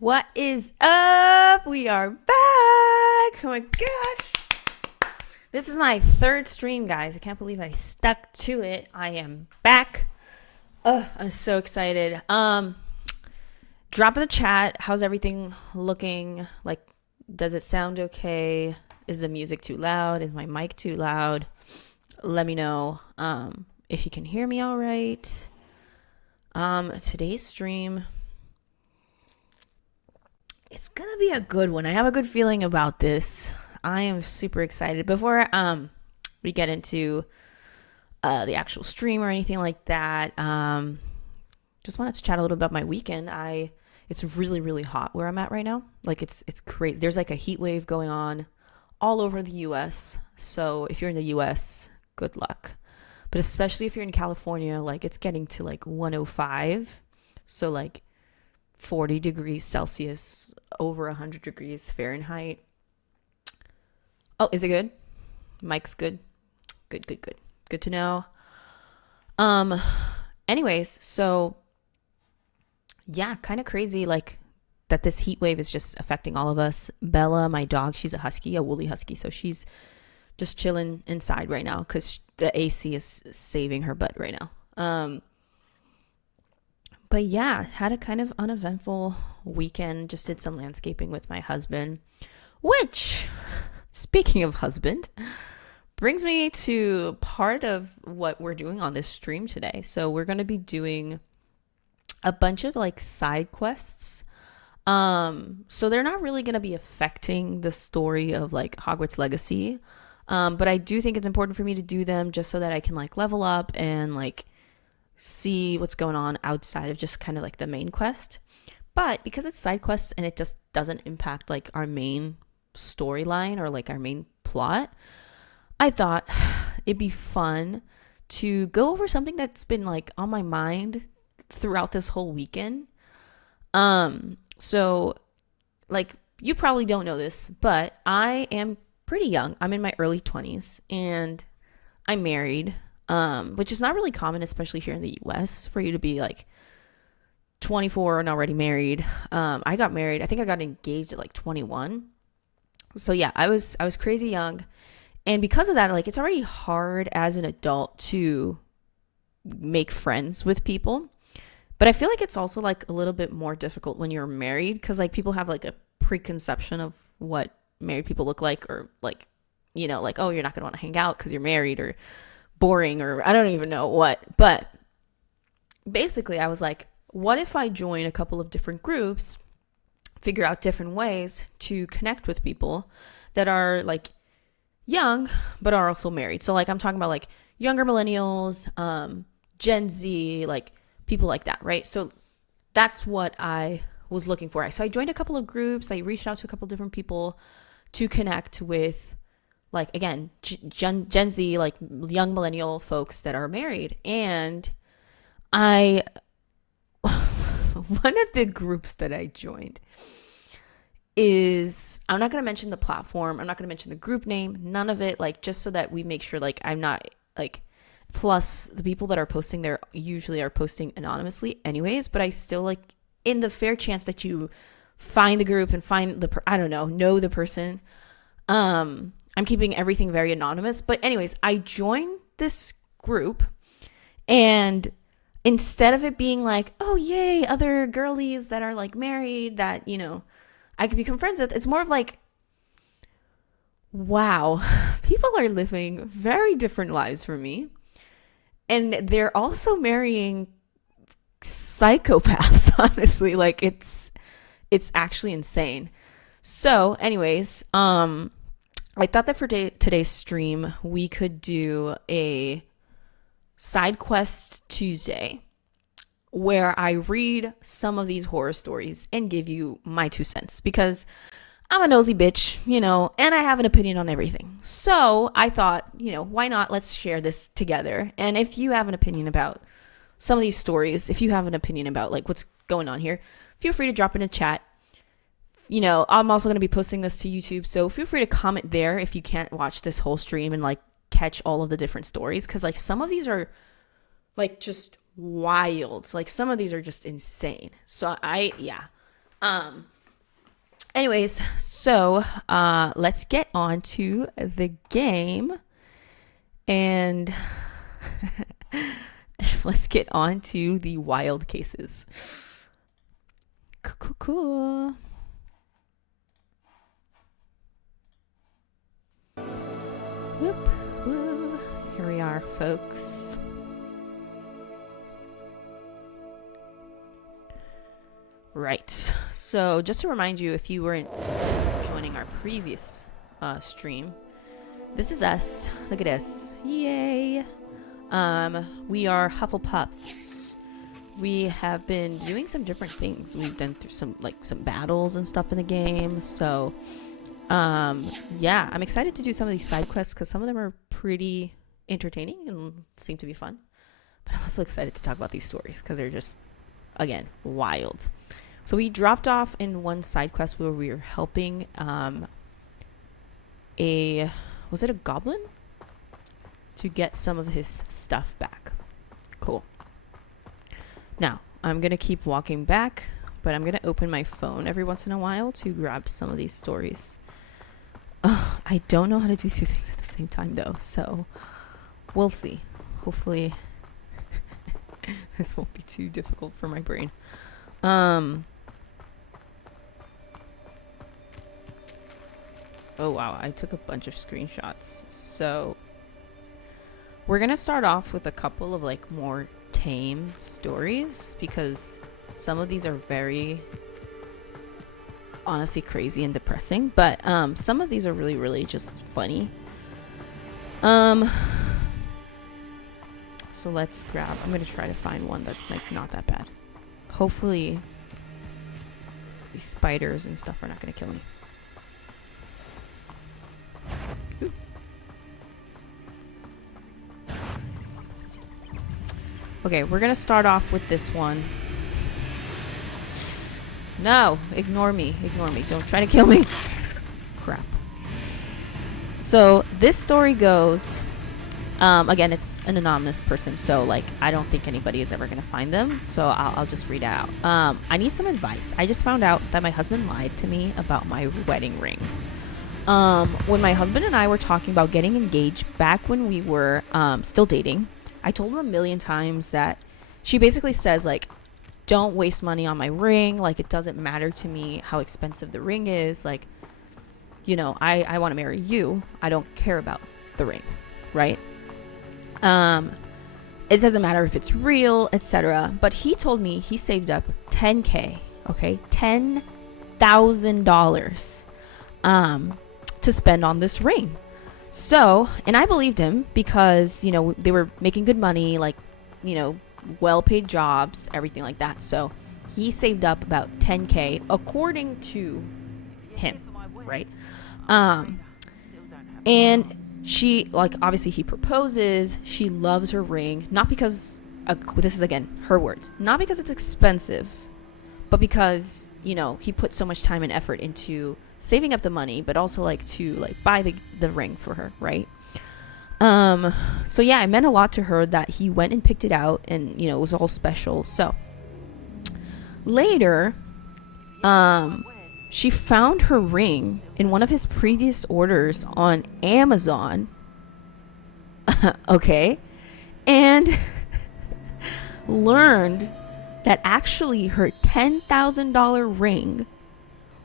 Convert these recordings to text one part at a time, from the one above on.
What is up? We are back. Oh my gosh. This is my third stream, guys. I can't believe I stuck to it. I am back. I'm so excited. Drop in the chat. How's everything looking? Like, does it sound okay? Is the music too loud? Is my mic too loud? Let me know. If you can hear me all right. Today's stream, it's gonna be a good one. I have a good feeling about this. I am super excited. Before we get into the actual stream or anything like that, just wanted to chat a little about my weekend. It's really really hot where I'm at right now. Like it's crazy. There's like a heat wave going on all over the U.S. So if you're in the U.S., good luck. But especially if you're in California, like it's getting to like 105. So like 40 degrees Celsius, over 100 degrees Fahrenheit. Oh, is it good? Mike's good. Good. Good to know. Anyways, so yeah, kind of crazy like that this heat wave is just affecting all of us. Bella, my dog, she's a husky, a woolly husky, so she's just chilling inside right now cuz the AC is saving her butt right now. But yeah, had a kind of uneventful weekend. Just did some landscaping with my husband, which, speaking of husband, brings me to part of what we're doing on this stream today. So we're going to be doing a bunch of like side quests. So they're not really going to be affecting the story of like Hogwarts Legacy. But I do think it's important for me to do them just so that I can like level up and like see what's going on outside of just kind of like the main quest. But because it's side quests and it just doesn't impact like our main storyline or like our main plot, I thought it'd be fun to go over something that's been like on my mind throughout this whole weekend. So like you probably don't know this, but I am pretty young. I'm in my early 20s and I'm married. Which is not really common, especially here in the US, for you to be like 24 and already married. I got married. I think I got engaged at like 21. So yeah, I was crazy young, and because of that, like it's already hard as an adult to make friends with people. But I feel like it's also like a little bit more difficult when you're married because like people have like a preconception of what married people look like, or like like, oh, you're not gonna want to hang out because you're married, or boring, or I don't even know what. But basically I was like, what if I join a couple of different groups, figure out different ways to connect with people that are like young but are also married. So like I'm talking about like younger millennials, Gen Z, like people like that, right? So that's what I was looking for. So I joined a couple of groups. I reached out to a couple of different people to connect with, like, again, Gen Z, like young millennial folks that are married. And I one of the groups that I joined is, I'm not going to mention the platform, I'm not going to mention the group name, none of it, like just so that we make sure like I'm not like, plus the people that are posting there usually are posting anonymously anyways, but I still like, in the fair chance that you find the group and find the I don't know the person, I'm keeping everything very anonymous. But anyways, I joined this group, and instead of it being like, oh yay, other girlies that are like married that I could become friends with, it's more of like, wow, people are living very different lives from me, and they're also marrying psychopaths. Honestly, like it's actually insane. So anyways, I thought that for today's stream we could do a side quest Tuesday where I read some of these horror stories and give you my 2 cents, because I'm a nosy bitch, and I have an opinion on everything. So I thought, why not? Let's share this together. And if you have an opinion about some of these stories, if you have an opinion about like what's going on here, feel free to drop in a chat. I'm also going to be posting this to YouTube, so feel free to comment there if you can't watch this whole stream and like catch all of the different stories, because like some of these are like just wild. Like some of these are just insane. So Um anyways, so let's get on to the game, and let's get on to the wild cases. Cool. Whoop, whoop. Here we are, folks. Right. So, just to remind you, if you weren't joining our previous stream, this is us. Look at us. Yay. We are Hufflepuffs. We have been doing some different things. We've done through some battles and stuff in the game. So, yeah, I'm excited to do some of these side quests because some of them are pretty entertaining and seem to be fun. But I'm also excited to talk about these stories because they're just, again, wild. So we dropped off in one side quest where we were helping was it a goblin? To get some of his stuff back. Cool. Now, I'm going to keep walking back, but I'm going to open my phone every once in a while to grab some of these stories. I don't know how to do two things at the same time, though, so we'll see. Hopefully, this won't be too difficult for my brain. Oh, wow, I took a bunch of screenshots. So, we're going to start off with a couple of, like, more tame stories, because some of these are very, honestly, crazy and depressing. But, some of these are really, really just funny. So let's grab, I'm going to try to find one that's, like, not that bad. Hopefully, these spiders and stuff are not going to kill me. Ooh. Okay, we're gonna start off with this one. No, ignore me. Don't try to kill me. Crap. So this story goes, again, it's an anonymous person, so like I don't think anybody is ever gonna find them, so I'll just read it out. I need some advice. I just found out that my husband lied to me about my wedding ring. When my husband and I were talking about getting engaged back when we were still dating, I told him a million times that she basically says, like, don't waste money on my ring. Like, it doesn't matter to me how expensive the ring is. Like, you know, I want to marry you. I don't care about the ring, right? It doesn't matter if it's real, etc. But he told me he saved up $10,000, okay? $10,000 to spend on this ring. So, and I believed him because, you know, they were making good money, like, you know, well-paid jobs, everything like that. So he saved up about $10,000 according to him, right? And she, like, obviously he proposes. She loves her ring, not because, this is again her words, not because it's expensive, but because, you know, he put so much time and effort into saving up the money, but also like to like buy the ring for her, right? So yeah, it meant a lot to her that he went and picked it out, and you know, it was all special. So later, she found her ring in one of his previous orders on Amazon. Okay, and learned that actually her $10,000 ring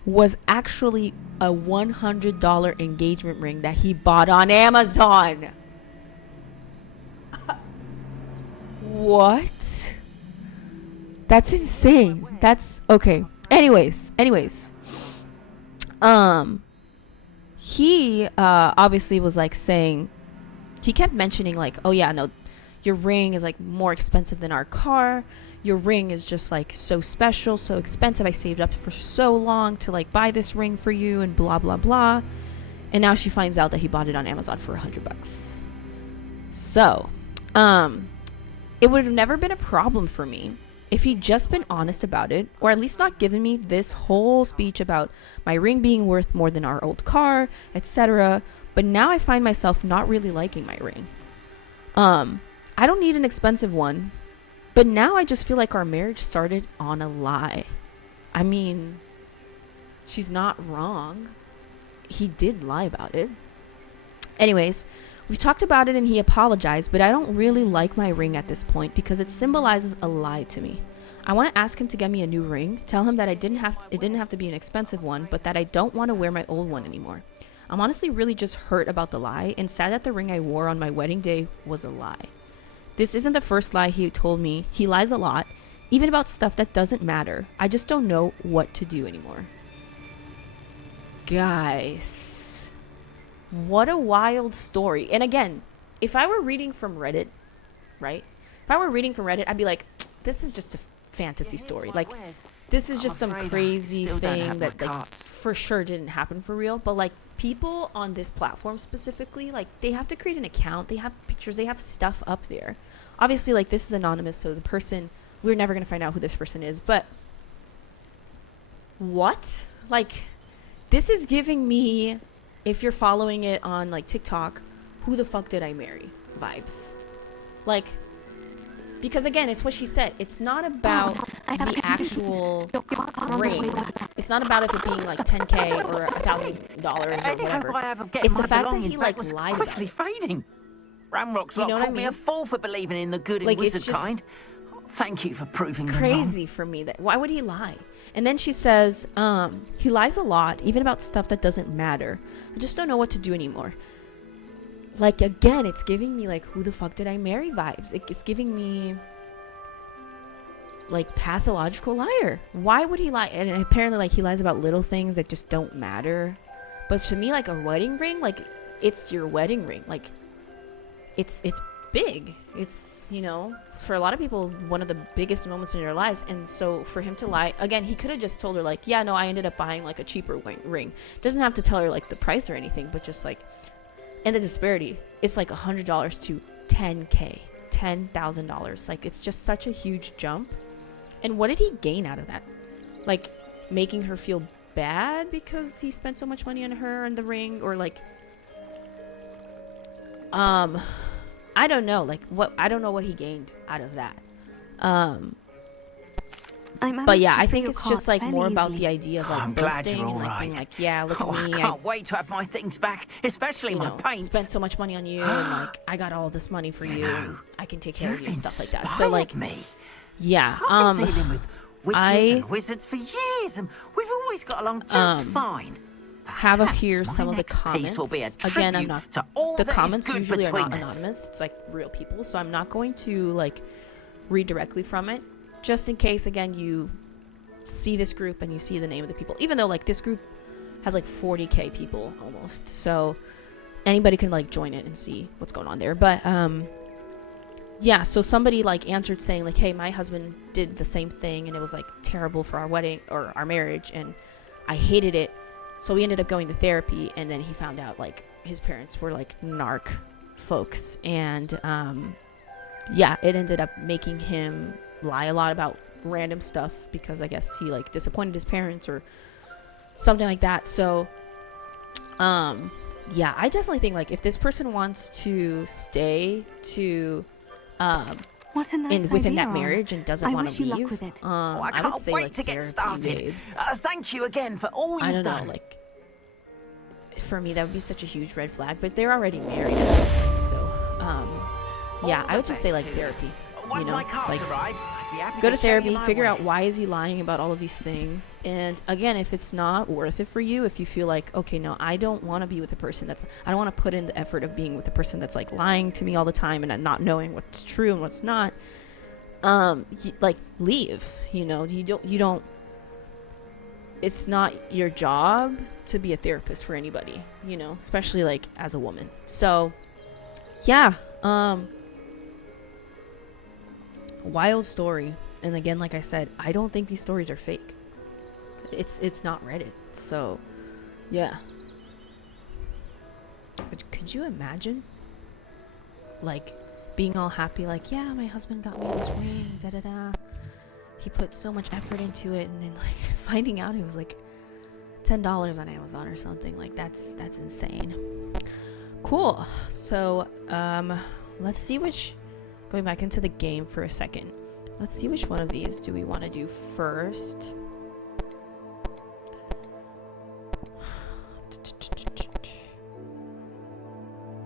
was actually a $100 engagement ring that he bought on Amazon. What? That's insane. That's okay. Anyways. He obviously was like saying, he kept mentioning like, oh yeah, no, your ring is like more expensive than our car. Your ring is just like so special, so expensive. I saved up for so long to like buy this ring for you and blah, blah, blah. And now she finds out that he bought it on Amazon for $100. So, it would have never been a problem for me if he'd just been honest about it, or at least not given me this whole speech about my ring being worth more than our old car, etc. But now I find myself not really liking my ring. I don't need an expensive one. But now I just feel like our marriage started on a lie. I mean, she's not wrong. He did lie about it. Anyways, we talked about it and he apologized, but I don't really like my ring at this point because it symbolizes a lie to me. I want to ask him to get me a new ring, tell him that it didn't have to be an expensive one, but that I don't want to wear my old one anymore. I'm honestly really just hurt about the lie and sad that the ring I wore on my wedding day was a lie. This isn't the first lie he told me. He lies a lot, even about stuff that doesn't matter. I just don't know what to do anymore. Guys, what a wild story. And again, if I were reading from Reddit, right? If I were reading from Reddit, I'd be like, this is just a fantasy story. Like, this is just some crazy thing that like for sure didn't happen for real. But like, people on this platform specifically, like, they have to create an account, they have pictures, they have stuff up there. Obviously, like, this is anonymous, so the person, we're never gonna find out who this person is. But what? Like, this is giving me, if you're following it on like TikTok, who the fuck did I marry vibes. Like, because again, it's what she said. It's not about the actual ring. It's not about it being like $10K or $1,000 or whatever. It's the fact that he like lied about it. Fading. Ramrock's lot called me a fool for believing in the good and wizard kind. Thank you for proving them wrong. Crazy for me. That why would he lie? And then she says, he lies a lot, even about stuff that doesn't matter. I just don't know what to do anymore. Like, again, it's giving me like, who the fuck did I marry vibes. It's giving me like pathological liar. Why would he lie? And apparently like he lies about little things that just don't matter. But to me, like a wedding ring, like it's your wedding ring. Like it's big. It's, you know, for a lot of people, one of the biggest moments in their lives. And so for him to lie, again, he could have just told her like, yeah, no, I ended up buying like a cheaper ring. Doesn't have to tell her like the price or anything, but just like, and the disparity, it's like $100 to $10K, $10,000. Like, it's just such a huge jump. And what did he gain out of that? Like, making her feel bad because he spent so much money on her and the ring, or like, I don't know. Like, I don't know what he gained out of that. But yeah, I think it's just like more about the idea of like boasting and like being like, yeah, look at me. I can't wait to have my things back, especially my paints. Spent so much money on you, and like I got all this money for you. And I can take care of you and stuff like that. So like, yeah, I've been dealing with witches and wizards for years, and we've always got along just fine. Have here some of the comments. Again, I'm not. The comments usually are not anonymous. It's like real people, so I'm not going to like read directly from it. Just in case, again, you see this group and you see the name of the people, even though like this group has like 40K people almost, so anybody can like join it and see what's going on there. But yeah, so somebody like answered saying like, hey, my husband did the same thing and it was like terrible for our wedding or our marriage and I hated it, so we ended up going to therapy. And then he found out like his parents were like narc folks, and yeah, it ended up making him lie a lot about random stuff because I guess he like disappointed his parents or something like that. So yeah, I definitely think like if this person wants to stay to within that marriage and doesn't want to leave, I can't wait to get started. Thank you again for all you've done. Know, like for me that would be such a huge red flag, but they're already married at this point, so yeah, I would just say like therapy. You know, like go to therapy, figure out why is he lying about all of these things. And again, if it's not worth it for you, if you feel like, okay, no, I don't want to be with a person I don't want to put in the effort of being with a person that's like lying to me all the time and not knowing what's true and what's not, like leave. You know, you don't it's not your job to be a therapist for anybody, you know, especially like as a woman. So yeah, wild story. And again, like I said, I don't think these stories are fake. It's not Reddit. So yeah, could you imagine like being all happy like, yeah, my husband got me this ring, da da da, he put so much effort into it, and then like finding out it was like $10 on Amazon or something. Like that's insane. Cool. So let's see going back into the game for a second, let's see which one of these do we want to do first.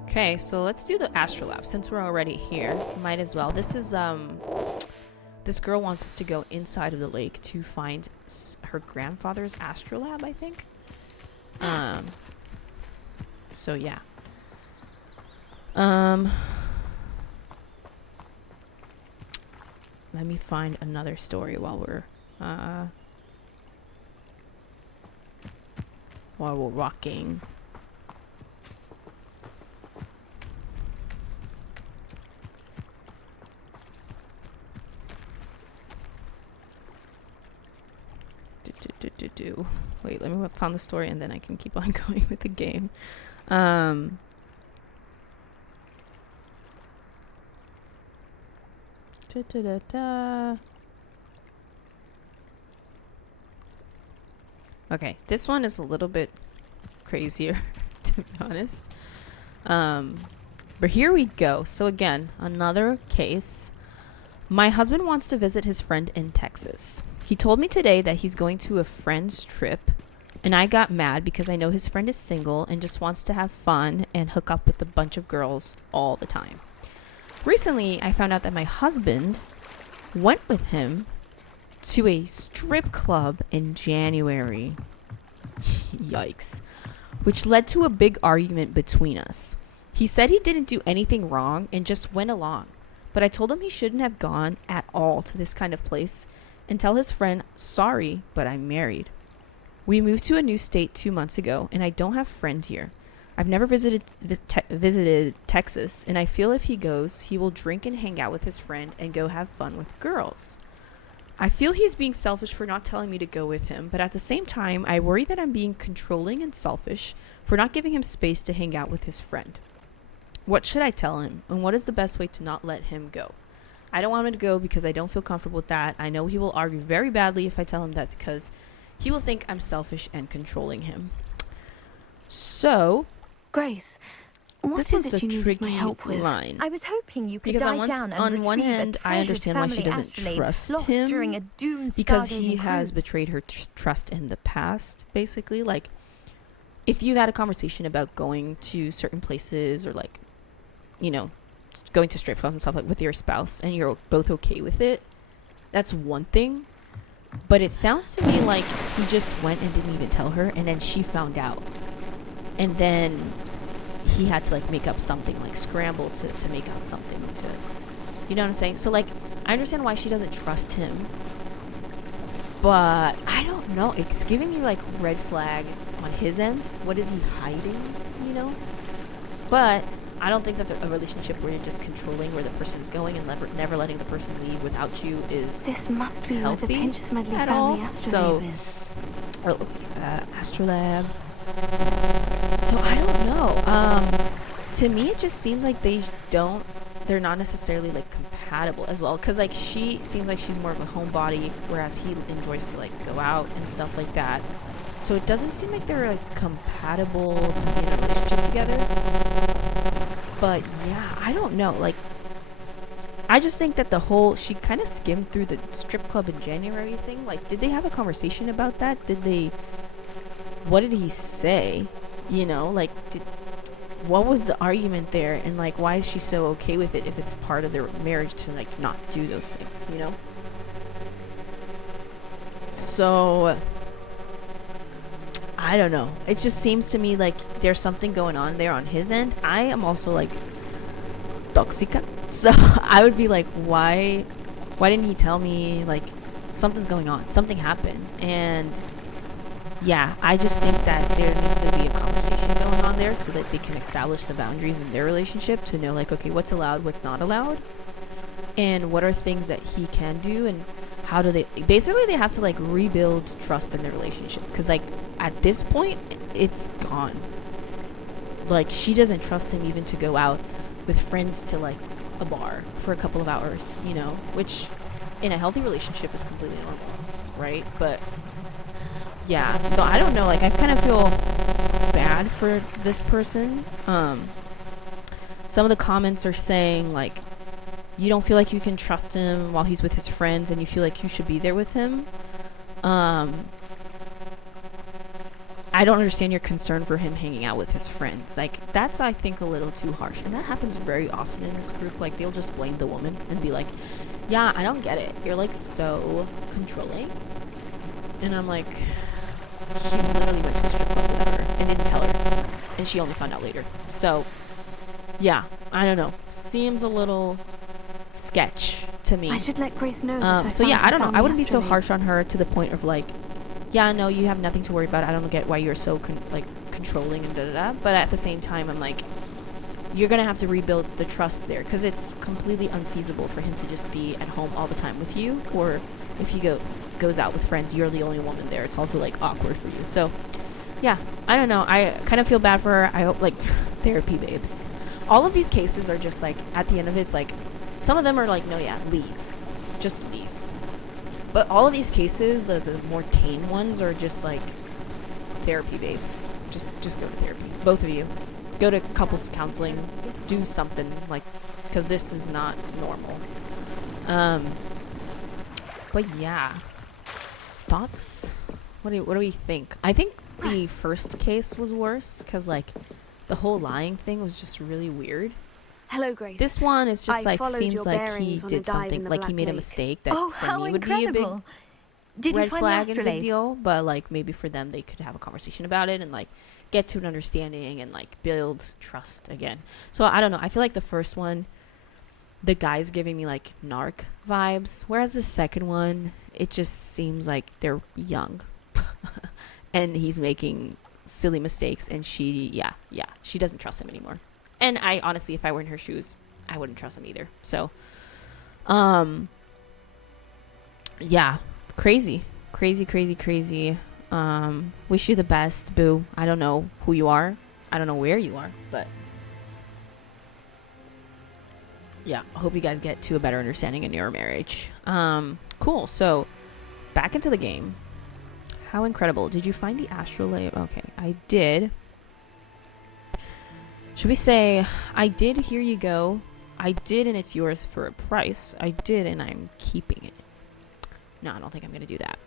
Okay, so let's do the astrolabe since we're already here. Might as well. This is this girl wants us to go inside of the lake to find her grandfather's astrolabe, I think. So yeah. Let me find another story while we're rocking. Wait, let me find the story and then I can keep on going with the game. Okay, this one is a little bit crazier, to be honest. But here we go. So again, another case. My husband wants to visit his friend in Texas. He told me today that he's going to a friend's trip, and I got mad because I know his friend is single and just wants to have fun and hook up with a bunch of girls all the time. Recently, I found out that my husband went with him to a strip club in January. Yikes. Which led to a big argument between us. He said he didn't do anything wrong and just went along. But I told him he shouldn't have gone at all to this kind of place and tell his friend, sorry, but I'm married. We moved to a new state 2 months ago, and I don't have friends here. I've never visited Texas, and I feel if he goes, he will drink and hang out with his friend and go have fun with girls. I feel he's being selfish for not telling me to go with him, but at the same time, I worry that I'm being controlling and selfish for not giving him space to hang out with his friend. What should I tell him, and what is the best way to not let him go? I don't want him to go because I don't feel comfortable with that. I know he will argue very badly if I tell him that because he will think I'm selfish and controlling him. So, Grace, what is it you need my help with? Line. I was hoping you could because dive down and on one retrieve hand, a I understand why she family doesn't astrolabe trust lost him during a because he stargazing has cruise. betrayed her trust in the past. Basically, like if you've had a conversation about going to certain places or like, you know, going to strip clubs and stuff like with your spouse, and you're both okay with it, that's one thing. But it sounds to me like he just went and didn't even tell her, and then she found out, and then he had to like make up something, like scramble to make up something to, you know what I'm saying? So like I understand why she doesn't trust him, but I don't know, it's giving me like red flag on his end. What is he hiding, you know? But I don't think that a relationship where you're just controlling where the person is going and never letting the person leave without you is This must be healthy where the Pinch Smedley at family all. astrolabe So, is. astrolabe. So I don't know. To me, it just seems like they're not necessarily like compatible as well. Cause like she seems like she's more of a homebody, whereas he enjoys to like go out and stuff like that. So it doesn't seem like they're like compatible to be in a relationship together. But yeah, I don't know. Like, I just think that she kind of skimmed through the strip club in January thing. Like, did they have a conversation about that? What did he say? You know, like, what was the argument there? And like, why is she so okay with it if it's part of their marriage to like not do those things, you know? So, I don't know. It just seems to me like there's something going on there on his end. I am also like toxica. So I would be like, why didn't he tell me? Like, something's going on. Something happened. And yeah, I just think that there needs to be a conversation going on there so that they can establish the boundaries in their relationship to know like, okay, what's allowed, what's not allowed, and what are things that he can do, and how do they have to like rebuild trust in their relationship, because like at this point it's gone. Like, she doesn't trust him even to go out with friends to like a bar for a couple of hours, you know, which in a healthy relationship is completely normal, right? But yeah, so I don't know, like I kind of feel bad for this person. Some of the comments are saying like, you don't feel like you can trust him while he's with his friends, and you feel like you should be there with him. I I don't understand your concern for him hanging out with his friends. Like, that's, I think, a little too harsh. And that happens very often in this group. Like, they'll just blame the woman and be like, yeah, I don't get it. You're, like, so controlling. And I'm like, she literally went to a strip club without her and didn't tell her. And she only found out later. So, yeah, I don't know. Seems a little sketch to me. I should let Grace know that so yeah, I don't know. I wouldn't be so harsh on her to the point of like, yeah, no, you have nothing to worry about. I don't get why you're so controlling and da-da-da. But at the same time, I'm like, you're going to have to rebuild the trust there, because it's completely unfeasible for him to just be at home all the time with you. Or if he goes out with friends, you're the only woman there. It's also like awkward for you. So yeah, I don't know. I kind of feel bad for her. I hope, like, therapy babes. All of these cases are just like, at the end of it, it's like, some of them are like, no, yeah, leave. Just leave. But all of these cases, the more tame ones, are just like, therapy babes. Just go to therapy. Both of you. Go to couples counseling. Do something, like, because this is not normal. But yeah. Thoughts? What do we think? I think the first case was worse, because, like, the whole lying thing was just really weird. Hello, Grace. This one is just like, seems like he did something, like he made a mistake that for me would be a big red flag and a big deal. But like, maybe for them, they could have a conversation about it and like get to an understanding and like build trust again. So I don't know. I feel like the first one, the guy's giving me like narc vibes, whereas the second one, it just seems like they're young and he's making silly mistakes, and she doesn't trust him anymore. And I honestly, if I were in her shoes, I wouldn't trust him either. So, yeah, crazy. Wish you the best, boo. I don't know who you are. I don't know where you are, but yeah, I hope you guys get to a better understanding in your marriage. Cool. So, back into the game. How incredible. Did you find the astrolabe? Okay, I did. Should we say, I did, here you go. I did, and it's yours for a price. I did, and I'm keeping it. No, I don't think I'm going to do that.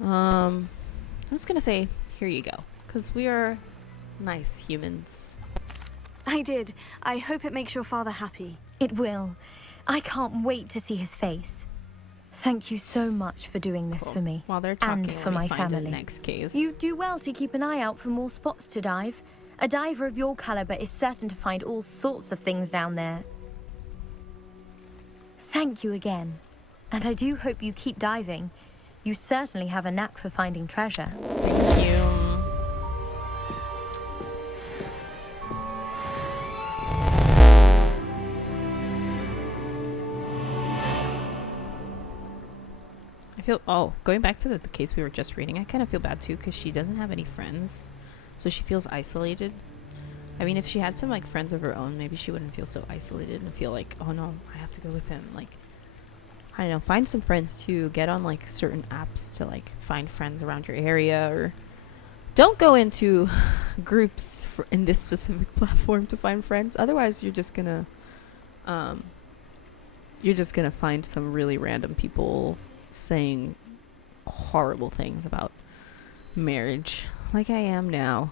I'm just going to say, here you go. Because we are nice humans. I did. I hope it makes your father happy. It will. I can't wait to see his face. Thank you so much for doing this for me. While they're talking, and for my family. Next case. You do well to keep an eye out for more spots to dive. A diver of your caliber is certain to find all sorts of things down there. Thank you again. And I do hope you keep diving. You certainly have a knack for finding treasure. Thank you. I feel, going back to the case we were just reading, I kind of feel bad too, because she doesn't have any friends. So she feels isolated. I mean, if she had some like friends of her own, maybe she wouldn't feel so isolated and feel like, oh no, I have to go with him. Like, I don't know, find some friends too. Get on like certain apps to like find friends around your area, or don't go into groups in this specific platform to find friends. Otherwise, you're just gonna find some really random people saying horrible things about marriage, like I am now.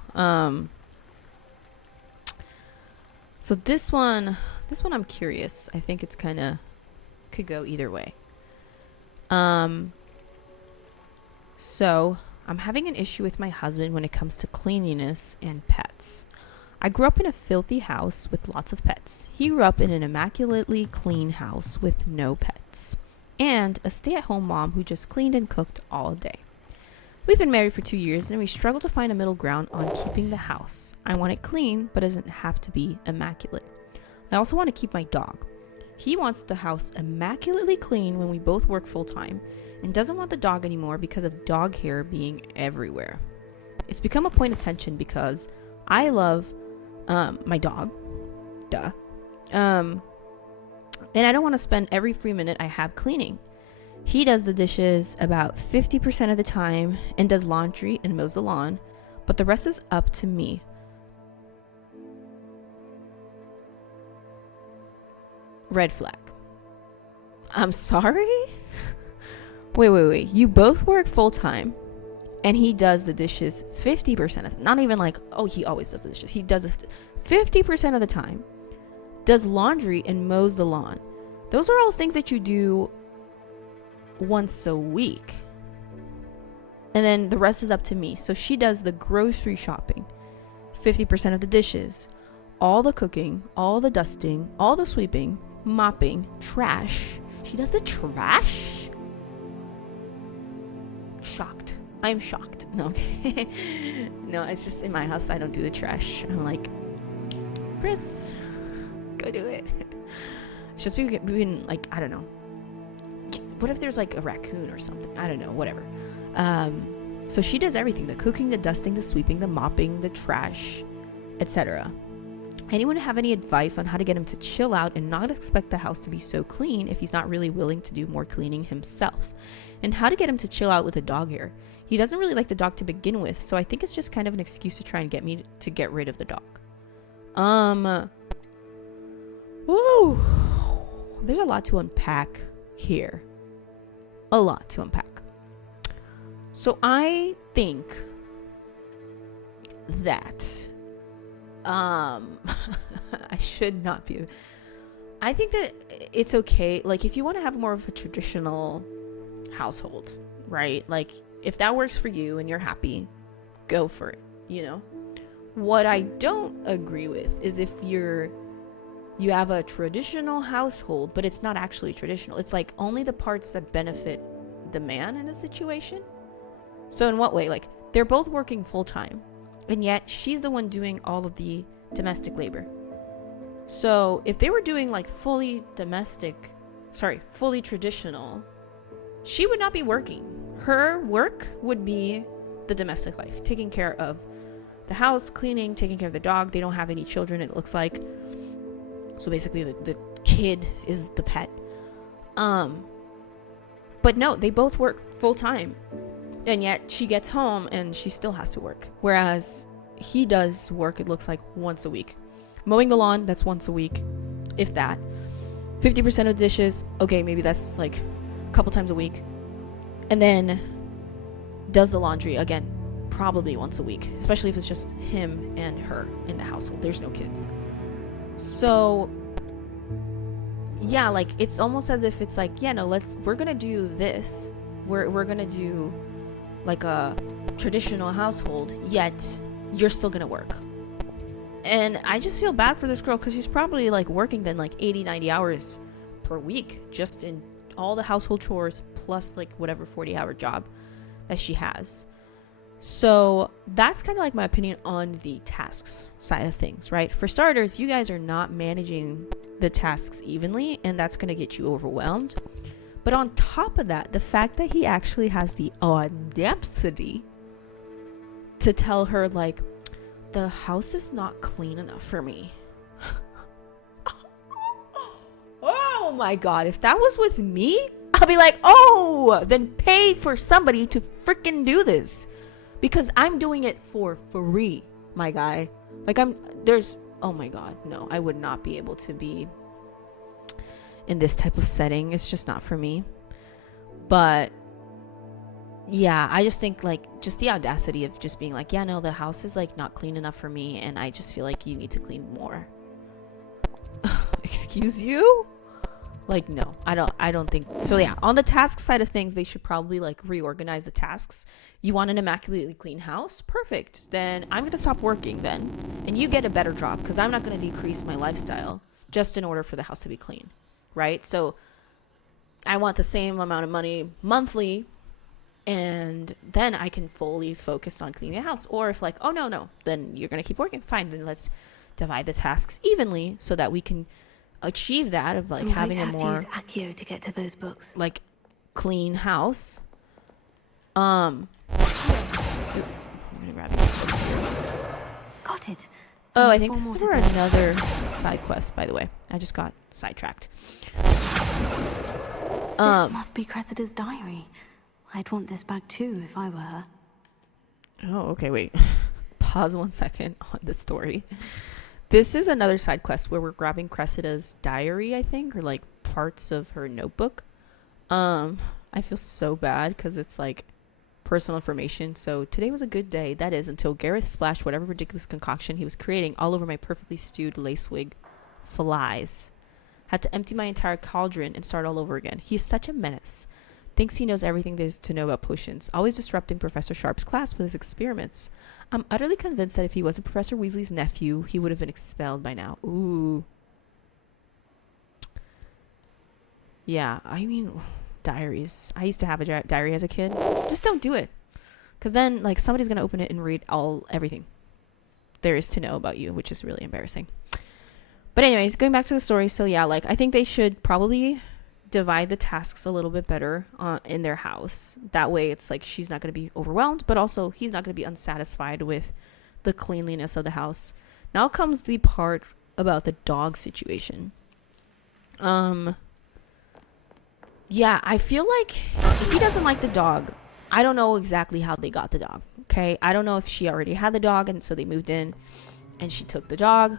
So this one I'm curious. I think it's kind of could go either way. So I'm having an issue with my husband when it comes to cleanliness and pets. I grew up in a filthy house with lots of pets. He grew up in an immaculately clean house with no pets, and a stay-at-home mom who just cleaned and cooked all day. We've been married for 2 years, and we struggle to find a middle ground on keeping the house. I want it clean, but doesn't have to be immaculate. I also want to keep my dog. He wants the house immaculately clean when we both work full-time, and doesn't want the dog anymore because of dog hair being everywhere. It's become a point of tension because I love my dog. Duh. And I don't want to spend every free minute I have cleaning. He does the dishes about 50% of the time and does laundry and mows the lawn, but the rest is up to me. Red flag. I'm sorry? Wait. You both work full time. And he does the dishes 50% of the, not even like, oh, he always does the dishes. He does it 50% of the time. Does laundry and mows the lawn. Those are all things that you do once a week. And then the rest is up to me. So she does the grocery shopping, 50% of the dishes, all the cooking, all the dusting, all the sweeping, mopping, trash. She does the trash? Shocked. I'm shocked. No, okay. No, it's just in my house, I don't do the trash. I'm like, Chris, go do it. It's just we've been like, I don't know. What if there's like a raccoon or something? I don't know, whatever. So she does everything: the cooking, the dusting, the sweeping, the mopping, the trash, etc. Anyone have any advice on how to get him to chill out and not expect the house to be so clean if he's not really willing to do more cleaning himself? And how to get him to chill out with the dog hair? He doesn't really like the dog to begin with, so I think it's just kind of an excuse to try and get me to get rid of the dog. Woo! There's a lot to unpack here. A lot to unpack. So I think that I should not be. I think that it's okay. Like, if you want to have more of a traditional household, right? Like, if that works for you and you're happy, go for it, you know? What I don't agree with is if you have a traditional household, but it's not actually traditional. It's like only the parts that benefit the man in the situation. So in what way? Like, they're both working full time, and yet she's the one doing all of the domestic labor. So if they were doing like fully traditional, she would not be working. Her work would be the domestic life, taking care of the house, cleaning, taking care of the dog. They don't have any children, it looks like. So basically the kid is the pet. But no, they both work full time. And yet she gets home and she still has to work. Whereas he does work, it looks like, once a week. Mowing the lawn, that's once a week, if that. 50% of dishes, okay, maybe that's like a couple times a week. And then does the laundry, again, probably once a week. Especially if it's just him and her in the household. There's no kids. So yeah, like, it's almost as if it's like, yeah, no, we're gonna do this. We're gonna do like a traditional household, yet you're still gonna work. And I just feel bad for this girl, because she's probably like working then like 80-90 hours per week just in all the household chores, plus like whatever 40-hour job that she has. So that's kind of like my opinion on the tasks side of things, right? For starters, you guys are not managing the tasks evenly, and that's going to get you overwhelmed. But on top of that, the fact that he actually has the audacity to tell her, like, the house is not clean enough for me. Oh my god, if that was with me, I'll be like, oh, then pay for somebody to freaking do this. Because I'm doing it for free, my guy. Like, oh my god, no, I would not be able to be in this type of setting. It's just not for me. But yeah, I just think, like, just the audacity of just being like, yeah, no, the house is like not clean enough for me, and I just feel like you need to clean more. Excuse you? Like, no, I don't think so. Yeah, on the task side of things, they should probably like reorganize the tasks. You want an immaculately clean house? Perfect. Then I'm gonna stop working then, and you get a better job, because I'm not gonna decrease my lifestyle just in order for the house to be clean, right? So I want the same amount of money monthly, and then I can fully focus on cleaning the house. Or if like, oh no, then you're gonna keep working, fine, then let's divide the tasks evenly so that we can achieve that of like having a more to use Accio to get to those books, like clean house. I'm gonna grab these books here. Got it. Oh, I think this is for another side quest, by the way. I just got sidetracked. This must be Cressida's diary. I'd want this back too if I were her. Oh, okay, wait. Pause 1 second on the story. This is another side quest where we're grabbing Cressida's diary, I think, or like parts of her notebook. I feel so bad because it's like personal information, so today was a good day. That is, until Gareth splashed whatever ridiculous concoction he was creating all over my perfectly stewed lace wig. Flies. Had to empty my entire cauldron and start all over again. He's such a menace. Thinks he knows everything there is to know about potions, always disrupting Professor Sharp's class with his experiments. I'm utterly convinced that if he wasn't Professor Weasley's nephew, he would have been expelled by now. Ooh. Yeah, I mean, diaries. I used to have a diary as a kid. Just don't do it. Because then, like, somebody's going to open it and read everything there is to know about you, which is really embarrassing. But anyways, going back to the story. So yeah, like, I think they should probably divide the tasks a little bit better in their house. That way it's like she's not going to be overwhelmed, but also he's not going to be unsatisfied with the cleanliness of the house. Now comes the part about the dog situation. Yeah, I feel like if he doesn't like the dog, I don't know exactly how they got the dog. Okay, I don't know if she already had the dog and so they moved in and she took the dog.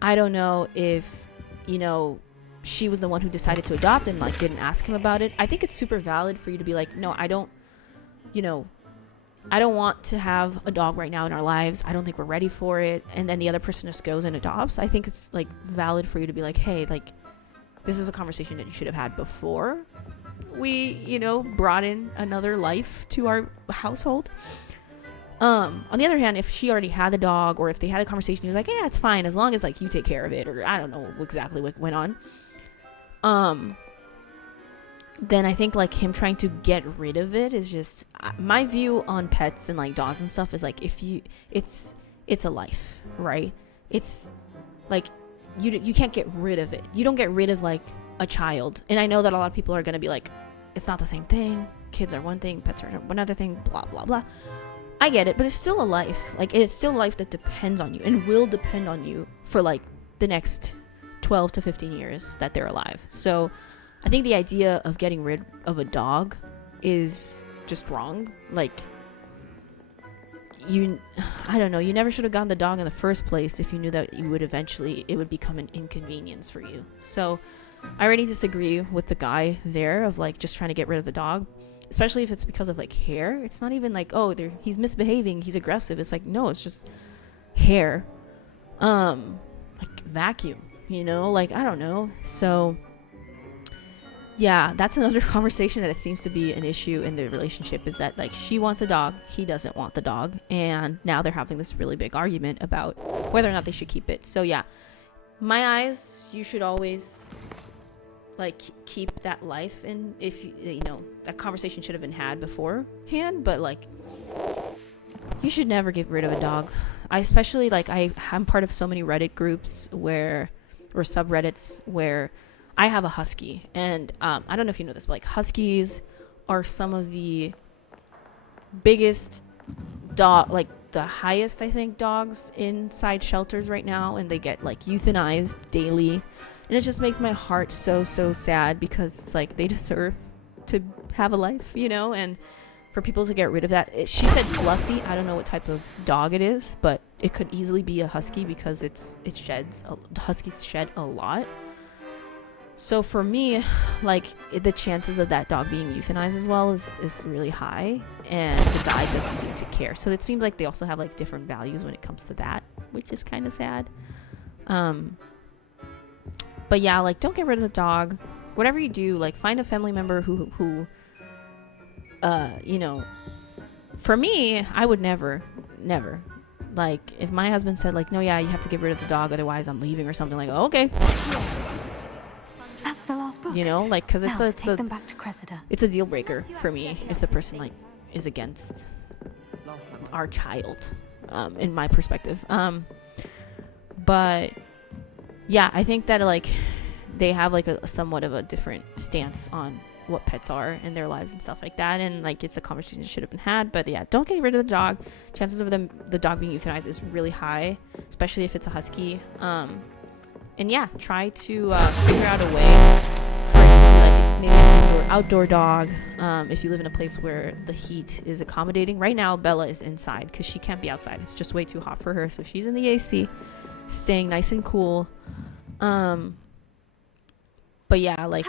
I don't know if, you know, she was the one who decided to adopt and like didn't ask him about it. I think it's super valid for you to be like, no, I don't want to have a dog right now in our lives. I don't think we're ready for it. And then the other person just goes and adopts. I think it's like valid for you to be like, hey, like, this is a conversation that you should have had before we, you know, brought in another life to our household. On the other hand, if she already had the dog, or if they had a conversation, he was like, yeah, it's fine as long as like you take care of it, or I don't know exactly what went on. Then I think like him trying to get rid of it is just my view on pets and like dogs and stuff is like, it's a life, right? It's like you can't get rid of it. You don't get rid of like a child. And I know that a lot of people are going to be like, it's not the same thing. Kids are one thing, pets are another thing, blah, blah, blah. I get it, but it's still a life. Like, it's still a life that depends on you and will depend on you for like the next 12 to 15 years that they're alive. So I think the idea of getting rid of a dog is just wrong. Like, I don't know, you never should have gotten the dog in the first place if you knew that it would become an inconvenience for you. So I already disagree with the guy there of like just trying to get rid of the dog, especially if it's because of like hair. It's not even like, oh, he's misbehaving, he's aggressive. It's like, no, it's just hair. Like vacuum, you know, like, I don't know. So yeah, that's another conversation that it seems to be an issue in the relationship, is that like she wants a dog, he doesn't want the dog, and now they're having this really big argument about whether or not they should keep it. So yeah, my eyes, you should always like keep that life, and if you know, that conversation should have been had beforehand, but like you should never get rid of a dog. I especially like I'm part of so many Reddit groups or subreddits where I have a husky, and I don't know if you know this, but like huskies are some of the biggest like the highest, I think, dogs inside shelters right now, and they get like euthanized daily, and it just makes my heart so sad, because it's like they deserve to have a life, you know, and for people to get rid of that. She said fluffy. I don't know what type of dog it is, but it could easily be a husky because huskies shed a lot. So for me, like, the chances of that dog being euthanized as well is really high, and the guy doesn't seem to care. So it seems like they also have like different values when it comes to that, which is kind of sad. But yeah, like, don't get rid of the dog. Whatever you do, like, find a family member who you know, for me, I would never, like, if my husband said like, no, yeah, you have to get rid of the dog, otherwise I'm leaving or something, like, oh, okay. That's the last book. You know, like, because it's them back to Cressida. It's a deal breaker for me if the person like is against our child, in my perspective. But yeah, I think that like they have like a somewhat of a different stance on what pets are in their lives and stuff like that, and like it's a conversation that should have been had. But yeah, don't get rid of the dog. Chances of the dog being euthanized is really high, especially if it's a husky. And yeah, try to figure out a way for it to be like maybe an outdoor dog. If you live in a place where the heat is accommodating. Right now, Bella is inside because she can't be outside. It's just way too hot for her, so she's in the AC, staying nice and cool. But yeah, like,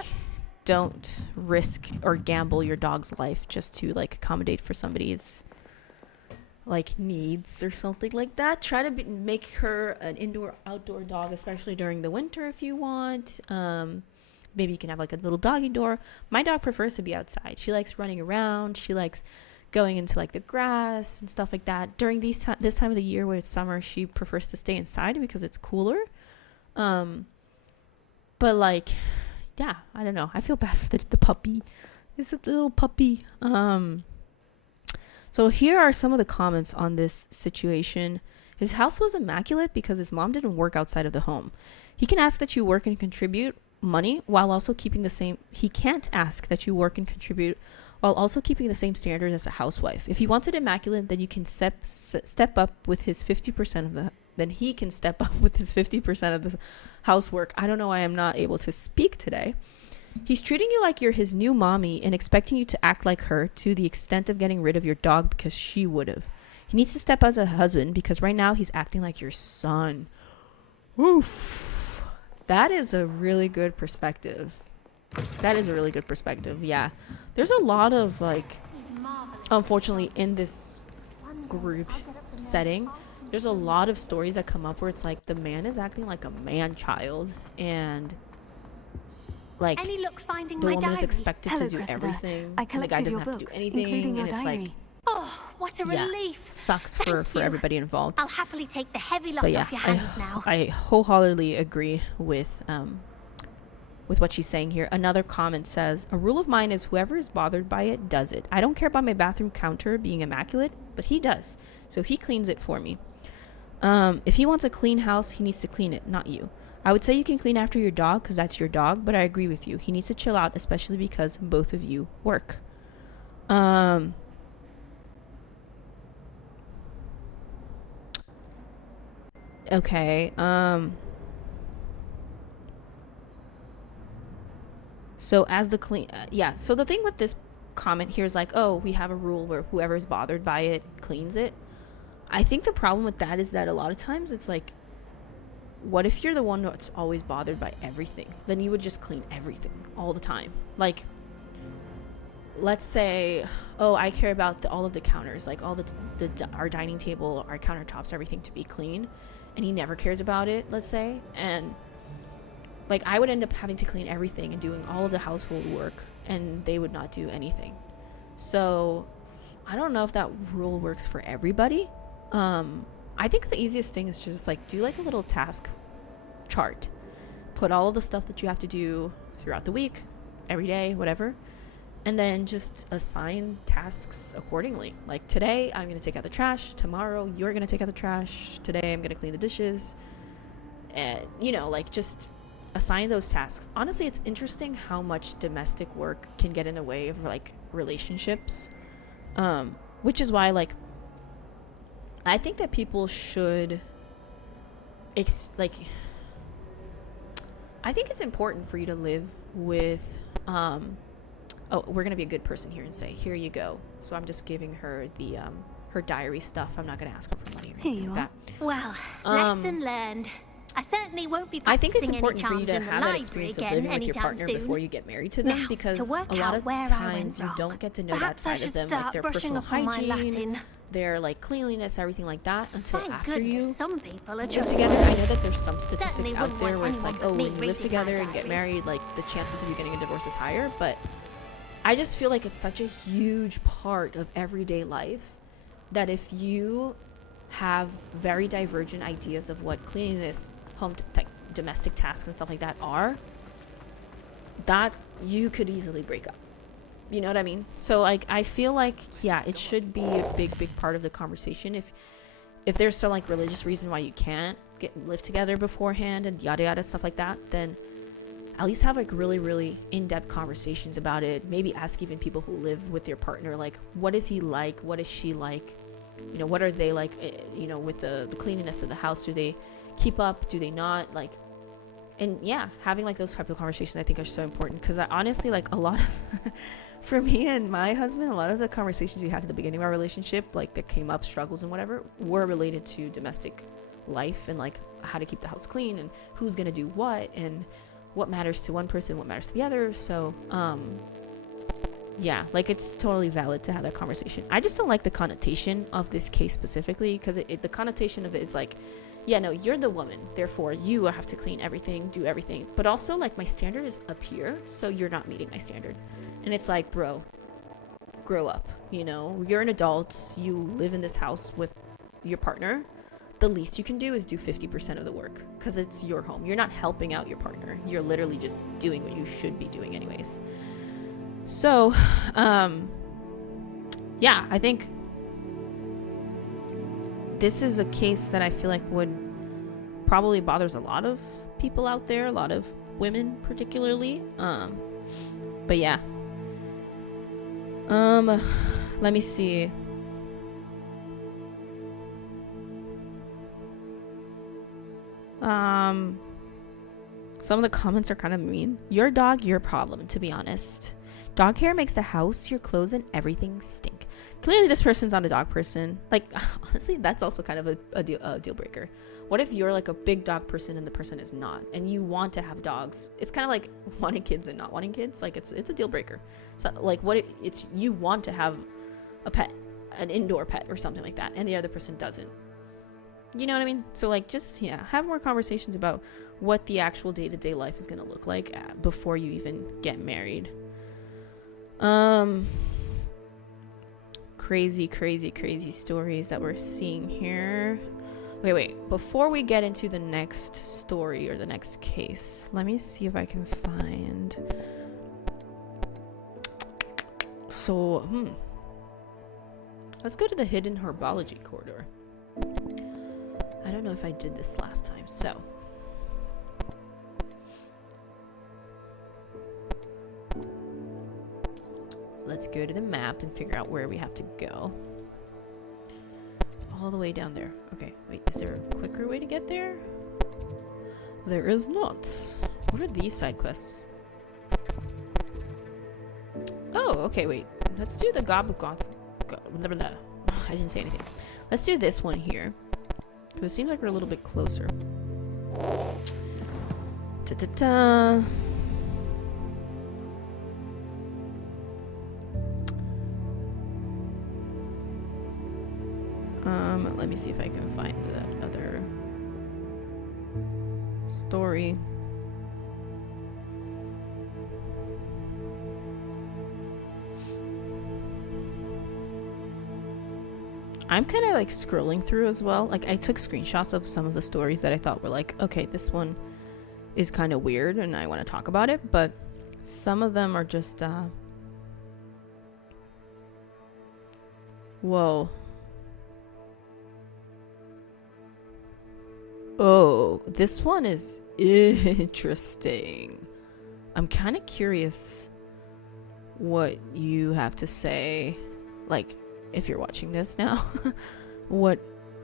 don't risk or gamble your dog's life just to like accommodate for somebody's like needs or something like that. Try to make her an indoor outdoor dog, especially during the winter if you want. Maybe you can have like a little doggy door. My dog prefers to be outside. She likes running around. She likes going into like the grass and stuff like that. During this time of the year where it's summer, she prefers to stay inside because it's cooler. But like, yeah, I don't know. I feel bad for the puppy. It's a little puppy. So here are some of the comments on this situation. His house was immaculate because his mom didn't work outside of the home. He can ask that you work and contribute money while also keeping the same. He can't ask that you work and contribute while also keeping the same standards as a housewife. If he wants it immaculate, then you can step up with his 50% of the. Then he can step up with his 50% of the housework. I don't know why I'm not able to speak today. He's treating you like you're his new mommy and expecting you to act like her to the extent of getting rid of your dog because she would have. He needs to step as a husband because right now he's acting like your son. Oof. That is a really good perspective. Yeah. There's a lot of like, unfortunately in this group setting, there's a lot of stories that come up where it's like the man is acting like a man child and like the woman is expected to do everything and the guy doesn't have to do anything, and it's like, oh, what a relief. Sucks for everybody involved. I'll happily take the heavy lot off your hands now. I wholeheartedly agree with what she's saying here. Another comment says, a rule of mine is whoever is bothered by it does it. I don't care about my bathroom counter being immaculate, but he does, so he cleans it for me. If he wants a clean house, he needs to clean it, not you. I would say you can clean after your dog because that's your dog, but I agree with you. He needs to chill out, especially because both of you work. Okay. So as the so the thing with this comment here is like, oh, we have a rule where whoever's bothered by it cleans it. I think the problem with that is that a lot of times it's like, what if you're the one that's always bothered by everything? Then you would just clean everything all the time. Like, let's say, oh, I care about all of the counters, like all our dining table, our countertops, everything to be clean, and he never cares about it, let's say, and like I would end up having to clean everything and doing all of the household work, and they would not do anything. So I don't know if that rule works for everybody. I think the easiest thing is just like do like a little task chart, put all of the stuff that you have to do throughout the week, every day, whatever, and then just assign tasks accordingly. Like today I'm going to take out the trash, tomorrow you're going to take out the trash, today I'm going to clean the dishes, and like just assign those tasks. Honestly, it's interesting how much domestic work can get in the way of like relationships, which is why like I think that people should I think it's important for you to live with we're gonna be a good person here and say, here you go. So I'm just giving her the her diary stuff. I'm not gonna ask her for money or anything like that. Well, lesson learned. I certainly won't be I think it's practicing important for you to in the have that library experience of again living with your anytime partner soon. before you get married to them, Now, because to work a lot out of where I times went you wrong, don't get to know that perhaps I side of should them, start like their brushing personal up on my hygiene, Latin. their like cleanliness, everything like that, until Thank after goodness you some people are live just together. I know that there's some statistics Certainly out wouldn't there want where it's like, anyone oh, but when me you live reading my together and get diary. married, like the chances of you getting a divorce is higher. But I just feel like it's such a huge part of everyday life that if you have very divergent ideas of what cleanliness, domestic tasks and stuff like that are, that you could easily break up. You know what I mean? So like I feel like it should be a big part of the conversation. If there's some like religious reason why you can't live together beforehand and yada yada stuff like that, then at least have like really in-depth conversations about it. Maybe ask even people who live with your partner, like, what is he like, what is she like, what are they like, with the cleanliness of the house. Do they keep up, do they not, like, and having like those type of conversations I think are so important, because I honestly, like, a lot of for me and my husband, a lot of the conversations we had at the beginning of our relationship, like that came up, struggles and whatever, were related to domestic life and like how to keep the house clean and who's gonna do what and what matters to one person, what matters to the other. So yeah, like it's totally valid to have that conversation. I just don't like the connotation of this case specifically, because the connotation of it is like, yeah, no, you're the woman, therefore you have to clean everything, do everything, but also like my standard is up here, so you're not meeting my standard. And it's like, bro, grow up. You know, you're an adult, you live in this house with your partner. The least you can do is do 50% of the work, because it's your home. You're not helping out your partner, you're literally just doing what you should be doing anyways. So yeah, I think this is a case that I feel like would probably bothers a lot of people out there, a lot of women particularly. But yeah, let me see. Some of the comments are kind of mean. Your dog, your problem, to be honest. Dog hair makes the house, your clothes, and everything stink. Clearly this person's not a dog person. Like, honestly, that's also kind of a deal breaker. What if you're like a big dog person and the person is not, and you want to have dogs? It's kind of like wanting kids and not wanting kids. Like, it's a deal breaker. So like, what if it's you want to have a pet, an indoor pet or something like that, and the other person doesn't? You know what I mean? So like, just, yeah, have more conversations about what the actual day-to-day life is going to look like before you even get married. Crazy stories that we're seeing here. Wait, before we get into the next story or the next case, let me see if I can find. So let's go to the hidden herbology corridor. I don't know if I did this last time, so let's go to the map and figure out where we have to go. All the way down there. Okay, wait, is there a quicker way to get there? There is not. What are these side quests? Oh, okay, wait. Let's do the Gobblegots. I didn't say anything. Let's do this one here, because it seems like we're a little bit closer. Ta-ta-ta. Let me see if I can find that other story. I'm kind of like scrolling through as well. Like, I took screenshots of some of the stories that I thought were like, okay, this one is kind of weird and I want to talk about it, but some of them are just whoa. Oh, this one is interesting. I'm kind of curious what you have to say, like, if you're watching this now, what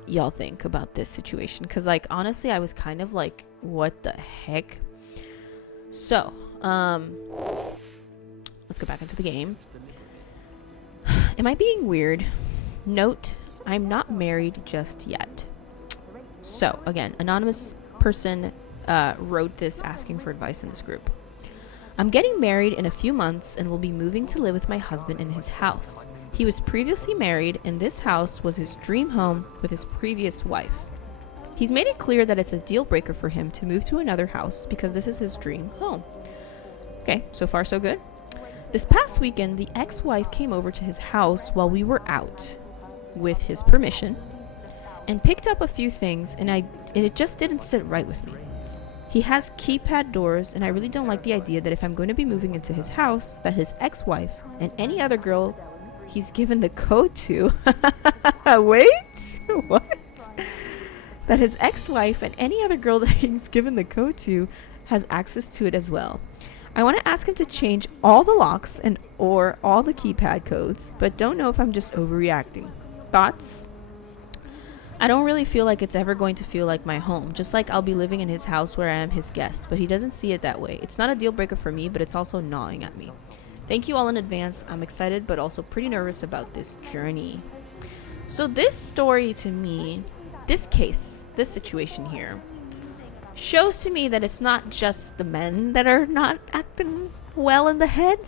y'all think about this situation. Because, like, honestly, I was kind of like, what the heck? So, let's go back into the game. Am I being weird? Note, I'm not married just yet. So, again, anonymous person wrote this asking for advice in this group. I'm getting married in a few months and will be moving to live with my husband in his house. He was previously married, and this house was his dream home with his previous wife. He's made it clear that it's a deal breaker for him to move to another house because this is his dream home. Okay, so far so good. This past weekend, the ex-wife came over to his house while we were out, with his permission, and picked up a few things, and it just didn't sit right with me. He has keypad doors, and I really don't like the idea that if I'm going to be moving into his house, that his ex-wife and any other girl he's given the code to wait, what? That his ex-wife and any other girl that he's given the code to has access to it as well. I want to ask him to change all the locks and or all the keypad codes, but don't know if I'm just overreacting. Thoughts? I don't really feel like it's ever going to feel like my home, just like I'll be living in his house where I am his guest, but he doesn't see it that way. It's not a deal breaker for me, but it's also gnawing at me. Thank you all in advance. I'm excited, but also pretty nervous about this journey. So this story to me, this case, this situation here, shows to me that it's not just the men that are not acting well in the head.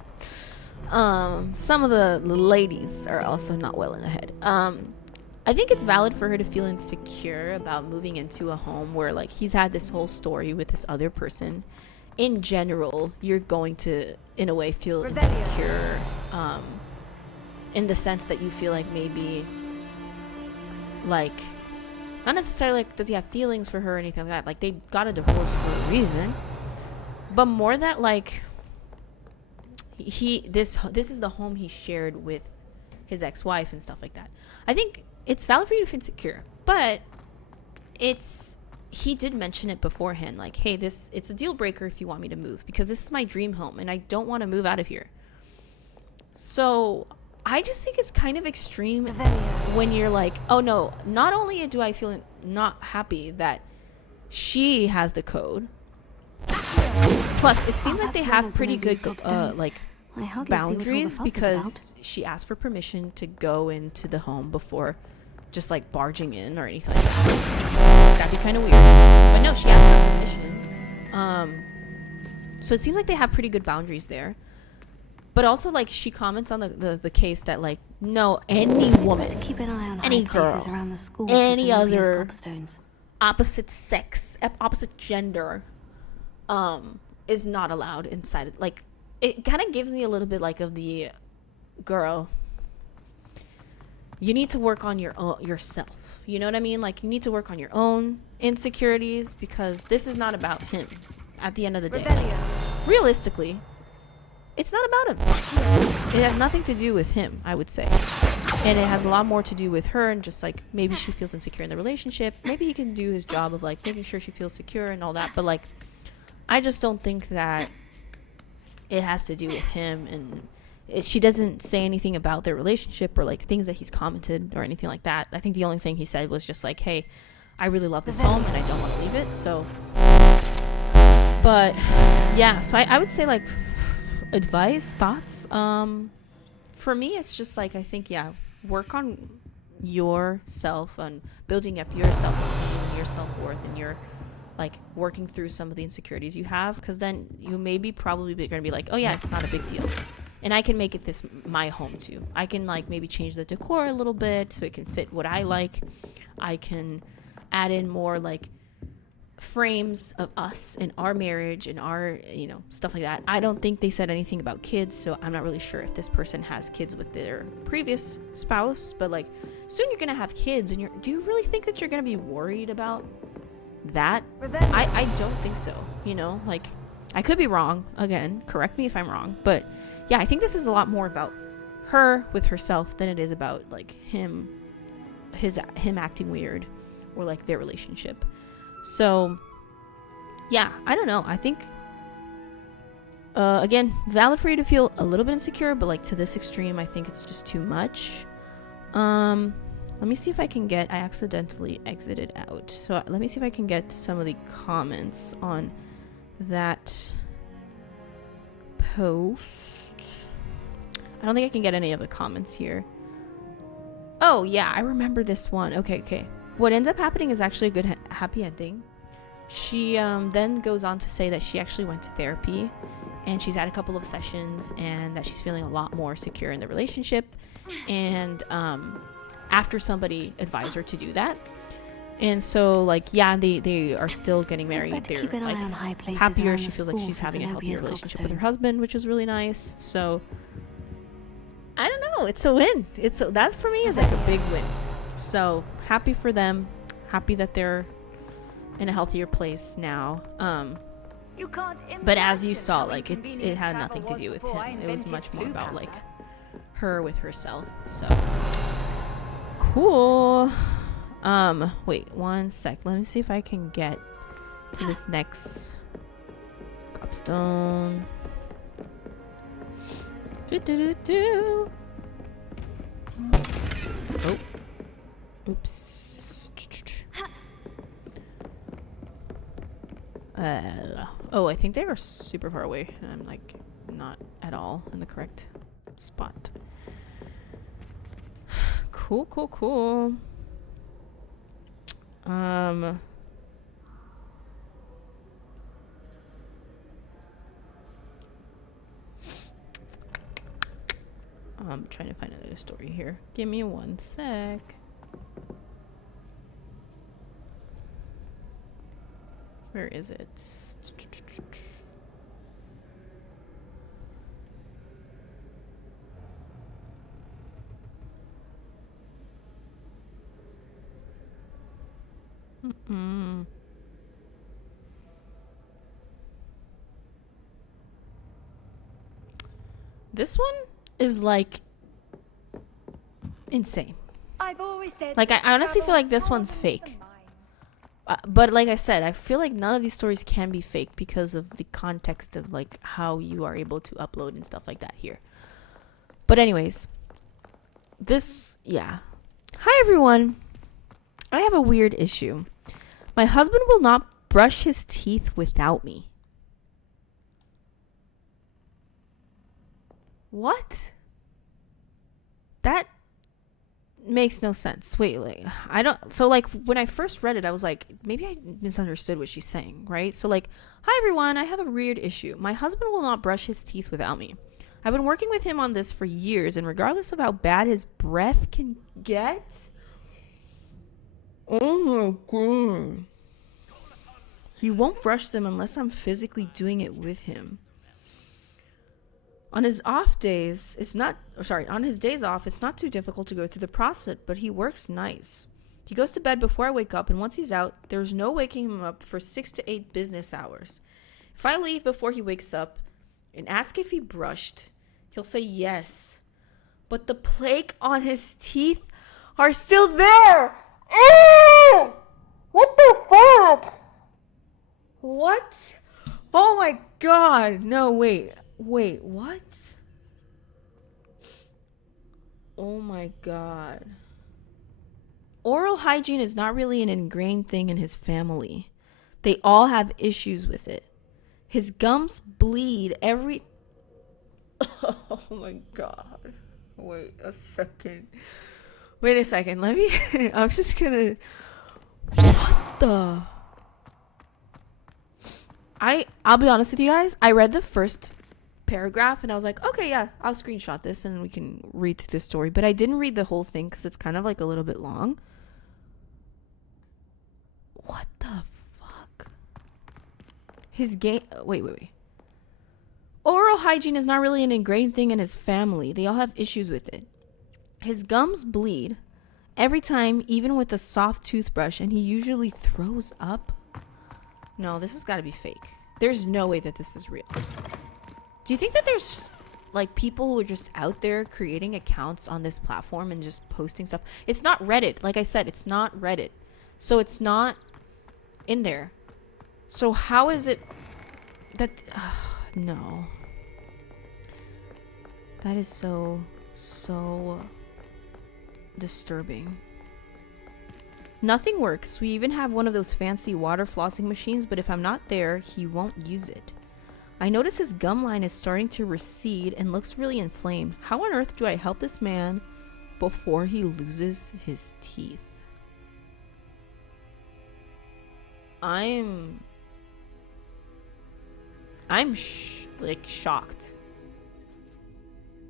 Some of the ladies are also not well in the head. I think it's valid for her to feel insecure about moving into a home where, like, he's had this whole story with this other person. In general, you're going to, in a way, feel insecure, in the sense that you feel like maybe, like, not necessarily like, does he have feelings for her or anything like that. Like, they got a divorce for a reason. But more that, like, this is the home he shared with his ex-wife and stuff like that. I think it's valid for you to feel insecure, but he did mention it beforehand, like, hey, it's a deal breaker if you want me to move, because this is my dream home and I don't want to move out of here. So I just think it's kind of extreme when you're like, oh no, not only do I feel not happy that she has the code, plus it seemed like they have pretty good like boundaries, because she asked for permission to go into the home before just like barging in or anything like that. That'd be kind of weird, but no, she asked for permission. So it seems like they have pretty good boundaries there. But also, like, she comments on the case that, like, no, any woman, to keep an eye on any girl, around the school, any other opposite sex, opposite gender, is not allowed inside it. Like, it kind of gives me a little bit like of the girl, you need to work on your own, yourself. You know what I mean? Like, you need to work on your own insecurities, because this is not about him at the end of the day. Realistically, it's not about him. It has nothing to do with him, I would say. And it has a lot more to do with her, and just like, maybe she feels insecure in the relationship. Maybe he can do his job of like making sure she feels secure and all that. But like, I just don't think that it has to do with him. And she doesn't say anything about their relationship or like things that he's commented or anything like that. I think the only thing he said was just like, hey, I really love this home and I don't want to leave it. So, but yeah, so I would say, like, advice, thoughts, for me, it's just like, I think, yeah, work on yourself and building up your self-esteem and your self-worth, and your, like, working through some of the insecurities you have, because then you maybe probably going to be like, oh yeah, it's not a big deal, and I can make it this my home too. I can, like, maybe change the decor a little bit so it can fit what I like. I can add in more, like, frames of us and our marriage and our, you know, stuff like that. I don't think they said anything about kids, so I'm not really sure if this person has kids with their previous spouse. But like, soon you're gonna have kids, and do you really think that you're gonna be worried about that? I don't think so. You know, like, I could be wrong. Again, correct me if I'm wrong, but yeah, I think this is a lot more about her with herself than it is about like him acting weird, or like their relationship. So yeah, I don't know. I think again, valid for you to feel a little bit insecure, but like to this extreme, I think it's just too much. Let me see if I can I accidentally exited out, so let me see if I can get some of the comments on that post. I don't think I can get any of the comments here. Oh yeah, I remember this one. Okay. What ends up happening is actually a good happy ending. She then goes on to say that she actually went to therapy, and she's had a couple of sessions, and that she's feeling a lot more secure in the relationship, and after somebody advised her to do that. And so, like, yeah, they are still getting married. They're like happier. She feels like she's having a healthier relationship with her husband, which is really nice. So I don't know, it's a win. That for me is like a big win. So happy for them, happy that they're in a healthier place now. But as you saw, like, it had nothing to do with him. It was much more about like her with herself. So cool. Wait 1 sec. Let me see if I can get to this next Copstone. Oh. Oops. I think they are super far away, and I'm like not at all in the correct spot. Cool. I'm trying to find another story here. Give me one sec. Where is it? This one is like insane. I've always said like I honestly feel like this one's fake. But like I said, I feel like none of these stories can be fake because of the context of like how you are able to upload and stuff like that here. But anyways, Hi everyone. I have a weird issue. My husband will not brush his teeth without me. What? That makes no sense. Wait, like I don't. So like when I first read it, I was like, maybe I misunderstood what she's saying, right? So like, hi everyone, I have a weird issue. My husband will not brush his teeth without me. I've been working with him on this for years, and regardless of how bad his breath can get, oh my god, he won't brush them unless I'm physically doing it with him. On his days off, it's not too difficult to go through the process, but he works nights. He goes to bed before I wake up, and once he's out, there's no waking him up for 6 to 8 business hours. If I leave before he wakes up and ask if he brushed, he'll say yes. But the plaque on his teeth are still there! Ew! What the fuck? What? Oh my god. No, wait, what? Oh my god. Oral hygiene is not really an ingrained thing in his family. They all have issues with it. His gums bleed every... Oh my god. Wait a second. Let me... I'm just gonna... What the... I'll be honest with you guys. I read the first paragraph and I was like, okay, yeah, I'll screenshot this and we can read through the story. But I didn't read the whole thing because it's kind of like a little bit long. What the fuck? Wait. Oral hygiene is not really an ingrained thing in his family. They all have issues with it. His gums bleed every time, even with a soft toothbrush, and he usually throws up. No, this has got to be fake. There's no way that this is real. Do you think that there's like people who are just out there creating accounts on this platform and just posting stuff? It's not Reddit. Like I said, it's not Reddit. So it's not in there. So how is it that... no. That is so disturbing. Nothing works. We even have one of those fancy water flossing machines, but if I'm not there, he won't use it. I notice his gum line is starting to recede and looks really inflamed. How on earth do I help this man before he loses his teeth? I'm shocked.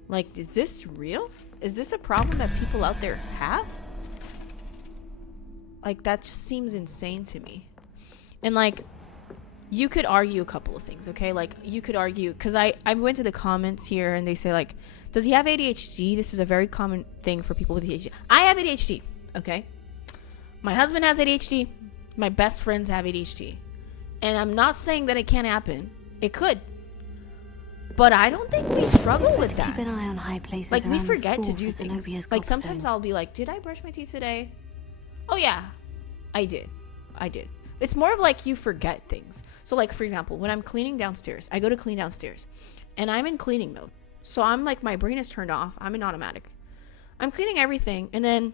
Like, is this real? Is this a problem that people out there have? Like, that just seems insane to me. And like, you could argue a couple of things, okay? Like, you could argue, because I went to the comments here and they say, like, does he have ADHD? This is a very common thing for people with ADHD. I have ADHD, okay? My husband has ADHD. My best friends have ADHD. And I'm not saying that it can't happen. It could. But I don't think we struggle with that. Keep an eye on high places. Like, we forget to do things. Like, sometimes I'll be like, did I brush my teeth today? Oh, yeah. I did. It's more of like you forget things. So like, for example, when I'm cleaning downstairs, I go to clean downstairs and I'm in cleaning mode. So I'm like, my brain is turned off. I'm in automatic. I'm cleaning everything. And then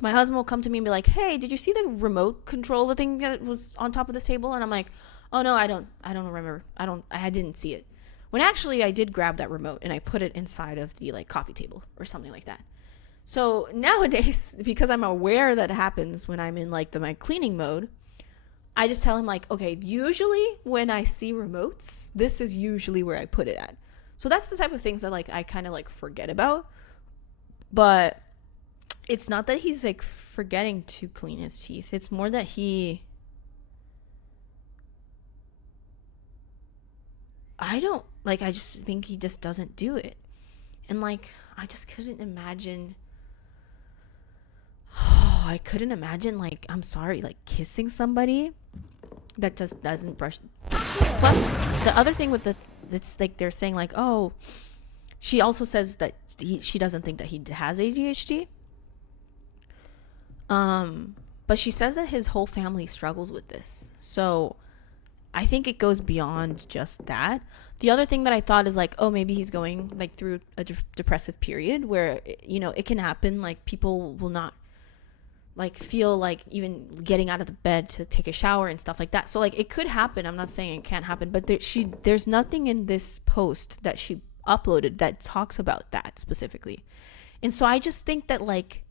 my husband will come to me and be like, hey, did you see the remote control, the thing that was on top of this table? And I'm like, oh no, I don't remember. I didn't see it. When actually I did grab that remote and I put it inside of the like coffee table or something like that. So nowadays, because I'm aware that happens when I'm in like my cleaning mode, I just tell him like, okay, usually when I see remotes, this is usually where I put it at. So that's the type of things that like I kind of like forget about. But it's not that he's like forgetting to clean his teeth. It's more that I just think he just doesn't do it. And like, I just couldn't imagine. Oh, I couldn't imagine, like, I'm sorry, like kissing somebody that just doesn't brush. Plus, the other thing with it's like they're saying like, oh, she also says that she doesn't think that he has ADHD. But she says that his whole family struggles with this. So I think it goes beyond just that. The other thing that I thought is like, oh, maybe he's going like through a depressive period where, you know, it can happen. Like people will not like feel like even getting out of the bed to take a shower and stuff like that. So like it could happen. I'm not saying it can't happen, but there's nothing in this post that she uploaded that talks about that specifically. And so I just think that like,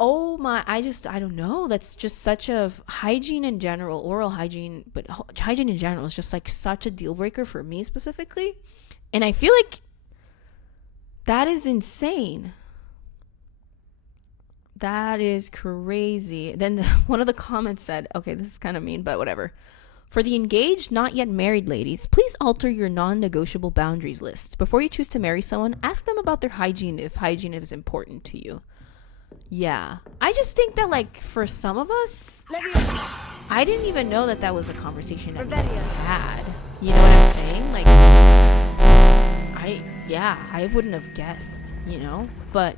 oh my, I don't know. That's just such a hygiene in general, oral hygiene, but hygiene in general is just like such a deal breaker for me specifically. And I feel like that is insane. That is crazy. Then one of the comments said, okay, this is kind of mean, but whatever. For the engaged, not yet married ladies, please alter your non-negotiable boundaries list. Before you choose to marry someone, ask them about their hygiene if hygiene is important to you. Yeah. I just think that, like, for some of us, I didn't even know that was a conversation that we had. You know what I'm saying? Like, I wouldn't have guessed, you know? But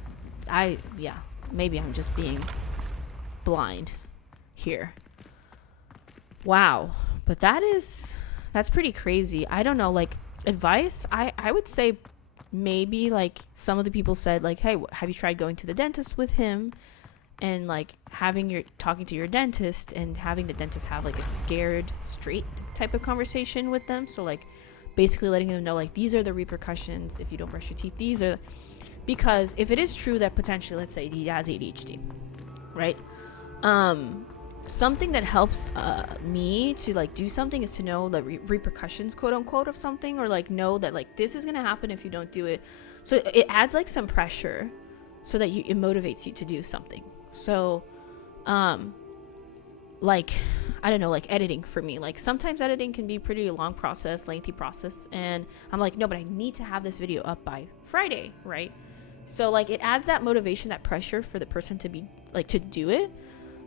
maybe I'm just being blind here. Wow. But that's pretty crazy. I don't know, like, advice, I would say maybe like some of the people said like, hey, have you tried going to the dentist with him, and like talking to your dentist and having the dentist have like a scared straight type of conversation with them. So like basically letting them know like, these are the repercussions if you don't brush your teeth. Because if it is true that potentially, let's say he has ADHD, right? Something that helps me to like do something is to know the repercussions, quote unquote, of something, or like know that like this is gonna happen if you don't do it. So it adds like some pressure, so that it motivates you to do something. So, like, I don't know, like editing for me, like sometimes editing can be pretty long process, lengthy process, and I'm like, no, but I need to have this video up by Friday, right? So like it adds that motivation, that pressure for the person to be like to do it.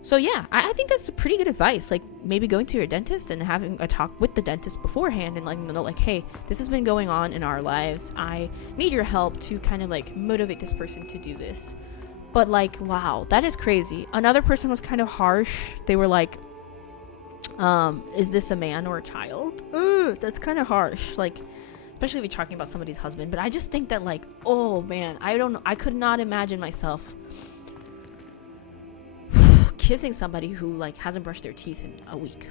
So yeah, I think that's a pretty good advice. Like maybe going to your dentist and having a talk with the dentist beforehand and letting them know like, hey, this has been going on in our lives. I need your help to kind of like motivate this person to do this. But like, wow, that is crazy. Another person was kind of harsh. They were like, is this a man or a child? That's kind of harsh. Like, especially if you're talking about somebody's husband. But I just think that like, oh man, I don't know. I could not imagine myself kissing somebody who like hasn't brushed their teeth in a week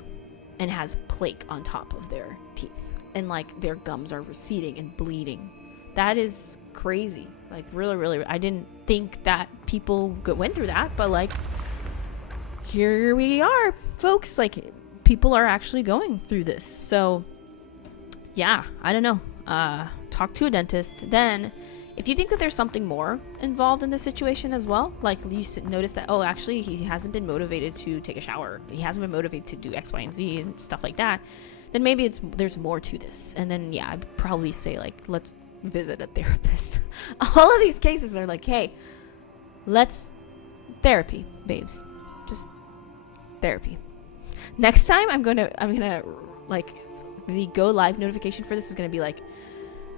and has plaque on top of their teeth and like their gums are receding and bleeding. That is crazy. Like really, I didn't think that people went through that, but like here we are, folks. Like people are actually going through this. So yeah, I don't know. Talk to a dentist. Then if you think that there's something more involved in the situation as well, like you notice that, oh, actually he hasn't been motivated to take a shower, he hasn't been motivated to do X, Y, and Z and stuff like that, then maybe there's more to this. And then yeah, I'd probably say like, let's visit a therapist. All of these cases are like, hey, let's therapy, babes, just therapy. Next time I'm gonna like, the go live notification for this is gonna be like,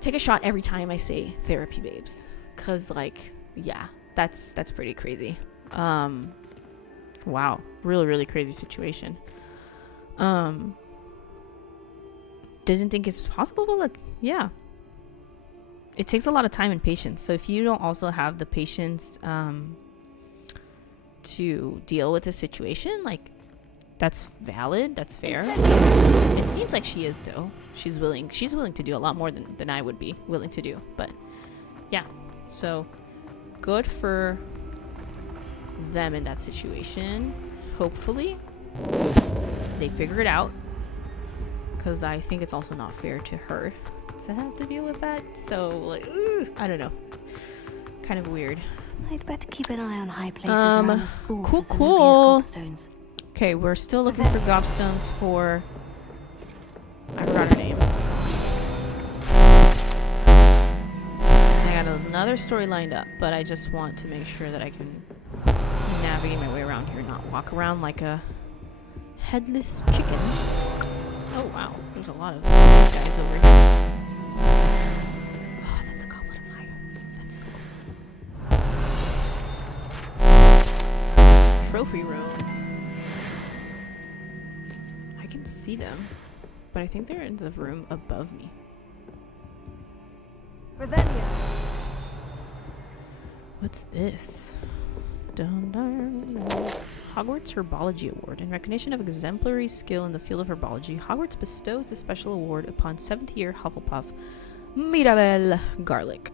take a shot every time I say therapy, babes. Cause like, yeah, that's pretty crazy. Wow. Really crazy situation. Doesn't think it's possible, but like, yeah. It takes a lot of time and patience. So if you don't also have the patience to deal with the situation, like, that's valid, that's fair. It seems like she is, though. She's willing to do a lot more than I would be willing to do. But yeah, so good for them in that situation. Hopefully they figure it out, because I think it's also not fair to her to have to deal with that. So like, I don't know, kind of weird. I'd better keep an eye on high places around the school cool, for cool. gobstones. Okay, we're still looking for gobstones for... I forgot her name. I got another story lined up, but I just want to make sure that I can navigate my way around here, not walk around like a headless chicken. Oh wow, there's a lot of guys over here. Oh, that's the goblet of fire. That's cool. Trophy room. I can see them, but I think they're in the room above me. Revelia. What's this? Dun, dun, dun. Hogwarts Herbology Award. In recognition of exemplary skill in the field of herbology, Hogwarts bestows the special award upon 7th year Hufflepuff Mirabelle Garlic.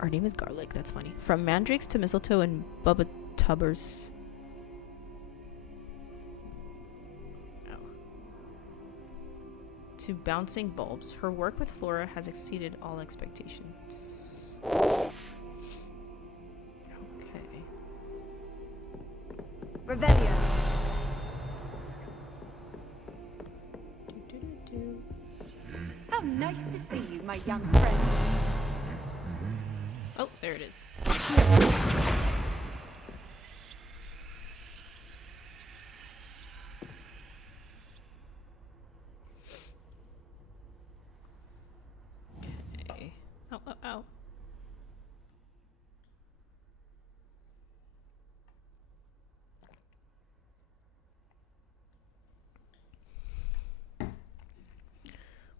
Our name is Garlic, that's funny. From mandrakes to mistletoe and bubba-tubbers. Oh. To bouncing bulbs, her work with Flora has exceeded all expectations. Revelia. How nice to see you, my young friend. Oh, there it is. Okay. Ow, ow, ow.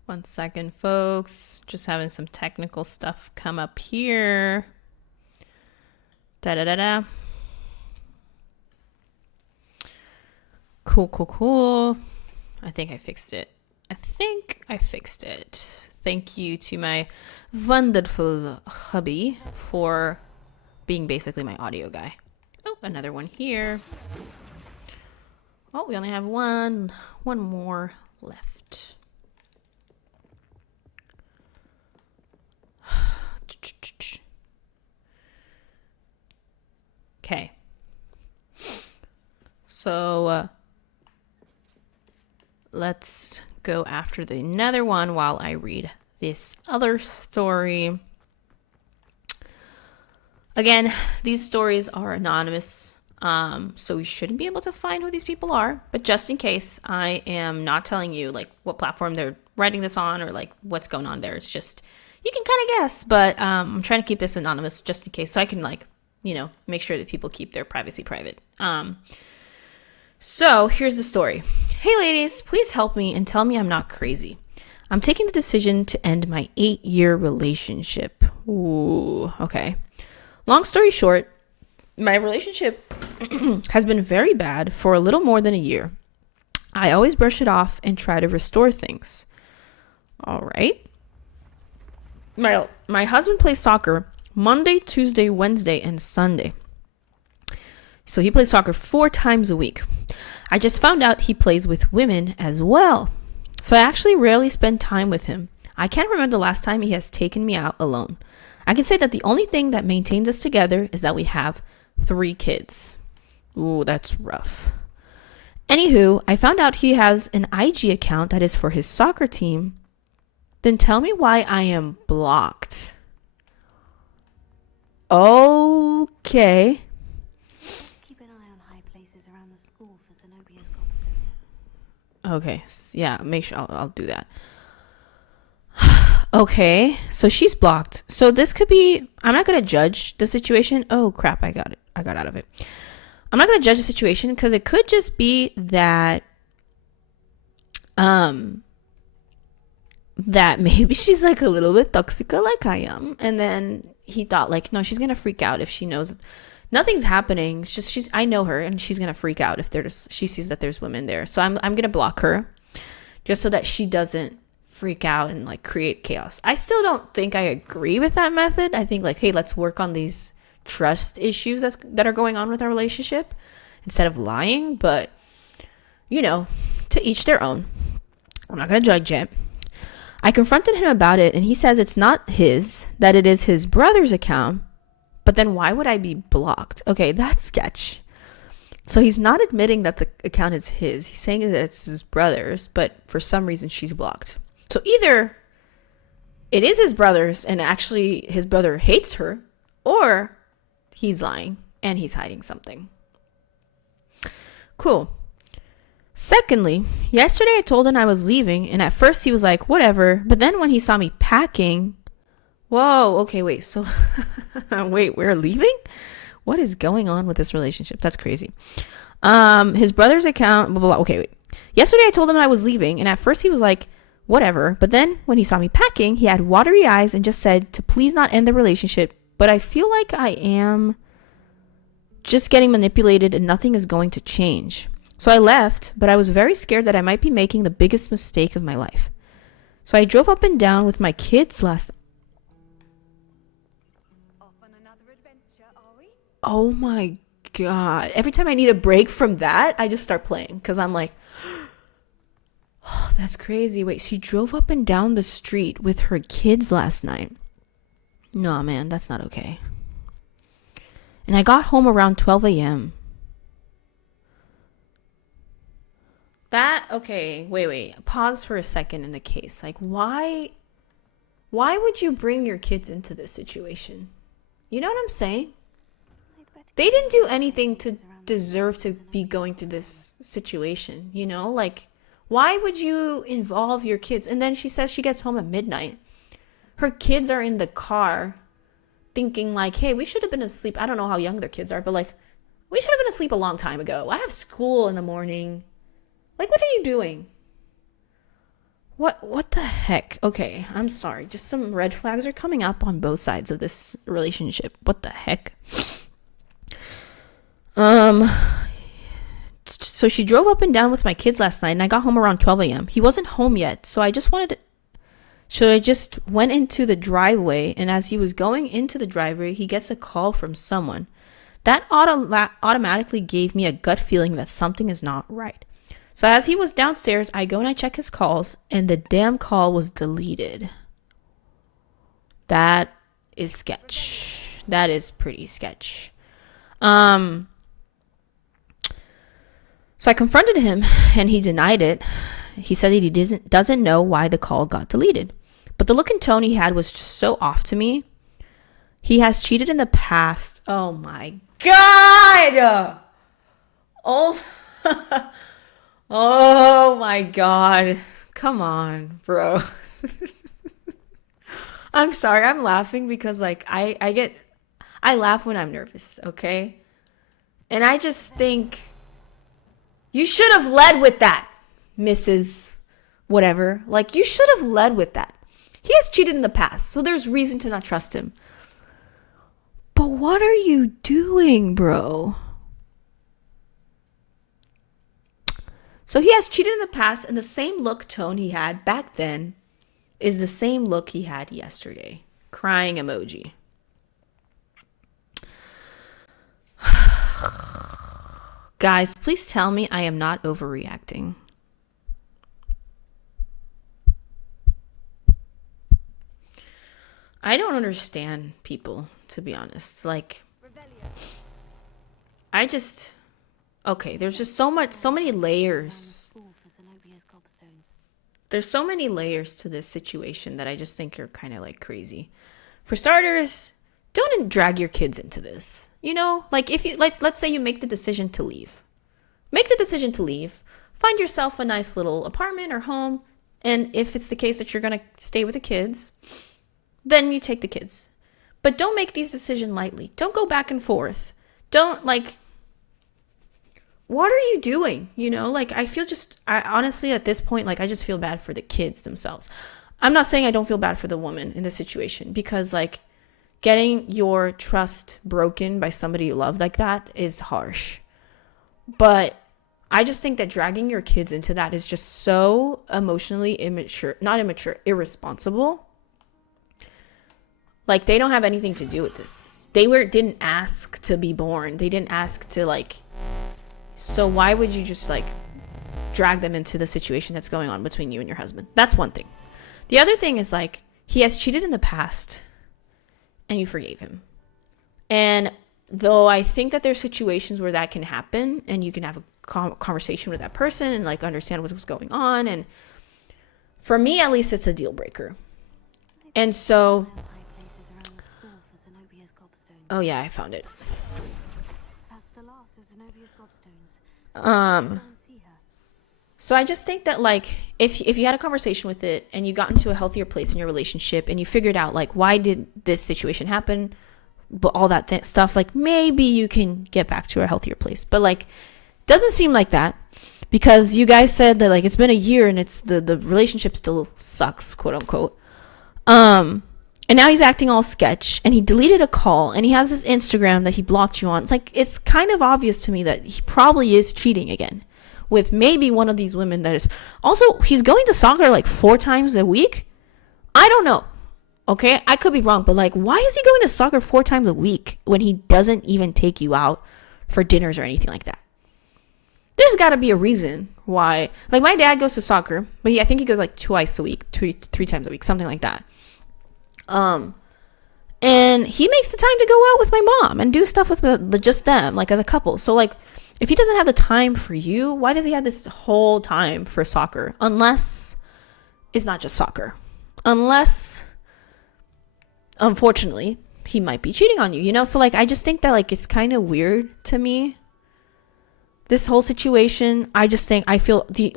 One second, folks. Just having some technical stuff come up here. Da-da-da-da. Cool, cool, cool. I think I fixed it. Thank you to my wonderful hubby for being basically my audio guy. Oh, another one here. Oh, we only have one more left. Okay. So let's go after another one while I read this other story. Again, these stories are anonymous, so we shouldn't be able to find who these people are. But just in case, I am not telling you like what platform they're writing this on or like what's going on there. It's just you can kind of guess, but I'm trying to keep this anonymous just in case, so I can like, you know, make sure that people keep their privacy private. So here's the story. Hey ladies, please help me and tell me I'm not crazy. I'm taking the decision to end my 8-year relationship. Ooh, okay. Long story short, my relationship has been very bad for a little more than a year. I always brush it off and try to restore things. All right. My husband plays soccer Monday, Tuesday, Wednesday, and Sunday. So he plays soccer 4 times a week. I just found out he plays with women as well. So I actually rarely spend time with him. I can't remember the last time he has taken me out alone. I can say that the only thing that maintains us together is that we have 3 kids. Ooh, that's rough. Anywho, I found out he has an IG account that is for his soccer team. Then tell me why I am blocked. Okay. Keep an eye on high places around the school for Zenobia's gobstones. Okay, yeah, make sure I'll do that. Okay, so she's blocked. So this could be, I'm not going to judge the situation. Oh crap, I got out of it. I'm not going to judge the situation because it could just be that that maybe she's like a little bit toxica like I am, and then he thought like, no, she's gonna freak out if she knows nothing's happening. It's just I know her and she's gonna freak out if she sees that there's women there. So I'm gonna block her just so that she doesn't freak out and like create chaos. I still don't think I agree with that method. I think like, hey, let's work on these trust issues that are going on with our relationship instead of lying. But you know, to each their own. I'm not gonna judge it. I confronted him about it and he says it's not his, that it is his brother's account, But then why would I be blocked? Okay, that's sketch. So he's not admitting that the account is his. He's saying that it's his brother's, but for some reason she's blocked. So either it is his brother's and actually his brother hates her, or he's lying and he's hiding something. Cool. Secondly, yesterday I told him I was leaving, and at first he was like, whatever. But then when he saw me packing, whoa, okay, wait. So, wait, we're leaving? What is going on with this relationship? That's crazy. His brother's account, blah, blah, blah. Okay, wait. Yesterday I told him I was leaving, and at first he was like, whatever. But then when he saw me packing, he had watery eyes and just said to please not end the relationship. But I feel like I am just getting manipulated and nothing is going to change. So I left, but I was very scared that I might be making the biggest mistake of my life. So I drove up and down with my kids last. Off on another adventure, are we? Oh my God. Every time I need a break from that, I just start playing because I'm like, oh, that's crazy. Wait, she drove up and down the street with her kids last night. No, man, that's not okay. And I got home around 12 a.m. That, okay, wait. Pause for a second in the case. Like, why would you bring your kids into this situation? You know what I'm saying? They didn't do anything to deserve to be going through this situation, you know? Like, why would you involve your kids? And then she says she gets home at midnight. Her kids are in the car thinking like, hey, we should have been asleep. I don't know how young their kids are, but like, we should have been asleep a long time ago. I have school in the morning. Like, what are you doing? What the heck? Okay, I'm sorry. Just some red flags are coming up on both sides of this relationship. What the heck? So she drove up and down with my kids last night, and I got home around 12 a.m. He wasn't home yet, so I just went into the driveway, and as he was going into the driveway, he gets a call from someone. That automatically gave me a gut feeling that something is not right. So as he was downstairs, I go and I check his calls, and the damn call was deleted. That is sketch. That is pretty sketch. So I confronted him, and he denied it. He said that he doesn't know why the call got deleted. But the look and tone he had was just so off to me. He has cheated in the past. Oh my God! Oh. Oh my God. Come on, bro. I'm sorry. I'm laughing because like I laugh when I'm nervous, okay? And I just think you should have led with that, Mrs. Whatever. Like, you should have led with that. He has cheated in the past, so there's reason to not trust him. But what are you doing, bro? So he has cheated in the past, and the same look tone he had back then is the same look he had yesterday. Crying emoji. Guys, please tell me I am not overreacting. I don't understand people, to be honest. Like, okay, there's just so many layers. There's so many layers to this situation that I just think are kind of like crazy. For starters, don't drag your kids into this. You know, like if you let's say you make the decision to leave. Make the decision to leave. Find yourself a nice little apartment or home, and if it's the case that you're going to stay with the kids, then you take the kids. But don't make these decisions lightly. Don't go back and forth. Don't like, what are you doing? You know, like I honestly at this point, like I just feel bad for the kids themselves. I'm not saying I don't feel bad for the woman in this situation, because like getting your trust broken by somebody you love like that is harsh. But I just think that dragging your kids into that is just so emotionally irresponsible. Like, they don't have anything to do with this. They didn't ask to be born. They didn't ask to, like... So why would you just, like, drag them into the situation that's going on between you and your husband? That's one thing. The other thing is, like, he has cheated in the past, and you forgave him. And though I think that there's situations where that can happen and you can have a conversation with that person and like understand what's going on, and for me at least it's a deal breaker. And so oh yeah, I found it. That's the last of Zenobia's gobstones. So I just think that like if you had a conversation with it and you got into a healthier place in your relationship and you figured out like why did this situation happen, but all that stuff, like maybe you can get back to a healthier place. But like doesn't seem like that, because you guys said that like it's been a year and it's the relationship still sucks, quote unquote. And now he's acting all sketch, and he deleted a call, and he has this Instagram that he blocked you on. It's like, it's kind of obvious to me that he probably is cheating again with maybe one of these women that is also, he's going to soccer like 4 times a week. I don't know. Okay. I could be wrong, but like, why is he going to soccer 4 times a week when he doesn't even take you out for dinners or anything like that? There's got to be a reason why. Like, my dad goes to soccer, but I think he goes like twice a week, 3 times a week, something like that. And he makes the time to go out with my mom and do stuff with just them, like as a couple. So like, if he doesn't have the time for you, why does he have this whole time for soccer? Unless it's not just soccer. Unless, unfortunately, he might be cheating on you, you know? So like, I just think that like, it's kind of weird to me, this whole situation. I just think, I feel the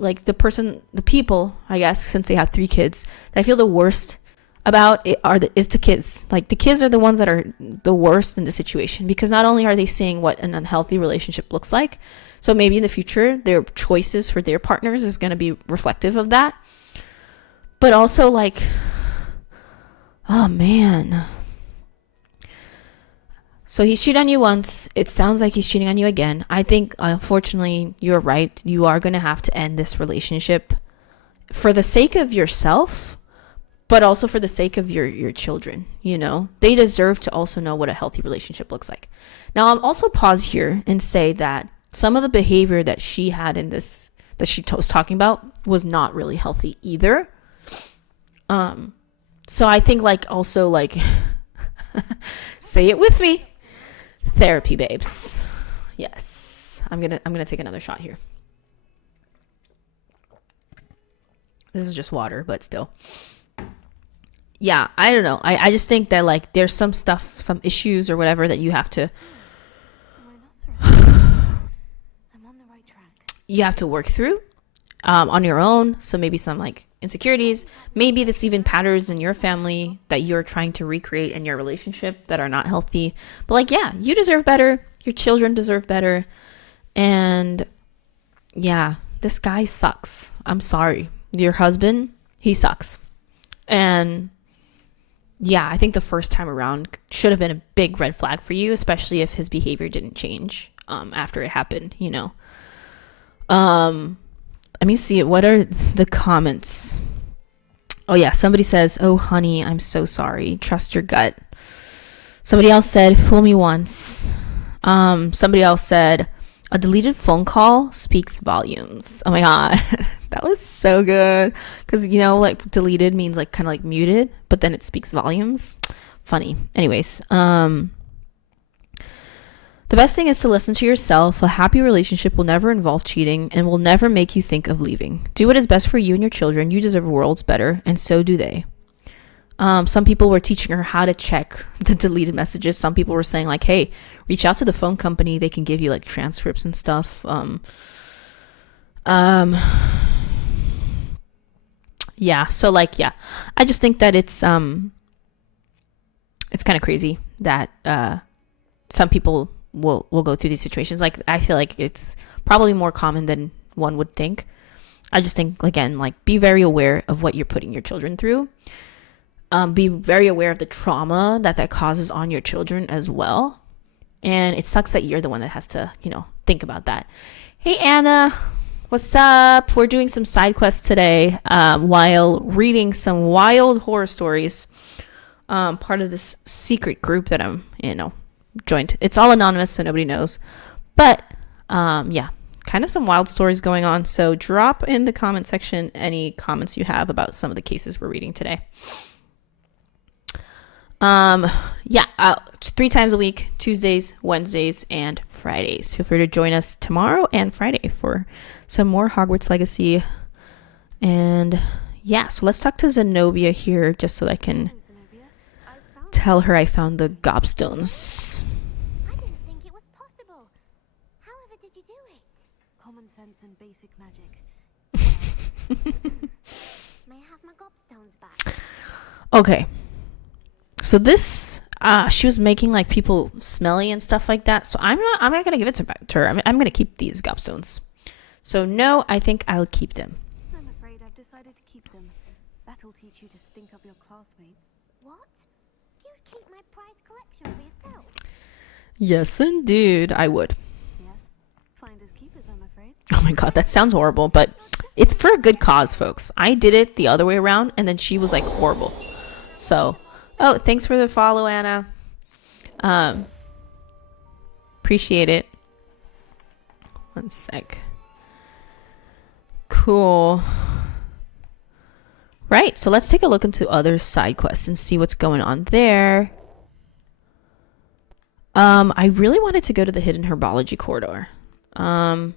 people, I guess, since they have 3 kids, that I feel the worst about it is the kids. Like, the kids are the ones that are the worst in the situation, because not only are they seeing what an unhealthy relationship looks like, so maybe in the future their choices for their partners is going to be reflective of that, but also like, oh man. So he's cheated on you once. It sounds like he's cheating on you again. I think, unfortunately, you're right. You are going to have to end this relationship for the sake of yourself, but also for the sake of your children. You know, they deserve to also know what a healthy relationship looks like. Now, I'll also pause here and say that some of the behavior that she had in this, that she was talking about, was not really healthy either. So I think like, also like, say it with me, therapy, babes. Yes, I'm gonna take another shot here. This is just water, but still. Yeah, I don't know. I just think that like there's some stuff, some issues or whatever that you have to you have to work through on your own. So maybe some like insecurities, maybe that's even patterns in your family that you're trying to recreate in your relationship that are not healthy. But like, yeah, you deserve better. Your children deserve better. And yeah, this guy sucks. I'm sorry. Your husband, he sucks. And yeah, I think the first time around should have been a big red flag for you, especially if his behavior didn't change after it happened, you know. Let me see it. What are the comments? Oh yeah, somebody says, "Oh honey, I'm so sorry. Trust your gut." Somebody else said, "Fool me once." Somebody else said, "A deleted phone call speaks volumes." Oh my god. That was so good, because you know, like, deleted means like kind of like muted, but then it speaks volumes. Funny. Anyways, the best thing is to listen to yourself. A happy relationship will never involve cheating and will never make you think of leaving. Do what is best for you and your children. You deserve worlds better, and so do they. Some people were teaching her how to check the deleted messages. Some people were saying like, hey, reach out to the phone company. They can give you like transcripts and stuff. Yeah, so like, yeah, I just think that it's kind of crazy that some people will go through these situations. Like, I feel like it's probably more common than one would think. I just think, again, like, be very aware of what you're putting your children through. Be very aware of the trauma that causes on your children as well. And it sucks that you're the one that has to, you know, think about that. Hey, Anna. What's up? We're doing some side quests today while reading some wild horror stories. Part of this secret group that I'm, you know, joined. It's all anonymous, so nobody knows. But yeah, kind of some wild stories going on. So drop in the comment section any comments you have about some of the cases we're reading today. Yeah, 3 times a week, Tuesdays, Wednesdays, and Fridays. Feel free to join us tomorrow and Friday for some more Hogwarts Legacy. And yeah, so let's talk to Zenobia here just so that I can tell her I found the gobstones. I didn't think it was possible. However did you do it? Common sense and basic magic. May I have my gobstones back? Okay. So this, she was making like people smelly and stuff like that. So I'm not gonna give it to her. I'm gonna keep these gobstones. So no, I think I'll keep them. I'm afraid I've decided to keep them. That'll teach you to stink up your classmates. What? You'd keep my prized collection for yourself? Yes, indeed, I would. Yes. Finders keepers, I'm afraid. Oh my god, that sounds horrible, but it's for a good cause, folks. I did it the other way around, and then she was like horrible. So, oh, thanks for the follow, Anna. Appreciate it. One sec. Cool. Right, so let's take a look into other side quests and see what's going on there. I really wanted to go to the hidden herbology corridor. Yeah,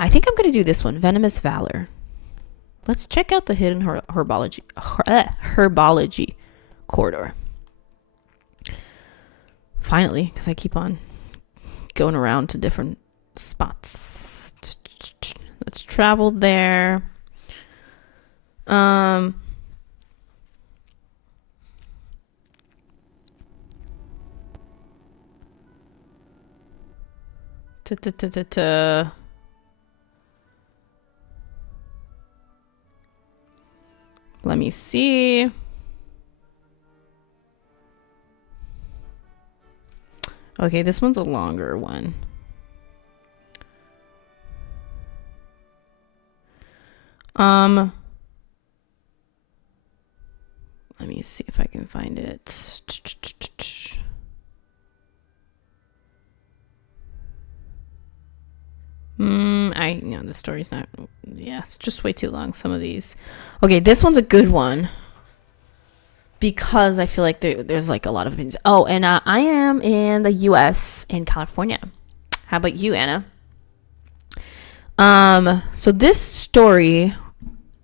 I think I'm going to do this one, Venomous Valor. Let's check out the hidden herbology corridor. Finally, because I keep on going around to different spots. Let's travel there. Let me see. Okay, this one's a longer one. Let me see if I can find it. The story's not, yeah, it's just way too long, some of these. Okay, this one's a good one because I feel like there's like a lot of things. Oh, and I am in the US in California. How about you, Anna? So this story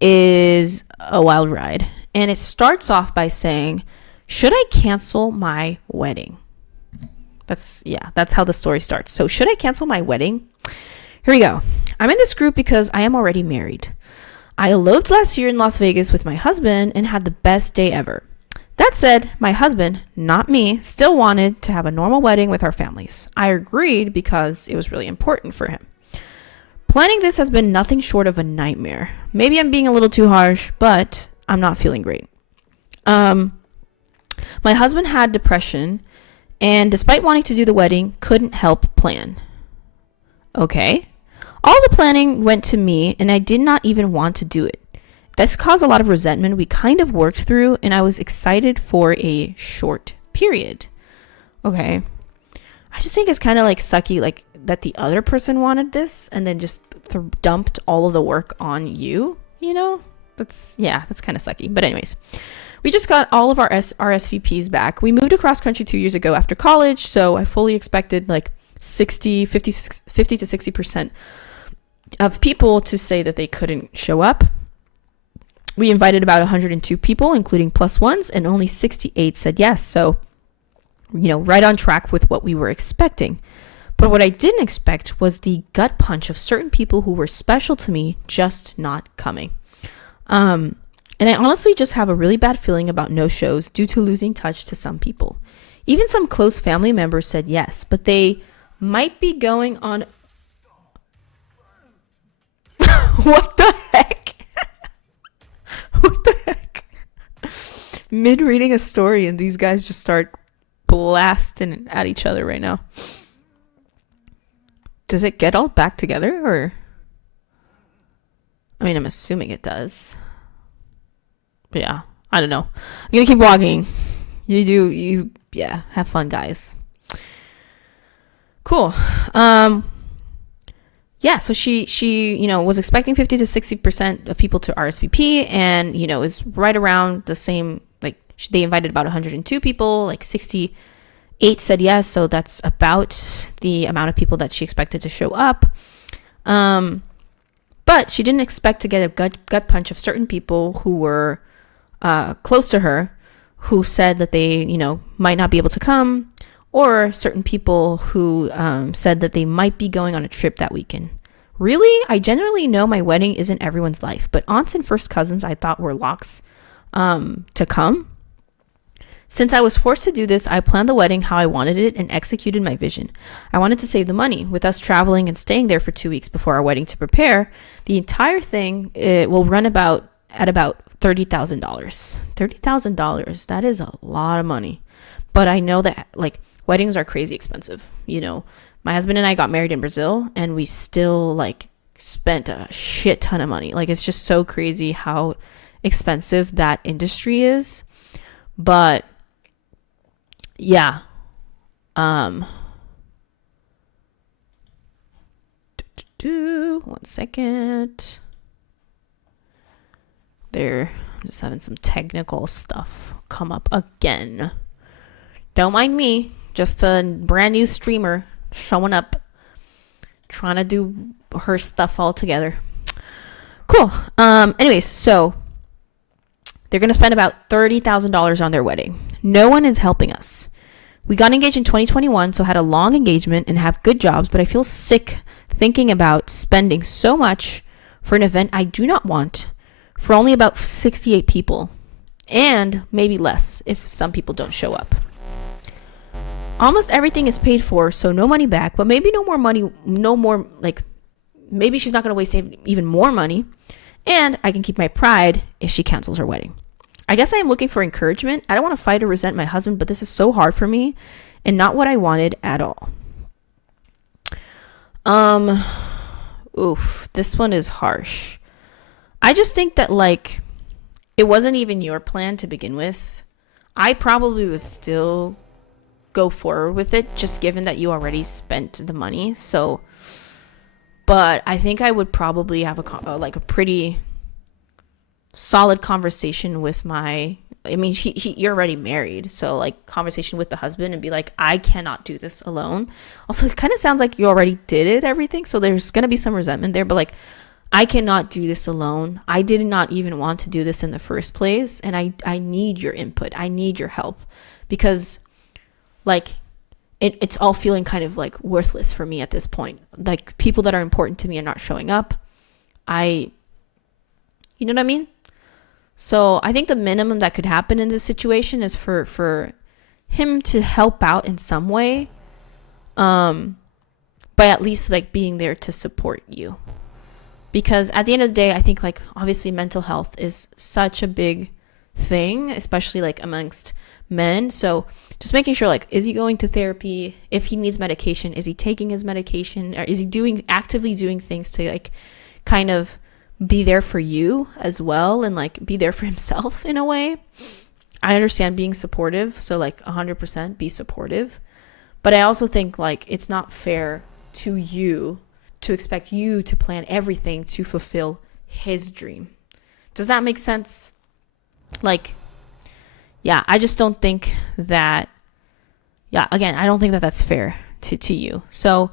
is a wild ride, and it starts off by saying, should I cancel my wedding? That's how the story starts. So should I cancel my wedding? Here we go. I'm in this group because I am already married. I eloped last year in Las Vegas with my husband and had the best day ever. That said, my husband, not me, still wanted to have a normal wedding with our families. I agreed because it was really important for him. Planning this has been nothing short of a nightmare. Maybe I'm being a little too harsh, but I'm not feeling great. My husband had depression, and despite wanting to do the wedding, couldn't help plan. Okay. All the planning went to me, and I did not even want to do it. This caused a lot of resentment we kind of worked through, and I was excited for a short period. Okay. I just think it's kind of like sucky, like that the other person wanted this and then just dumped all of the work on you, you know? That's kind of sucky. But anyways, we just got all of our RSVPs back. We moved across country 2 years ago after college, so I fully expected like 50 to 60% of people to say that they couldn't show up. We invited about 102 people, including plus ones, and only 68 said yes. So, right on track with what we were expecting. But what I didn't expect was the gut punch of certain people who were special to me just not coming. And I honestly just have a really bad feeling about no shows due to losing touch to some people. Even some close family members said yes, but they might be going on... What the heck? What the heck? Mid reading a story and these guys just start blasting at each other right now. Does it get all back together, or? I mean, I'm assuming it does. But yeah, I don't know. I'm gonna keep walking. Have fun, guys. Cool. yeah, so she was expecting 50 to 60% of people to RSVP, and is right around the same. Like, they invited about 102 people, like 68 said yes, so that's about the amount of people that she expected to show up. But she didn't expect to get a gut punch of certain people who were close to her, who said that they might not be able to come, or certain people who said that they might be going on a trip that weekend. Really? I generally know my wedding isn't everyone's life, but aunts and first cousins I thought were locks to come. Since I was forced to do this, I planned the wedding how I wanted it and executed my vision. I wanted to save the money. With us traveling and staying there for 2 weeks before our wedding to prepare, the entire thing will run at about $30,000. $30,000, that is a lot of money. But I know that, like, weddings are crazy expensive. My husband and I got married in Brazil, and we still, like, spent a shit ton of money. Like, it's just so crazy how expensive that industry is. But yeah. 1 second. There, I'm just having some technical stuff come up again. Don't mind me. Just a brand new streamer showing up, trying to do her stuff all together. Cool. Anyways, so they're gonna spend about $30,000 on their wedding. No one is helping us. We got engaged in 2021, so had a long engagement and have good jobs, but I feel sick thinking about spending so much for an event I do not want for only about 68 people, and maybe less if some people don't show up. Almost everything is paid for, so no money back, but maybe no more money, maybe she's not going to waste even more money, and I can keep my pride if she cancels her wedding. I guess I am looking for encouragement. I don't want to fight or resent my husband, but this is so hard for me and not what I wanted at all. This one is harsh. I just think that, like, it wasn't even your plan to begin with. I probably would still go forward with it, just given that you already spent the money. So, but I think I would probably have a pretty solid conversation with you're already married, so, like, conversation with the husband and be like, I cannot do this alone. Also, it kind of sounds like you already did everything, so there's gonna be some resentment there, but, like, I cannot do this alone. I did not even want to do this in the first place, and I need your input. I need your help, because, like, it's all feeling kind of, like, worthless for me at this point. Like, people that are important to me are not showing up. You know what I mean? So I think the minimum that could happen in this situation is for him to help out in some way, by at least, like, being there to support you. Because at the end of the day, I think, like, obviously mental health is such a big thing, especially, like, amongst men. So just making sure, like, is he going to therapy? If he needs medication, is he taking his medication? Or is he actively doing things to, like, kind of be there for you as well, and, like, be there for himself in a way? I understand being supportive, so, like, 100% be supportive. But I also think, like, it's not fair to you to expect you to plan everything to fulfill his dream. Does that make sense? Like, yeah, I just don't think that, again, I don't think that that's fair to you. So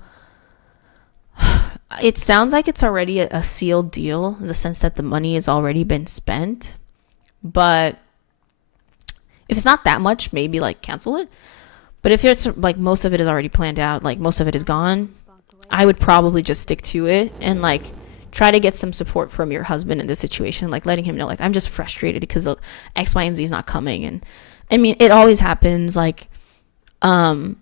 it sounds like it's already a sealed deal in the sense that the money has already been spent. But if it's not that much, maybe, like, cancel it. But if it's, like, most of it is already planned out, like, most of it is gone, I would probably just stick to it and, like, try to get some support from your husband in this situation, like, letting him know, like, I'm just frustrated because of X, Y, and Z is not coming. And I mean, it always happens, like, it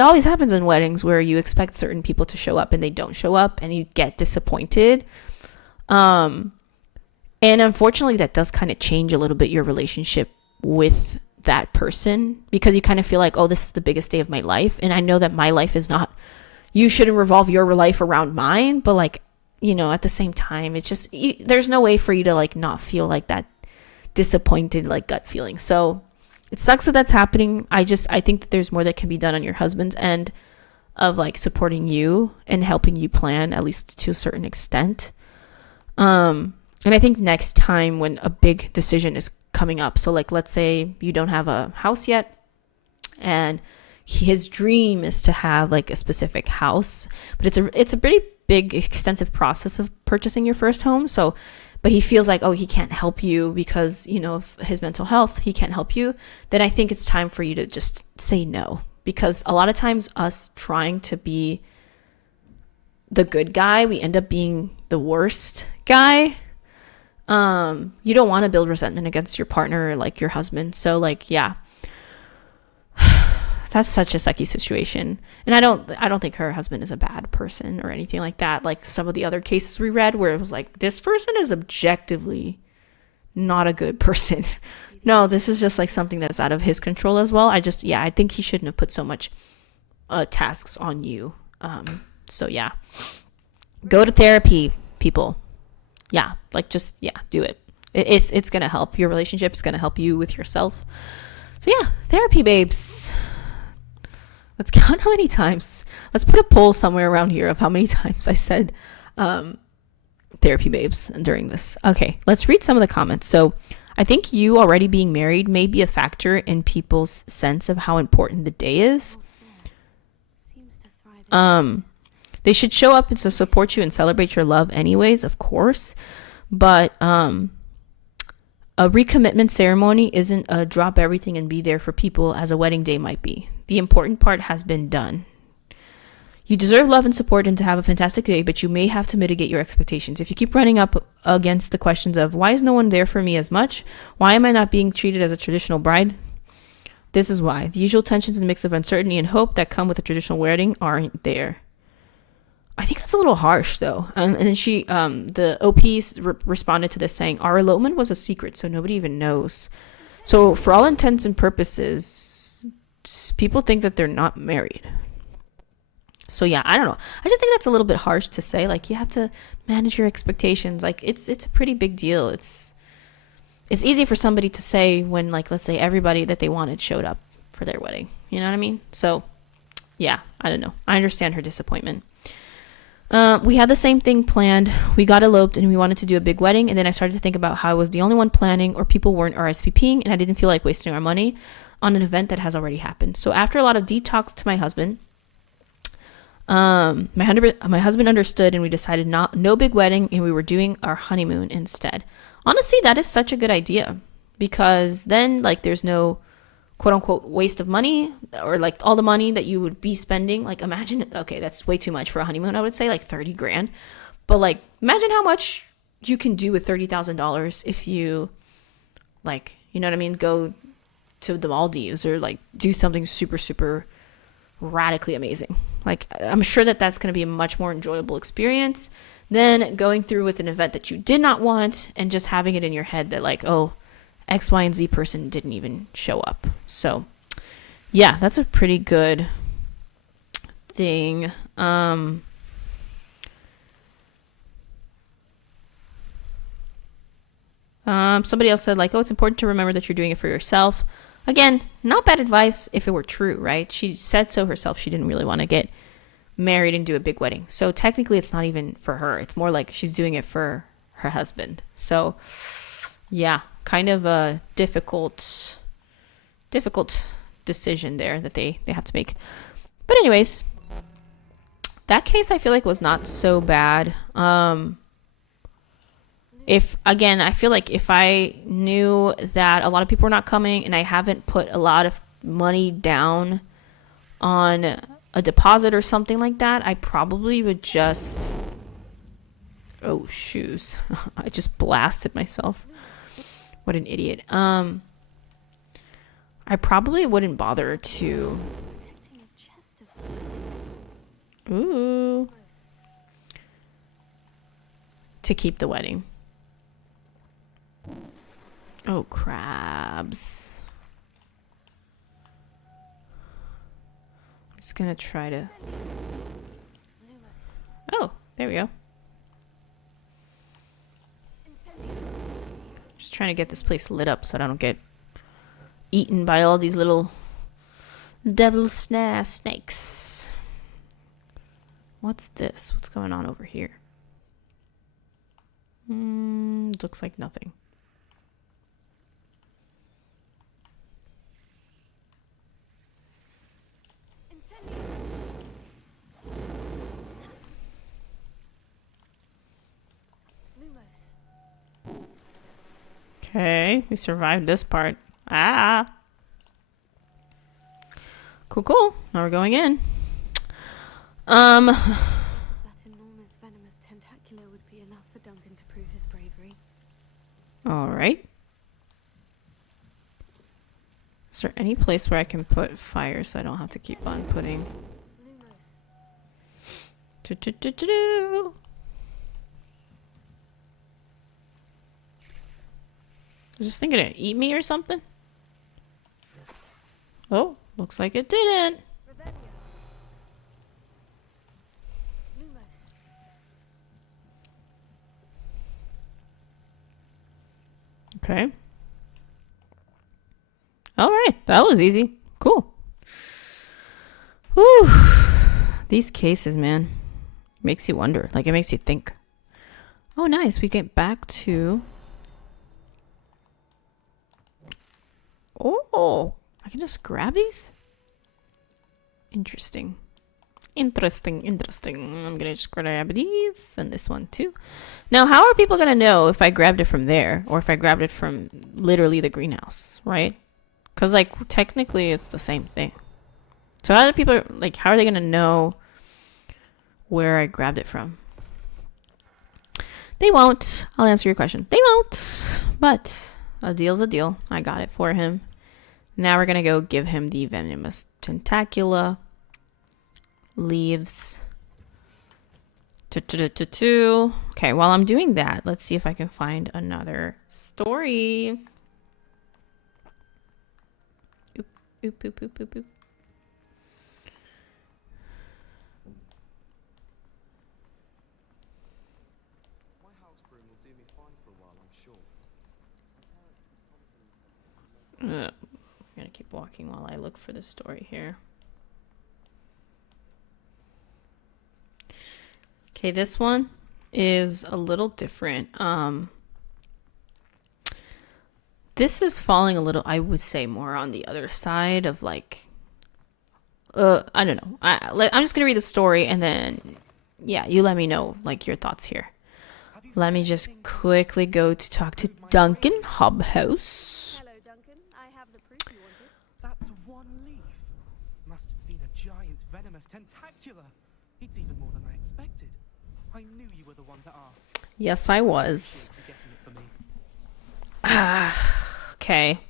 always happens in weddings where you expect certain people to show up and they don't show up and you get disappointed. And unfortunately, that does kind of change a little bit your relationship with that person, because you kind of feel like, oh, this is the biggest day of my life, and I know that my life is not, you shouldn't revolve your life around mine, but, like, at the same time, it's just, there's no way for you to, like, not feel like that disappointed, like, gut feeling. So it sucks that that's happening. I think that there's more that can be done on your husband's end. of like supporting you and helping you plan, at least to a certain extent. And I think next time when a big decision is coming up, so like let's say you don't have a house yet and his dream is to have like a specific house, but it's a pretty big extensive process of purchasing your first home. So but he feels like, oh, he can't help you because, you know, of his mental health, he can't help you, then I think it's time for you to just say no. Because a lot of times us trying to be the good guy, we end up being the worst guy. You don't want to build resentment against your partner or like your husband. So like, yeah, that's such a sucky situation. And I don't think her husband is a bad person or anything like that. Like some of the other cases we read where it was like, this person is objectively not a good person. No, this is just like something that's out of his control as well. I think he shouldn't have put so much tasks on you. So yeah, go to therapy, people. Yeah, like just, yeah, do it. It's going to help your relationship. It's going to help you with yourself. So yeah, therapy babes. Let's count how many times. Let's put a poll somewhere around here of how many times I said therapy babes during this. Okay, let's read some of the comments. So I think you already being married may be a factor in people's sense of how important the day is. They should show up and to support you and celebrate your love anyways, of course. But a recommitment ceremony isn't a drop everything and be there for people as a wedding day might be. The important part has been done. You deserve love and support and to have a fantastic day, but you may have to mitigate your expectations. If you keep running up against the questions of why is no one there for me as much? Why am I not being treated as a traditional bride? This is why. The usual tensions and mix of uncertainty and hope that come with a traditional wedding aren't there. I think that's a little harsh though. And then she, the OP responded to this saying, our elopement was a secret, so nobody even knows. So for all intents and purposes, people think that they're not married. So yeah, I don't know. I just think that's a little bit harsh to say. Like you have to manage your expectations. Like it's a pretty big deal. It's easy for somebody to say when, like, let's say everybody that they wanted showed up for their wedding. You know what I mean? So yeah, I don't know. I understand her disappointment. We had the same thing planned. We got eloped and we wanted to do a big wedding. And then I started to think about how I was the only one planning or people weren't RSVPing and I didn't feel like wasting our money on an event that has already happened. So after a lot of deep talks to my husband, my husband understood and we decided no big wedding and we were doing our honeymoon instead. Honestly, that is such a good idea because then like there's no quote unquote waste of money or like all the money that you would be spending. Like imagine, okay, that's way too much for a honeymoon. I would say like 30 grand, but like imagine how much you can do with $30,000 if you like, you know what I mean? Go to the Maldives or like do something super, super radically amazing. Like I'm sure that that's going to be a much more enjoyable experience than going through with an event that you did not want and just having it in your head that like, oh, X, Y, and Z person didn't even show up. So yeah, that's a pretty good thing. Somebody else said like, oh, it's important to remember that you're doing it for yourself. Again, not bad advice if it were true, right? She said so herself. She didn't really want to get married and do a big wedding. So technically it's not even for her. It's more like she's doing it for her husband. So yeah, kind of a difficult decision there that they have to make. But anyways, that case I feel like was not so bad. I feel like if I knew that a lot of people were not coming and I haven't put a lot of money down on a deposit or something like that, I probably would just, oh shoes, I just blasted myself. What an idiot. I probably wouldn't bother to, to keep the wedding. Oh, crabs. I'm just gonna try to... Oh, there we go. Just trying to get this place lit up so I don't get eaten by all these little devil snakes. What's this? What's going on over here? Looks like nothing. Okay, we survived this part. Ah. Cool. Now we're going in. That enormous venomous tentacular would be enough for Duncan to prove his bravery. All right. Is there any place where I can put fire so I don't have to keep on putting? Is this thing gonna eat me or something? Oh, looks like it didn't. Okay. All right, that was easy. Cool. Whew. These cases, man, makes you wonder. Like, it makes you think. Oh, nice. We get back to... Oh, I can just grab these? Interesting. I'm gonna just grab these and this one too. Now, how are people gonna know if I grabbed it from there or if I grabbed it from literally the greenhouse, right? Because, like, technically it's the same thing. So how do people, like, how are they gonna know where I grabbed it from? They won't. I'll answer your question. They won't. But a deal's a deal. I got it for him. Now we're gonna go give him the venomous tentacula. Leaves. Okay, while I'm doing that, let's see if I can find another story. Oop. I'm gonna keep walking while I look for the story here. Okay, this one is a little different. This is falling a little, I would say, more on the other side of, like, I don't know. I'm just gonna read the story and then, yeah, you let me know, like, your thoughts here. Let me just quickly go to talk to Duncan Hobhouse. Hello, Duncan. I have the proof you wanted. That's one leaf. Must have been a giant venomous tentacula. It's even more than I expected. I knew you were the one to ask. Yes, I was. Okay.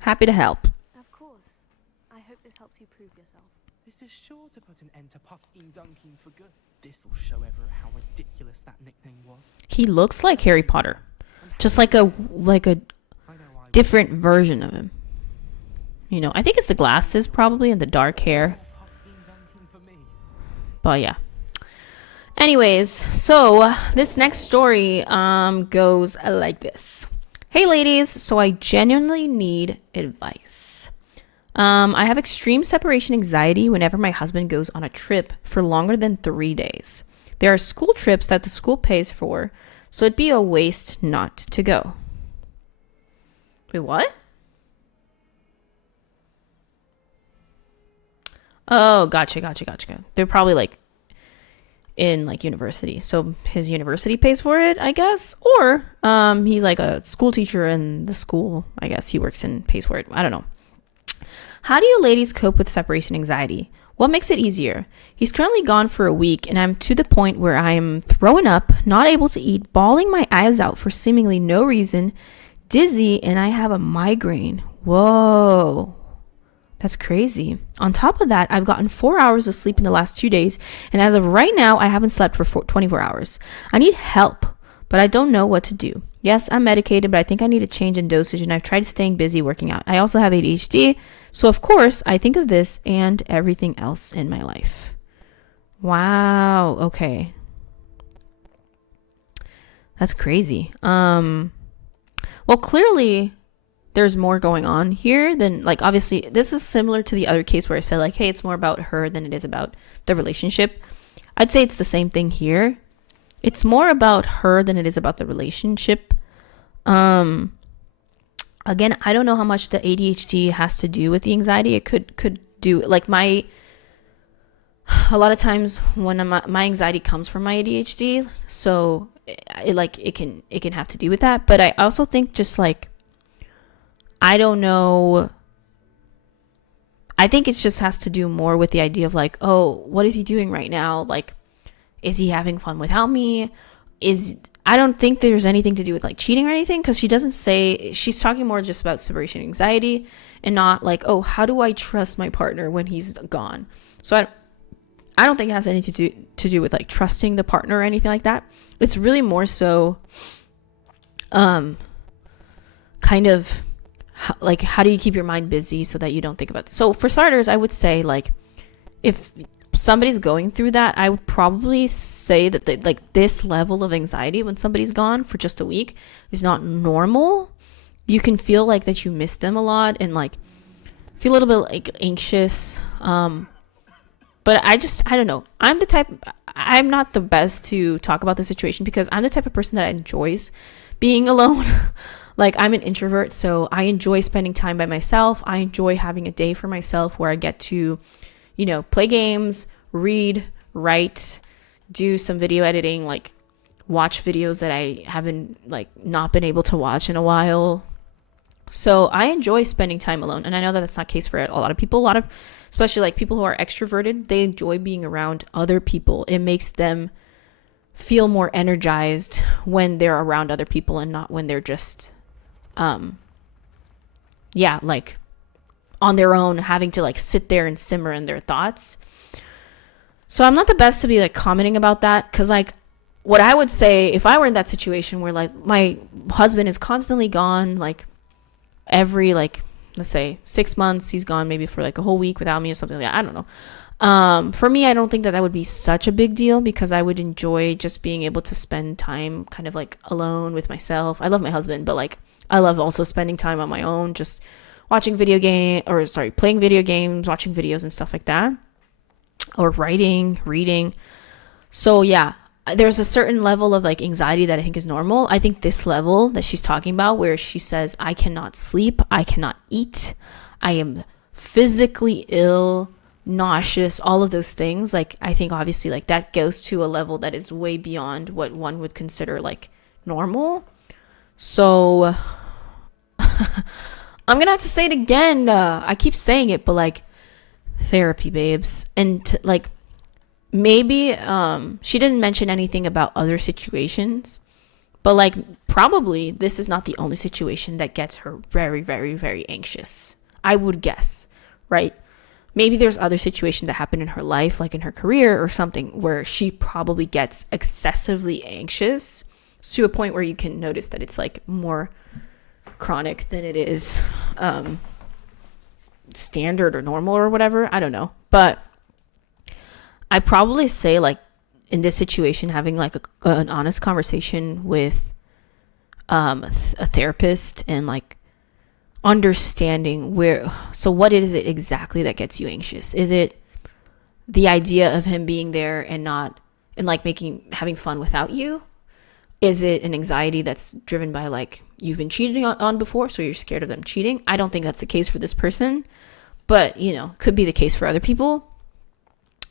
Happy to help. Of course. I hope this helps you prove yourself. This is sure to put an end to Puffskein Duncan for good. This'll show ever how ridiculous that nickname was. He looks like Harry Potter. Just like a different version of him. You know, I think it's the glasses probably and the dark hair. But yeah. Anyways, so this next story goes like this. Hey ladies, so I genuinely need advice. I have extreme separation anxiety whenever my husband goes on a trip for longer than 3 days. There are school trips that the school pays for, so it'd be a waste not to go. Wait, what? Oh, gotcha. They're probably like in like university, so his university pays for it, I guess, or he's like a school teacher and the school, I guess, he works in pays for it. I don't know. How do you ladies cope with separation anxiety? What makes it easier? He's currently gone for a week and I'm to the point where I'm throwing up, not able to eat, bawling my eyes out for seemingly no reason, dizzy, and I have a migraine. Whoa. That's crazy. On top of that, I've gotten 4 hours of sleep in the last 2 days, and as of right now, I haven't slept for 24 hours. I need help, but I don't know what to do. Yes, I'm medicated, but I think I need a change in dosage, and I've tried staying busy working out. I also have ADHD, so of course, I think of this and everything else in my life. Wow, okay. That's crazy. Well, clearly there's more going on here than, like, obviously this is similar to the other case where I said, like, hey, it's more about her than it is about the relationship. I'd say it's the same thing here. It's more about her than it is about the relationship. Again, I don't know how much the ADHD has to do with the anxiety. It could do, like, a lot of times when my anxiety comes from my ADHD, so it can have to do with that. But I also think, just like, I don't know, I think it just has to do more with the idea of, like, oh, what is he doing right now? Like, is he having fun without me? I don't think there's anything to do with, like, cheating or anything, because she doesn't say. She's talking more just about separation anxiety, and not like, oh, how do I trust my partner when he's gone? So I don't think it has anything to do with, like, trusting the partner or anything like that. It's really more so kind of like, how do you keep your mind busy so that you don't think about it? So for starters, I would say, like, if somebody's going through that, I would probably say that like, this level of anxiety when somebody's gone for just a week is not normal. You can feel like that you miss them a lot, and, like, feel a little bit, like, anxious. But I don't know. I'm not the best to talk about the situation, because I'm the type of person that enjoys being alone. Like, I'm an introvert, so I enjoy spending time by myself. I enjoy having a day for myself where I get to, play games, read, write, do some video editing, like, watch videos that I haven't, like, not been able to watch in a while. So I enjoy spending time alone. And I know that that's not the case for a lot of people. Especially, like, people who are extroverted, they enjoy being around other people. It makes them feel more energized when they're around other people, and not when they're just like, on their own, having to, like, sit there and simmer in their thoughts. So I'm not the best to be, like, commenting about that, because, like, what I would say if I were in that situation where, like, my husband is constantly gone, like, every, like, let's say 6 months, he's gone maybe for, like, a whole week without me or something like that. I don't know. For me, I don't think that would be such a big deal, because I would enjoy just being able to spend time kind of, like, alone with myself. I love my husband, but, like, I love also spending time on my own, just playing video games, watching videos and stuff like that, or writing, reading. So yeah, there's a certain level of, like, anxiety that I think is normal. I think this level that she's talking about, where she says, I cannot sleep, I cannot eat, I am physically ill, nauseous, all of those things, like, I think obviously, like, that goes to a level that is way beyond what one would consider, like, normal. So I'm gonna have to say it again. I keep saying it, but, like, therapy, babes. And like, maybe she didn't mention anything about other situations, but, like, probably this is not the only situation that gets her very, very, very anxious, I would guess, right? Maybe there's other situations that happen in her life, like in her career or something, where she probably gets excessively anxious to a point where you can notice that it's, like, more chronic than it is standard or normal or whatever. I don't know. But I probably say, like, in this situation, having, like, an honest conversation with a therapist, and, like, understanding what is it exactly that gets you anxious? Is it the idea of him being there and like, having fun without you? Is it an anxiety that's driven by, like, you've been cheated on before, so you're scared of them cheating? I don't think that's the case for this person, but, could be the case for other people.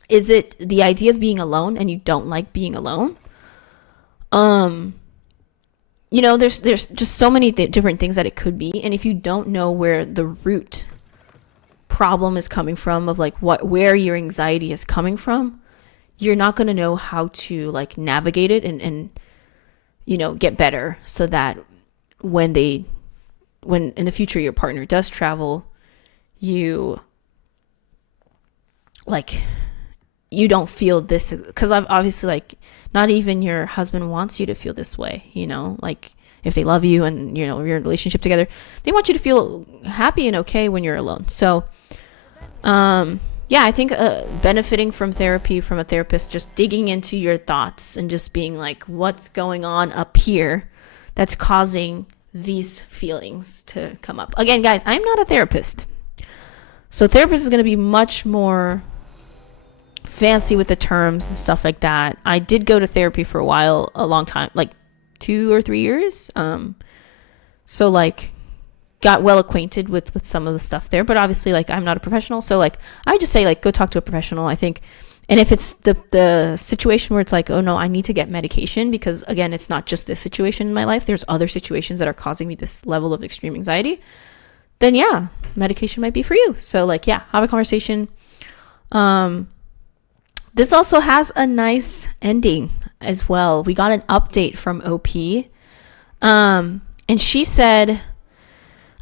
Is it the idea of being alone and you don't like being alone? There's just so many different things that it could be. And if you don't know where the root problem is coming from, of, like, where your anxiety is coming from, you're not going to know how to, like, navigate it and get better, so that when in the future your partner does travel, you don't feel this, because obviously, like, not even your husband wants you to feel this way, like, if they love you and, you're in a relationship together, they want you to feel happy and okay when you're alone. So, yeah, I think benefiting from therapy, from a therapist, just digging into your thoughts and just being like, what's going on up here that's causing these feelings to come up. Again, guys, I'm not a therapist. So therapist is going to be much more fancy with the terms and stuff like that. I did go to therapy for a long time, like 2 or 3 years. So like got well acquainted with some of the stuff there, but obviously like I'm not a professional, so like I just say like go talk to a professional, I think. And if it's the situation where it's like, oh no, I need to get medication, because again, it's not just this situation in my life, there's other situations that are causing me this level of extreme anxiety, then yeah, medication might be for you. So like, yeah, have a conversation. This also has a nice ending as well. We got an update from OP. And she said,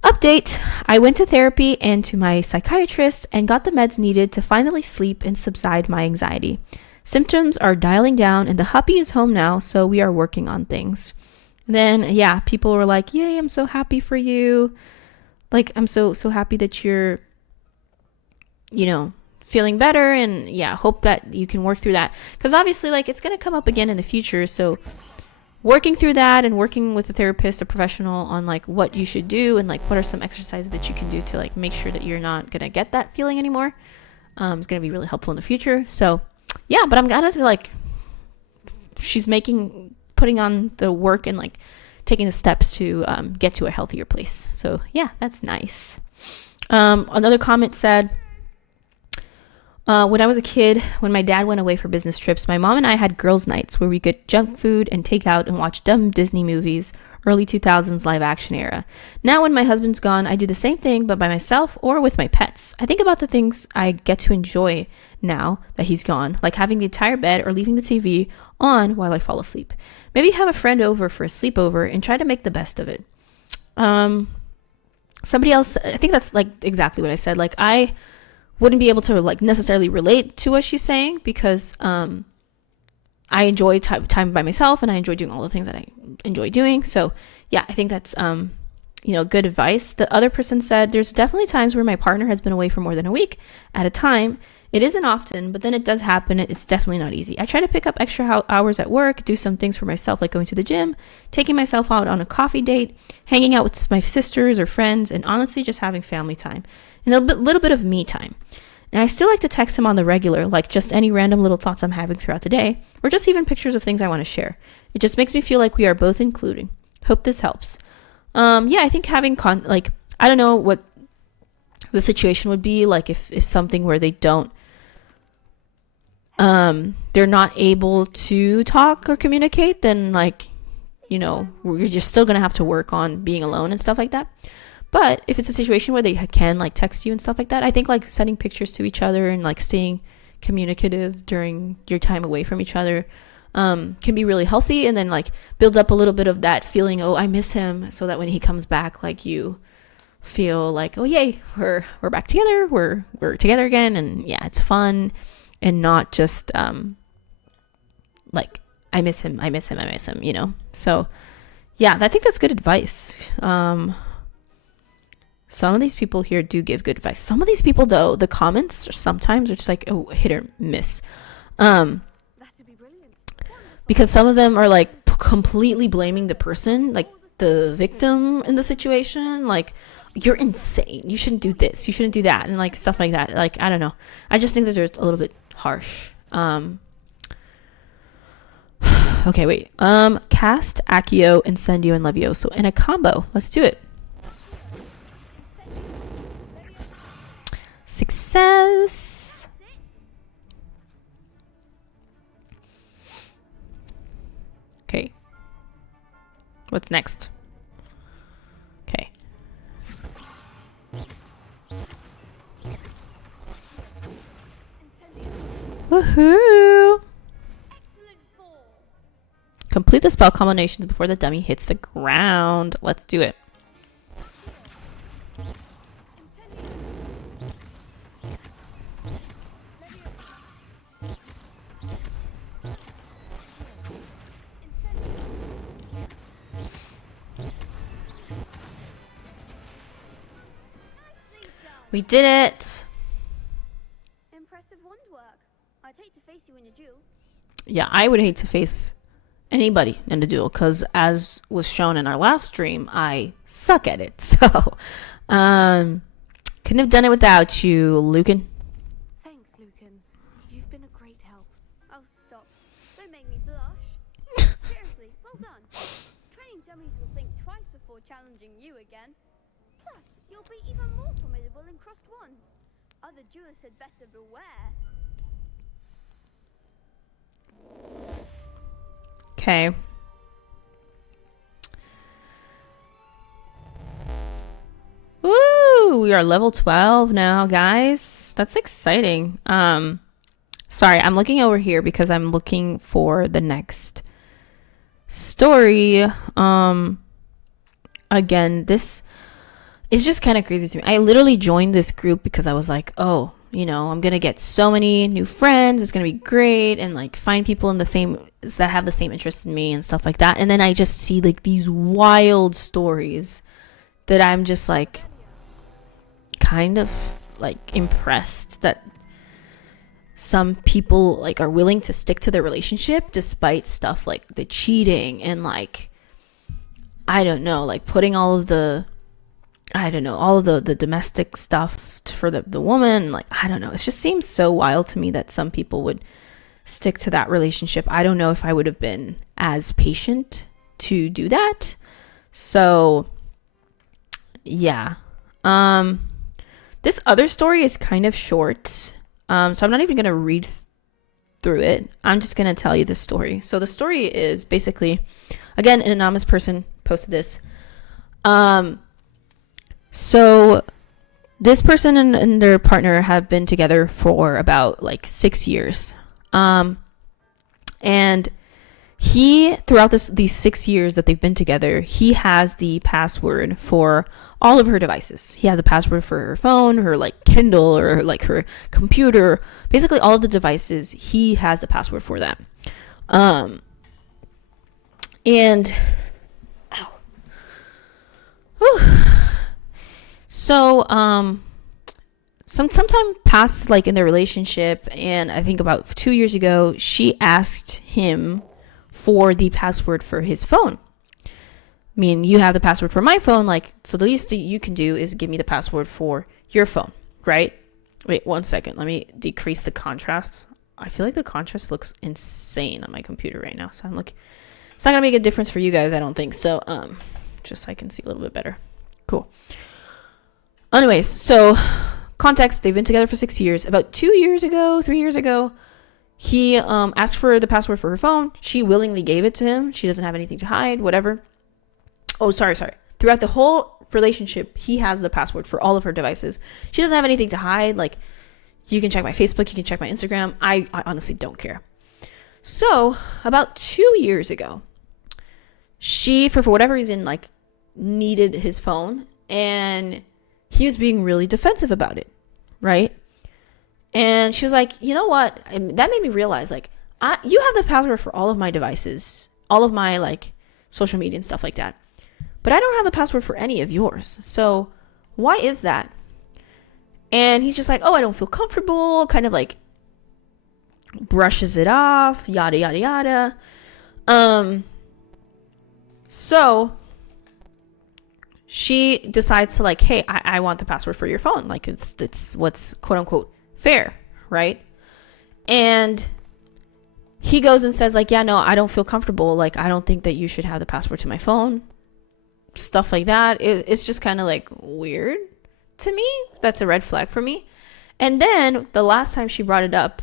update, I went to therapy and to my psychiatrist and got the meds needed to finally sleep and subside my anxiety. Symptoms are dialing down and the hubby is home now, so we are working on things. And then, yeah, people were like, yay, I'm so happy for you. Like, I'm so happy that you're, feeling better, and yeah, hope that you can work through that. Because obviously, like, it's going to come up again in the future, so working through that and working with a therapist, a professional, on like what you should do and like what are some exercises that you can do to like make sure that you're not gonna get that feeling anymore, is gonna be really helpful in the future. So yeah, but I'm glad that like she's putting on the work and like taking the steps to get to a healthier place. So yeah, that's nice. Another comment said, when I was a kid, when my dad went away for business trips, my mom and I had girls' nights where we get junk food and take out and watch dumb Disney movies, early 2000s live action era. Now when my husband's gone, I do the same thing, but by myself or with my pets. I think about the things I get to enjoy now that he's gone, like having the entire bed or leaving the TV on while I fall asleep. Maybe have a friend over for a sleepover and try to make the best of it. Somebody else, I think that's like exactly what I said. Like, I wouldn't be able to like necessarily relate to what she's saying, because I enjoy time by myself and I enjoy doing all the things that I enjoy doing. So yeah, I think that's good advice. The other person said, there's definitely times where my partner has been away for more than a week at a time. It isn't often, but then it does happen. It's definitely not easy. I try to pick up extra hours at work, do some things for myself, like going to the gym, taking myself out on a coffee date, hanging out with my sisters or friends, and honestly just having family time and a little bit of me time. And I still like to text him on the regular, like just any random little thoughts I'm having throughout the day, or just even pictures of things I want to share. It just makes me feel like we are both including. Hope this helps. Yeah, I think having I don't know what the situation would be like if something where they don't, they're not able to talk or communicate, then like, you're just still gonna have to work on being alone and stuff like that. But if it's a situation where they can like text you and stuff like that, I think like sending pictures to each other and like staying communicative during your time away from each other can be really healthy, and then like builds up a little bit of that feeling, oh, I miss him, so that when he comes back, like you feel like, oh yay, we're back together, we're together again, and yeah, it's fun, and not just like I miss him. So yeah, I think that's good advice. Some of these people here do give good advice. Some of these people, though, the comments sometimes are just like, oh, hit or miss. Because some of them are like completely blaming the person, like the victim in the situation. Like, you're insane. You shouldn't do this. You shouldn't do that. And like stuff like that. Like, I don't know. I just think that they're a little bit harsh. Okay, wait. Cast, Accio, Incendio, and Levioso in a combo. Let's do it. Success. Okay. What's next? Okay. Woohoo! Complete the spell combinations before the dummy hits the ground. Let's do it. We did it. Impressive wand work. I'd hate to face you in a duel. Yeah, I would hate to face anybody in a duel, because as was shown in our last stream, I suck at it. So, couldn't have done it without you, Lucan. Thanks, Lucan. You've been a great help. Oh, stop. Don't make me blush. Seriously, well done. Training dummies will think twice before challenging you again. Plus, you'll be even more formidable in crossed wands. Other duelists had better beware. Okay. Woo! We are level 12 now, guys. That's exciting. Sorry, I'm looking over here because I'm looking for the next story. Again, this is just kind of crazy to me. I literally joined this group because I was like, oh, you know, I'm gonna get so many new friends. It's gonna be great, and like find people in the same that have the same interests in me and stuff like that. And then I just see like these wild stories that I'm just like kind of like impressed that some people like are willing to stick to their relationship despite stuff like the cheating and like I don't know, like putting all of the the domestic stuff for the woman. Like, I don't know. It just seems so wild to me that some people would stick to that relationship. I don't know if I would have been as patient to do that. So, yeah. This other story is kind of short. So I'm not even going to read through it. I'm just going to tell you the story. So the story is basically, again, an anonymous person posted this. So this person and their partner have been together for about like 6 years. And he, throughout these 6 years that they've been together, he has the password for all of her devices. He has a password for her phone, her like Kindle, or like her computer. Basically all of the devices, he has the password for them. And so sometime past like in their relationship, and I think about 2 years ago, she asked him for the password for his phone. I mean, you have the password for my phone, like, so the least you can do is give me the password for your phone, right? Wait 1 second, let me decrease the contrast. I feel like the contrast looks insane on my computer right now, so I'm like, it's not gonna make a difference for you guys, I don't think so. Just so I can see a little bit better. Cool. Anyways, so context, they've been together for 6 years. About 3 years ago, he asked for the password for her phone. She willingly gave it to him. She doesn't have anything to hide, whatever. Oh, sorry. Throughout the whole relationship, he has the password for all of her devices. She doesn't have anything to hide. Like, you can check my Facebook, you can check my Instagram. I honestly don't care. So, about 2 years ago, she, for whatever reason, like, needed his phone, and he was being really defensive about it, right? And she was like, you know what? And that made me realize, like, you have the password for all of my devices, all of my, like, social media and stuff like that. But I don't have the password for any of yours. So why is that? And he's just like, oh, I don't feel comfortable, kind of, like, brushes it off, yada, yada, yada. So she decides to like, hey, I want the password for your phone. Like it's what's quote unquote fair, right? And he goes and says like, yeah, no, I don't feel comfortable. Like, I don't think that you should have the password to my phone. Stuff like that. It's just kind of like weird to me. That's a red flag for me. And then the last time she brought it up,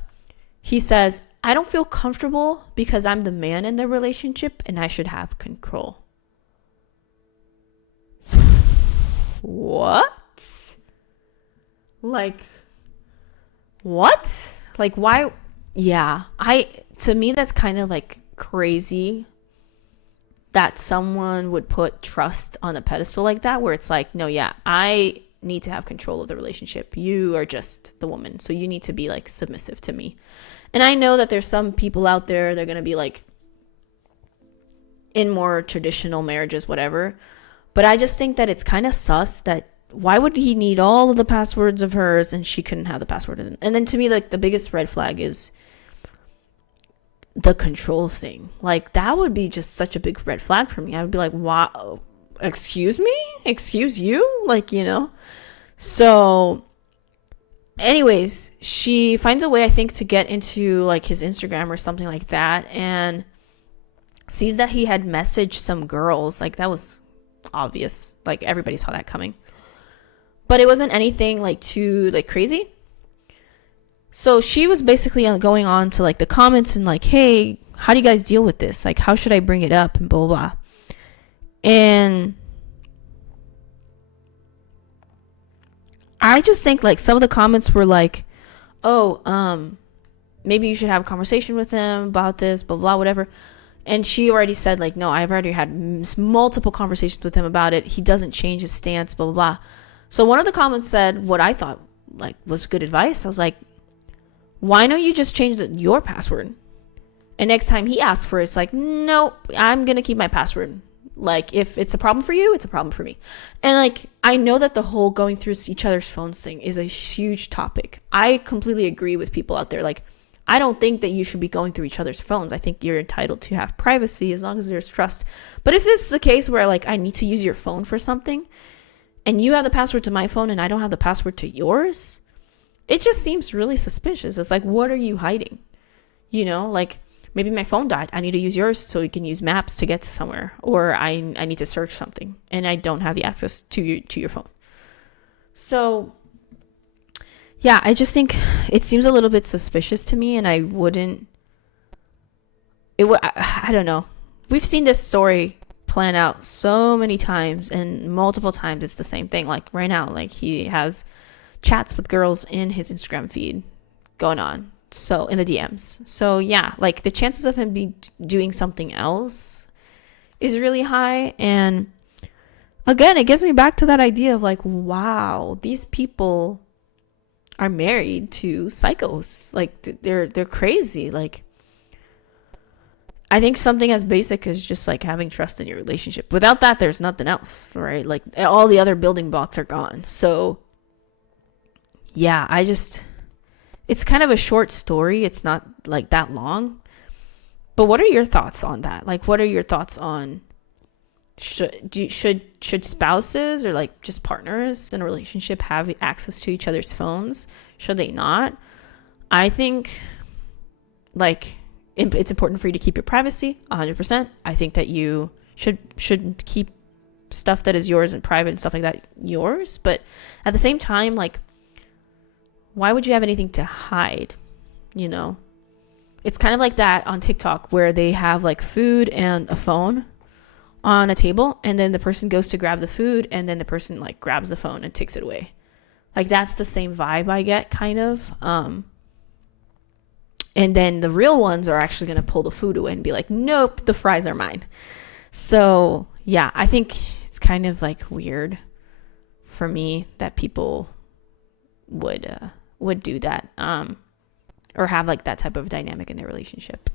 he says, I don't feel comfortable because I'm the man in the relationship and I should have control. What? Like, what? Like, why? Yeah, to me, that's kind of like crazy that someone would put trust on a pedestal like that, where it's like, no, yeah, I need to have control of the relationship. You are just the woman, so you need to be like submissive to me. And I know that there's some people out there, they're going to be like in more traditional marriages, whatever. But I just think that it's kind of sus that why would he need all of the passwords of hers and she couldn't have the password? And then to me, like, the biggest red flag is the control thing. Like, that would be just such a big red flag for me. I would be like, wow, excuse me? Excuse you? Like, you know? So anyways, she finds a way, I think, to get into like his Instagram or something like that, and sees that he had messaged some girls. Like, that was obvious. Like, everybody saw that coming. But it wasn't anything like too like crazy. So she was basically going on to like the comments and like, hey, how do you guys deal with this? Like, how should I bring it up? And blah, blah, blah. And I just think like some of the comments were like, oh, maybe you should have a conversation with him about this, blah, blah, whatever. And she already said like, no, I've already had multiple conversations with him about it. He doesn't change his stance, blah, blah, blah. So one of the comments said what I thought like was good advice. I was like, why don't you just change your password? And next time he asks for it, it's like, nope, I'm going to keep my password. Like, if it's a problem for you, it's a problem for me. And like, I know that the whole going through each other's phones thing is a huge topic. I completely agree with people out there. Like, I don't think that you should be going through each other's phones. I think you're entitled to have privacy as long as there's trust. But if this is a case where like I need to use your phone for something and you have the password to my phone and I don't have the password to yours, it just seems really suspicious. It's like, what are you hiding? You know, like maybe my phone died. I need to use yours so we can use maps to get to somewhere. Or I need to search something and I don't have the access to your phone. So yeah, I just think it seems a little bit suspicious to me, and I wouldn't. I don't know. We've seen this story plan out so many times, and multiple times it's the same thing. Like right now, like he has chats with girls in his Instagram feed going on. So in the DMs. So yeah, like the chances of him doing something else is really high. And again, it gets me back to that idea of like, wow, these people are married to psychos. Like they're crazy. Like, I think something as basic as just like having trust in your relationship. Without that, there's nothing else, right? Like all the other building blocks are gone. So yeah, it's kind of a short story. It's not like that long. But what are your thoughts on that? Like, what are your thoughts on should spouses or like just partners in a relationship have access to each other's phones? Should they not? I think like it's important for you to keep your privacy 100%. I think that you should keep stuff that is yours and private and stuff like that yours, but at the same time, like, why would you have anything to hide? You know, it's kind of like that on TikTok where they have like food and a phone on a table, and then the person goes to grab the food, and then the person like grabs the phone and takes it away. Like that's the same vibe I get, kind of. And then the real ones are actually going to pull the food away and be like, nope, the fries are mine. So yeah, I think it's kind of like weird for me that people would do that, or have like that type of dynamic in their relationship.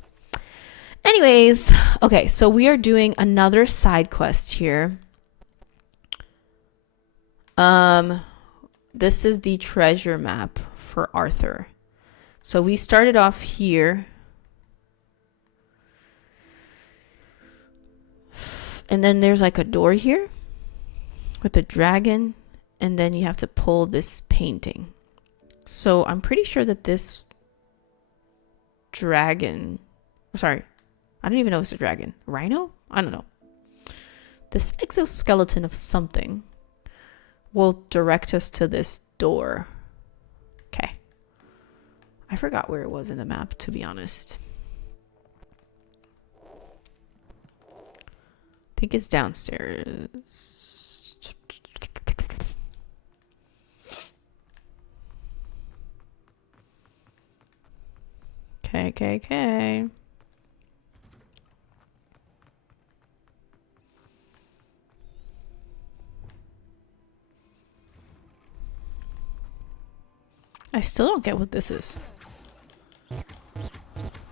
Anyways, okay, so we are doing another side quest here. This is the treasure map for Arthur. So we started off here. And then there's like a door here with a dragon, and then you have to pull this painting. So I'm pretty sure that this dragon, sorry, I don't even know if it's a dragon. Rhino? I don't know. This exoskeleton of something will direct us to this door. Okay. I forgot where it was in the map, to be honest. I think it's downstairs. Okay. I still don't get what this is.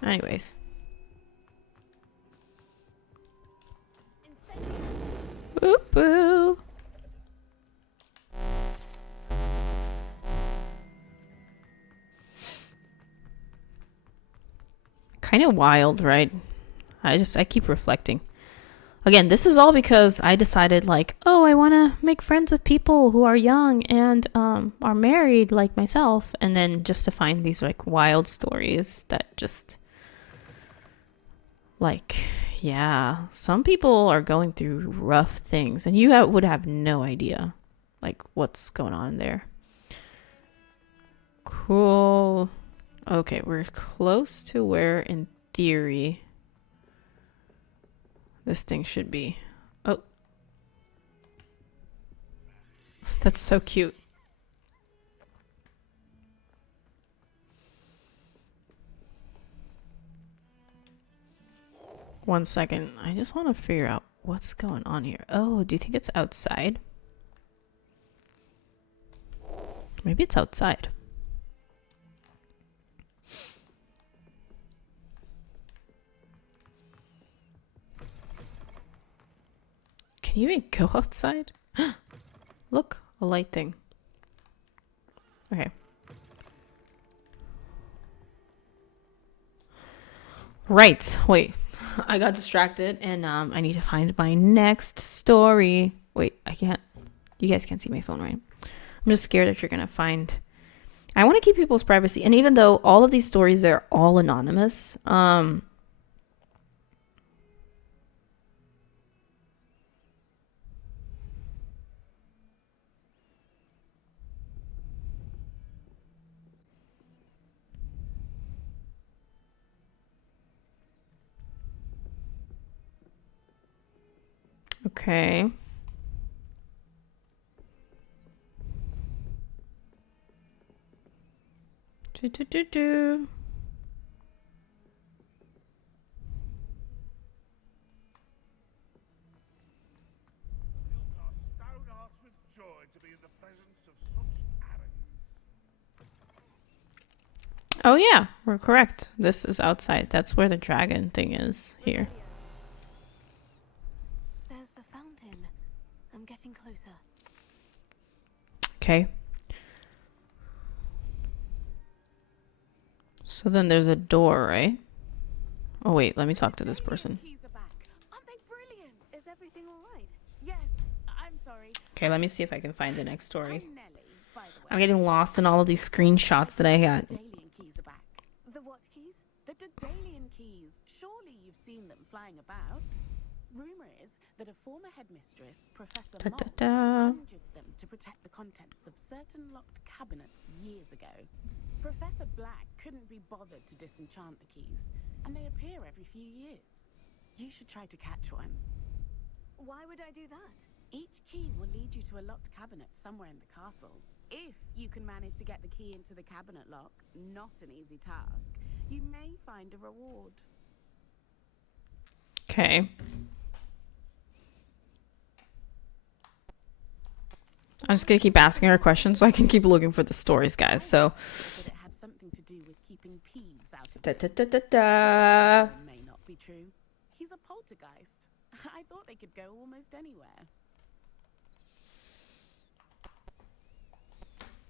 Anyways. Boop boo. Kind of wild, right? I keep reflecting. Again, this is all because I decided like, oh, I want to make friends with people who are young and are married like myself. And then just to find these like wild stories that just like, yeah, some people are going through rough things and you would have no idea like what's going on there. Cool. Okay, we're close to where in theory this thing should be. Oh, that's so cute. One second. I just want to figure out what's going on here. Oh, do you think it's outside? Maybe it's outside. Can you even go outside? Look, a light thing. Okay. Right. Wait. I got distracted and I need to find my next story. Wait, I can't. You guys can't see my phone, right? I'm just scared that you're going to find. I want to keep people's privacy. And even though all of these stories, they're all anonymous. Okay. Do. Oh yeah, we're correct. This is outside. That's where the dragon thing is here. There's the fountain. I'm getting closer. Okay. So then there's a door, right? Oh wait, let me talk to this person. Keys are back. Aren't they brilliant? Is everything all right? Yes. I'm sorry. Okay, let me see if I can find the next story. I'm Nelly, by the way. I'm getting lost in all of these screenshots that I got. Daedalian keys are back. The what keys? The Daedalian keys. Surely you've seen them flying about. Rumor is that a former headmistress, Professor Mott, conjured them to protect the contents of certain locked cabinets years ago. Professor Black couldn't be bothered to disenchant the keys, and they appear every few years. You should try to catch one. Why would I do that? Each key will lead you to a locked cabinet somewhere in the castle. If you can manage to get the key into the cabinet lock, not an easy task, you may find a reward. Okay. I'm just gonna keep asking her questions so I can keep looking for the stories, guys. So. It had something to do with keeping Peeves out of may not be true. He's a poltergeist. I thought they could go almost anywhere.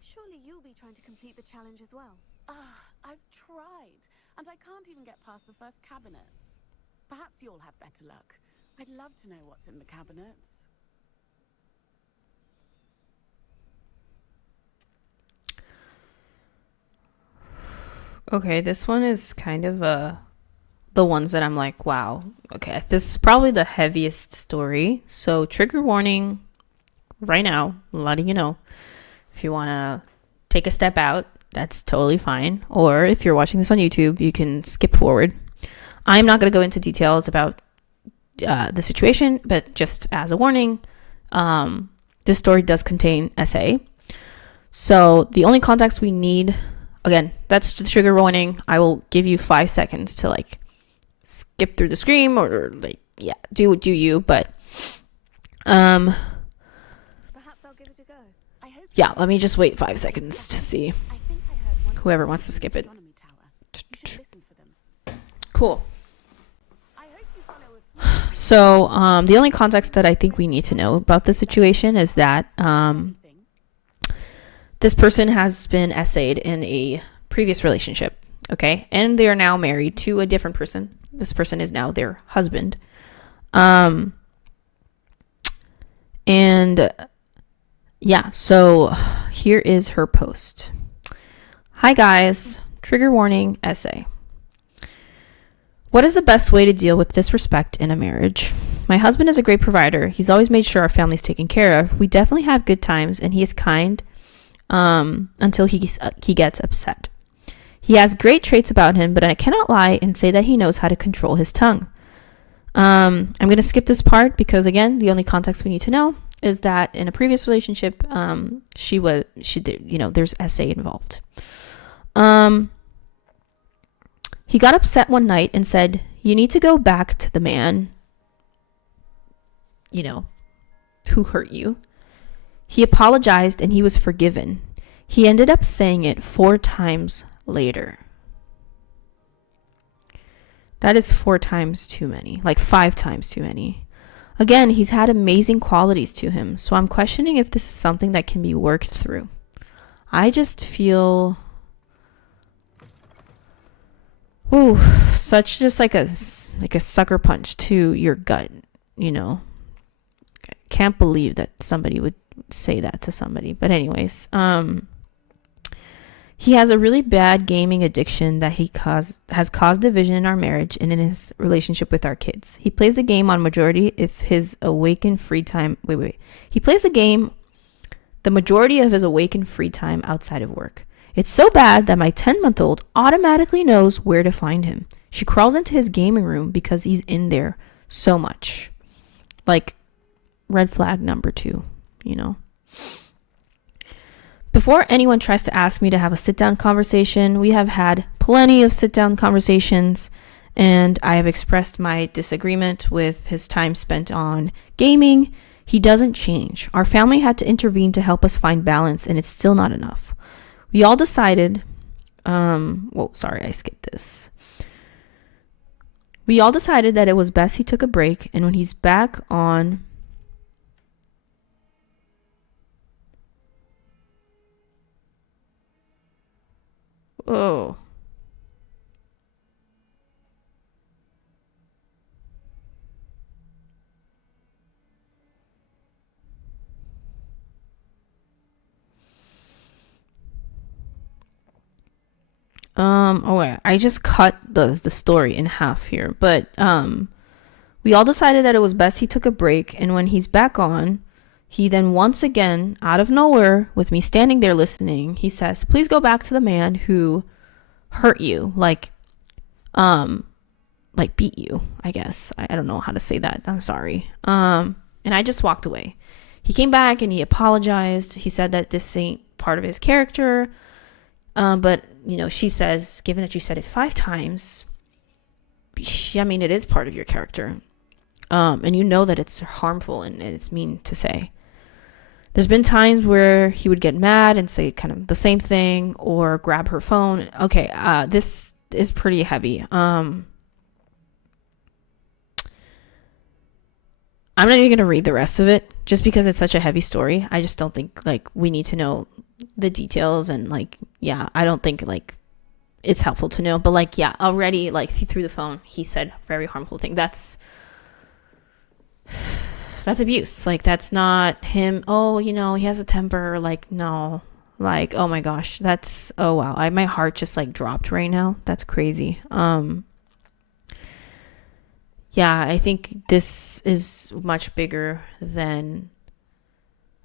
Surely you'll be trying to complete the challenge as well. I've tried, and I can't even get past the first cabinets. Perhaps you'll have better luck. I'd love to know what's in the cabinets. Okay, this one is kind of the ones that I'm like, wow. Okay, this is probably the heaviest story. So trigger warning right now, letting you know. If you want to take a step out, that's totally fine. Or if you're watching this on YouTube, you can skip forward. I'm not going to go into details about the situation, but just as a warning, this story does contain SA. So the only context we need, again, that's the trigger warning. I will give you 5 seconds to like skip through the screen or like, yeah, do you, but Perhaps I'll give it a go. I hope yeah, let me just wait 5 seconds to see I think I heard one whoever wants to skip it. astronomy tower. You should listen for them. Cool. I hope you follow a So the only context that I think we need to know about the situation is that thing. this person has been essayed in a previous relationship, okay? And they are now married to a different person. This person is now their husband. And yeah, so here is her post. Hi guys, trigger warning essay. What is the best way to deal with disrespect in a marriage? My husband is a great provider. He's always made sure our family's taken care of. We definitely have good times, and he is kind until he gets upset. He has great traits about him, but I cannot lie and say that he knows how to control his tongue. I'm going to skip this part because, again, the only context we need to know is that in a previous relationship, she did, there's essay involved. He got upset one night and said, "You need to go back to the man, who hurt you." He apologized and he was forgiven. He ended up saying it 4 times later. That is 4 times too many, like 5 times too many. Again, he's had amazing qualities to him, so I'm questioning if this is something that can be worked through. I just feel, such just like a sucker punch to your gut, Can't believe that somebody would say that to somebody. But anyways, he has a really bad gaming addiction that has caused division in our marriage and in his relationship with our kids. He plays the game on majority of his awakened free time. He plays the game the majority of his awakened free time outside of work. It's so bad that my 10-month-old automatically knows where to find him. She crawls into his gaming room because he's in there so much. Like, red flag number 2, Before anyone tries to ask me to have a sit-down conversation, we have had plenty of sit-down conversations, and I have expressed my disagreement with his time spent on gaming. He doesn't change. Our family had to intervene to help us find balance, and it's still not enough. We all decided, I skipped this. We all decided that it was best he took a break, and when he's back on, I just cut the story in half here, but we all decided that it was best he took a break, and when he's back on, he then once again, out of nowhere, with me standing there listening, he says, "Please go back to the man who hurt you, like beat you," I guess. I don't know how to say that. I'm sorry. And I just walked away. He came back and he apologized. He said that this ain't part of his character. But, she says, given that you said it 5 times, it is part of your character. And you know that it's harmful and it's mean to say. There's been times where he would get mad and say kind of the same thing or grab her phone. Okay, this is pretty heavy. I'm not even going to read the rest of it just because it's such a heavy story. I just don't think we need to know the details and I don't think it's helpful to know, but already he threw the phone. He said very harmful thing. That's abuse. That's not him. Oh, he has a temper. No, oh my gosh, that's, oh wow. My heart just dropped right now. That's crazy. Yeah, I think this is much bigger than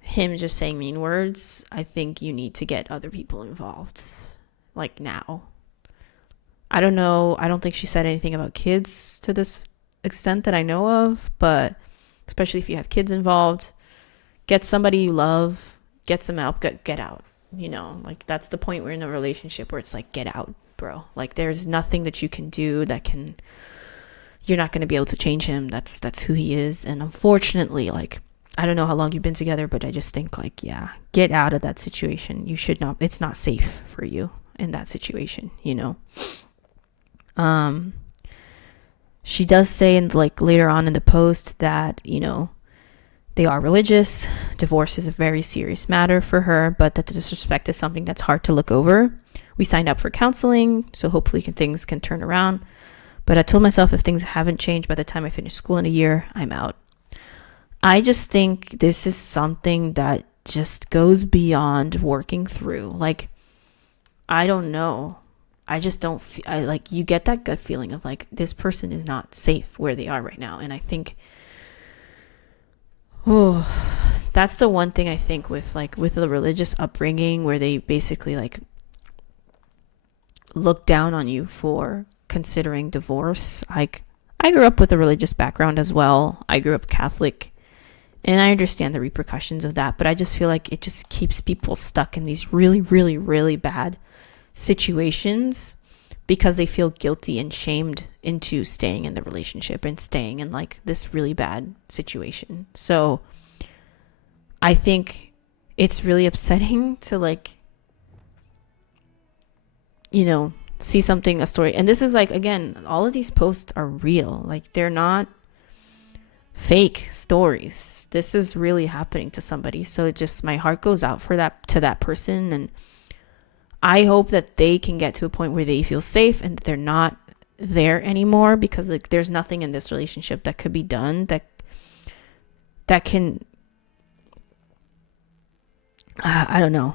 him just saying mean words. I think you need to get other people involved, now. I don't know. I don't think she said anything about kids to this extent that I know of, but especially if you have kids involved, get somebody you love, get some help, get out. That's the point we're in a relationship where it's get out, bro. There's nothing that you can do you're not going to be able to change him. That's who he is. And unfortunately, I don't know how long you've been together, but I just think get out of that situation. You should not, it's not safe for you in that situation, She does say later on in the post that, they are religious. Divorce is a very serious matter for her, but that the disrespect is something that's hard to look over. We signed up for counseling, so hopefully things can turn around. But I told myself if things haven't changed by the time I finish school in a year, I'm out. I just think this is something that just goes beyond working through. Like, I don't know. I just don't feel, I like, you get that gut feeling of like, this person is not safe where they are right now. And I think, oh, that's the one thing I think with like, with the religious upbringing where they basically like look down on you for considering divorce. Like, I grew up with a religious background as well. I grew up Catholic, and I understand the repercussions of that, but I just feel like it just keeps people stuck in these really, really, really bad situations because they feel guilty and shamed into staying in the relationship and staying in like this really bad situation. So I think it's really upsetting to like, you know, see something, a story. And this is like, again, all of these posts are real. Like, they're not fake stories. This is really happening to somebody. So it just, my heart goes out for that, to that person. And I hope that they can get to a point where they feel safe and that they're not there anymore, because like there's nothing in this relationship that could be done that can, I don't know.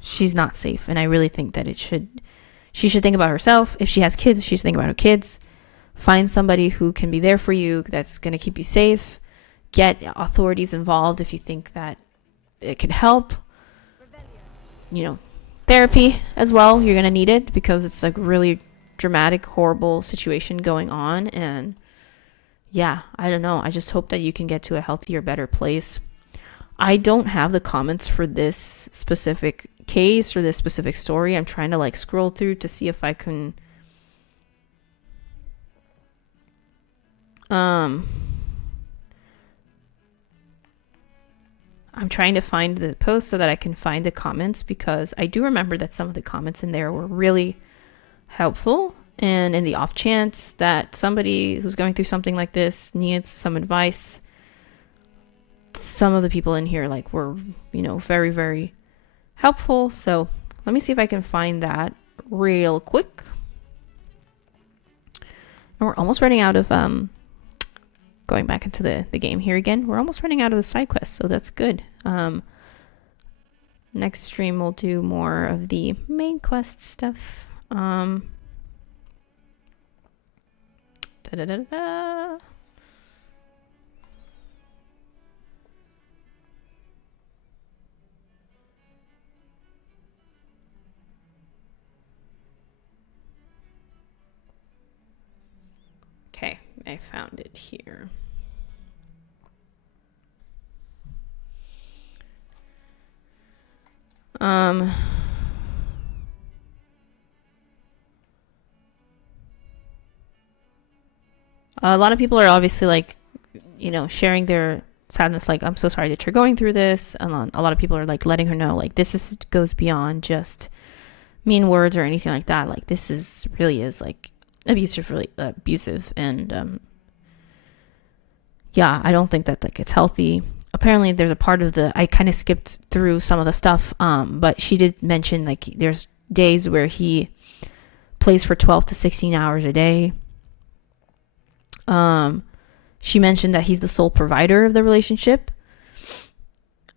She's not safe. And I really think that she should think about herself. If she has kids, she should think about her kids. Find somebody who can be there for you, that's going to keep you safe. Get authorities involved if you think that it could help. You know, therapy as well. You're going to need it because it's like really dramatic, horrible situation going on. And yeah, I don't know. I just hope that you can get to a healthier, better place. I don't have the comments for this specific case or this specific story. I'm trying to like scroll through to see if I can I'm trying to find the post so that I can find the comments, because I do remember that some of the comments in there were really helpful, and in the off chance that somebody who's going through something like this needs some advice, some of the people in here like were, you know, very, very helpful. So let me see if I can find that real quick. And we're almost running out of going back into the game here again, we're almost running out of the side quests, so that's good. Next stream we'll do more of the main quest stuff. Da da da da. Okay, I found it here. A lot of people are obviously like, you know, sharing their sadness, like, I'm so sorry that you're going through this. And a lot of people are like letting her know like this goes beyond just mean words or anything like that. Like, this is really is like abusive, and yeah, I don't think that like it's healthy. Apparently there's a part of I kind of skipped through some of the stuff, but she did mention like there's days where he plays for 12 to 16 hours a day. She mentioned that he's the sole provider of the relationship.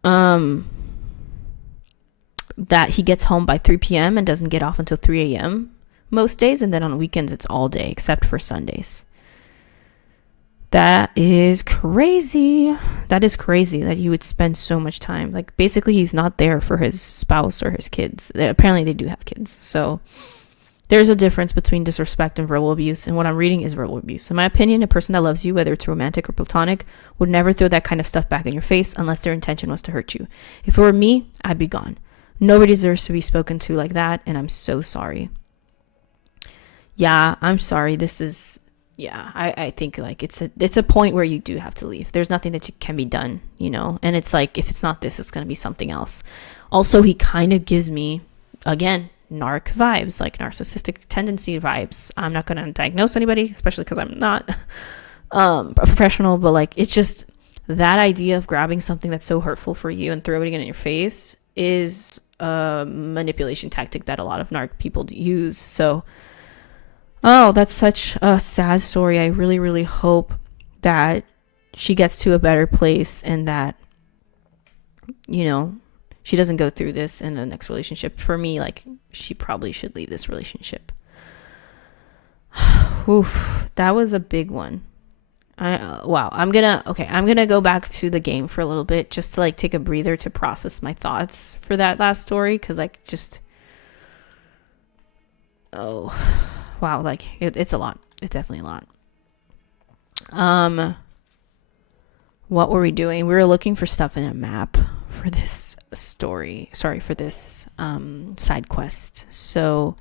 That he gets home by 3 p.m. and doesn't get off until 3 a.m. most days, and then on weekends it's all day except for Sundays. That is crazy. That is crazy that you would spend so much time. Like, basically he's not there for his spouse or his kids. Apparently they do have kids. So there's a difference between disrespect and verbal abuse, and what I'm reading is verbal abuse. In my opinion, a person that loves you, whether it's romantic or platonic, would never throw that kind of stuff back in your face unless their intention was to hurt you. If it were me, I'd be gone. Nobody deserves to be spoken to like that, and I'm so sorry. Yeah, I'm sorry. This is, yeah, I think like it's a point where you do have to leave. There's nothing that can be done, you know, and it's like, if it's not this, it's going to be something else. Also, he kind of gives me, again, narc vibes, like narcissistic tendency vibes. I'm not going to diagnose anybody, especially because I'm not a professional, but like, it's just that idea of grabbing something that's so hurtful for you and throwing it in your face is a manipulation tactic that a lot of narc people use. So, oh, that's such a sad story. I really, really hope that she gets to a better place and that, she doesn't go through this in the next relationship. For me, like, she probably should leave this relationship. Oof, that was a big one. Wow. I'm gonna go back to the game for a little bit just to like take a breather to process my thoughts for that last story, because like just wow, like it's a lot. It's definitely a lot. What were we doing? We were looking for stuff in a map for this story. Sorry, for this side quest. So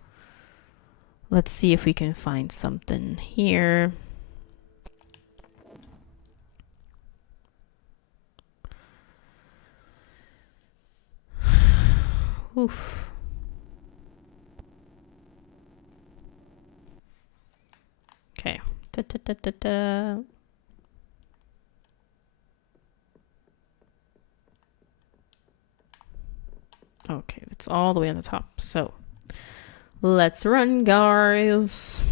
let's see if we can find something here. Oof. Okay. Okay, it's all the way on the top. So let's run, guys.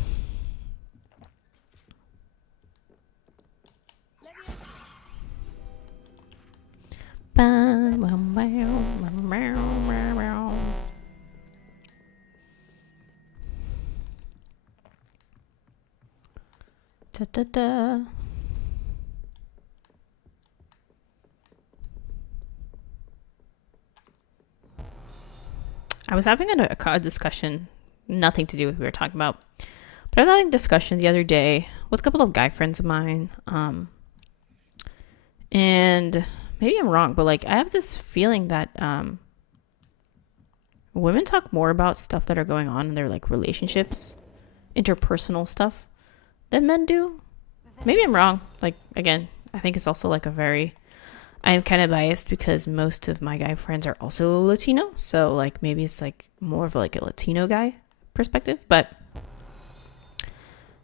I was having a discussion, nothing to do with what we were talking about, but I was having a discussion the other day with a couple of guy friends of mine. And maybe I'm wrong, but like I have this feeling that women talk more about stuff that are going on in their like relationships, interpersonal stuff, than men do. Maybe I'm wrong. Like, again, I think it's also like I'm kind of biased because most of my guy friends are also Latino. So like maybe it's like more of like a Latino guy perspective. But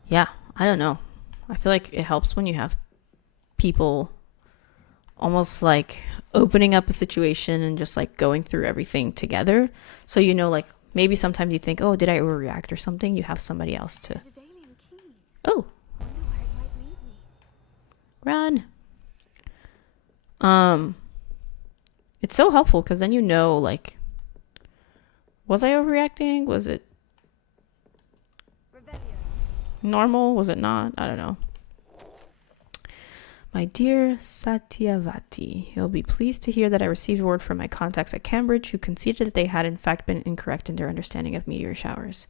yeah, I don't know. I feel like it helps when you have people almost like opening up a situation and just like going through everything together. So, like maybe sometimes you think, oh, did I overreact or something? You have somebody else to. Oh. Run. It's so helpful because then like, was I overreacting? Was it normal? Was it not? I don't know. My dear Satyavati, you'll be pleased to hear that I received word from my contacts at Cambridge who conceded that they had in fact been incorrect in their understanding of meteor showers.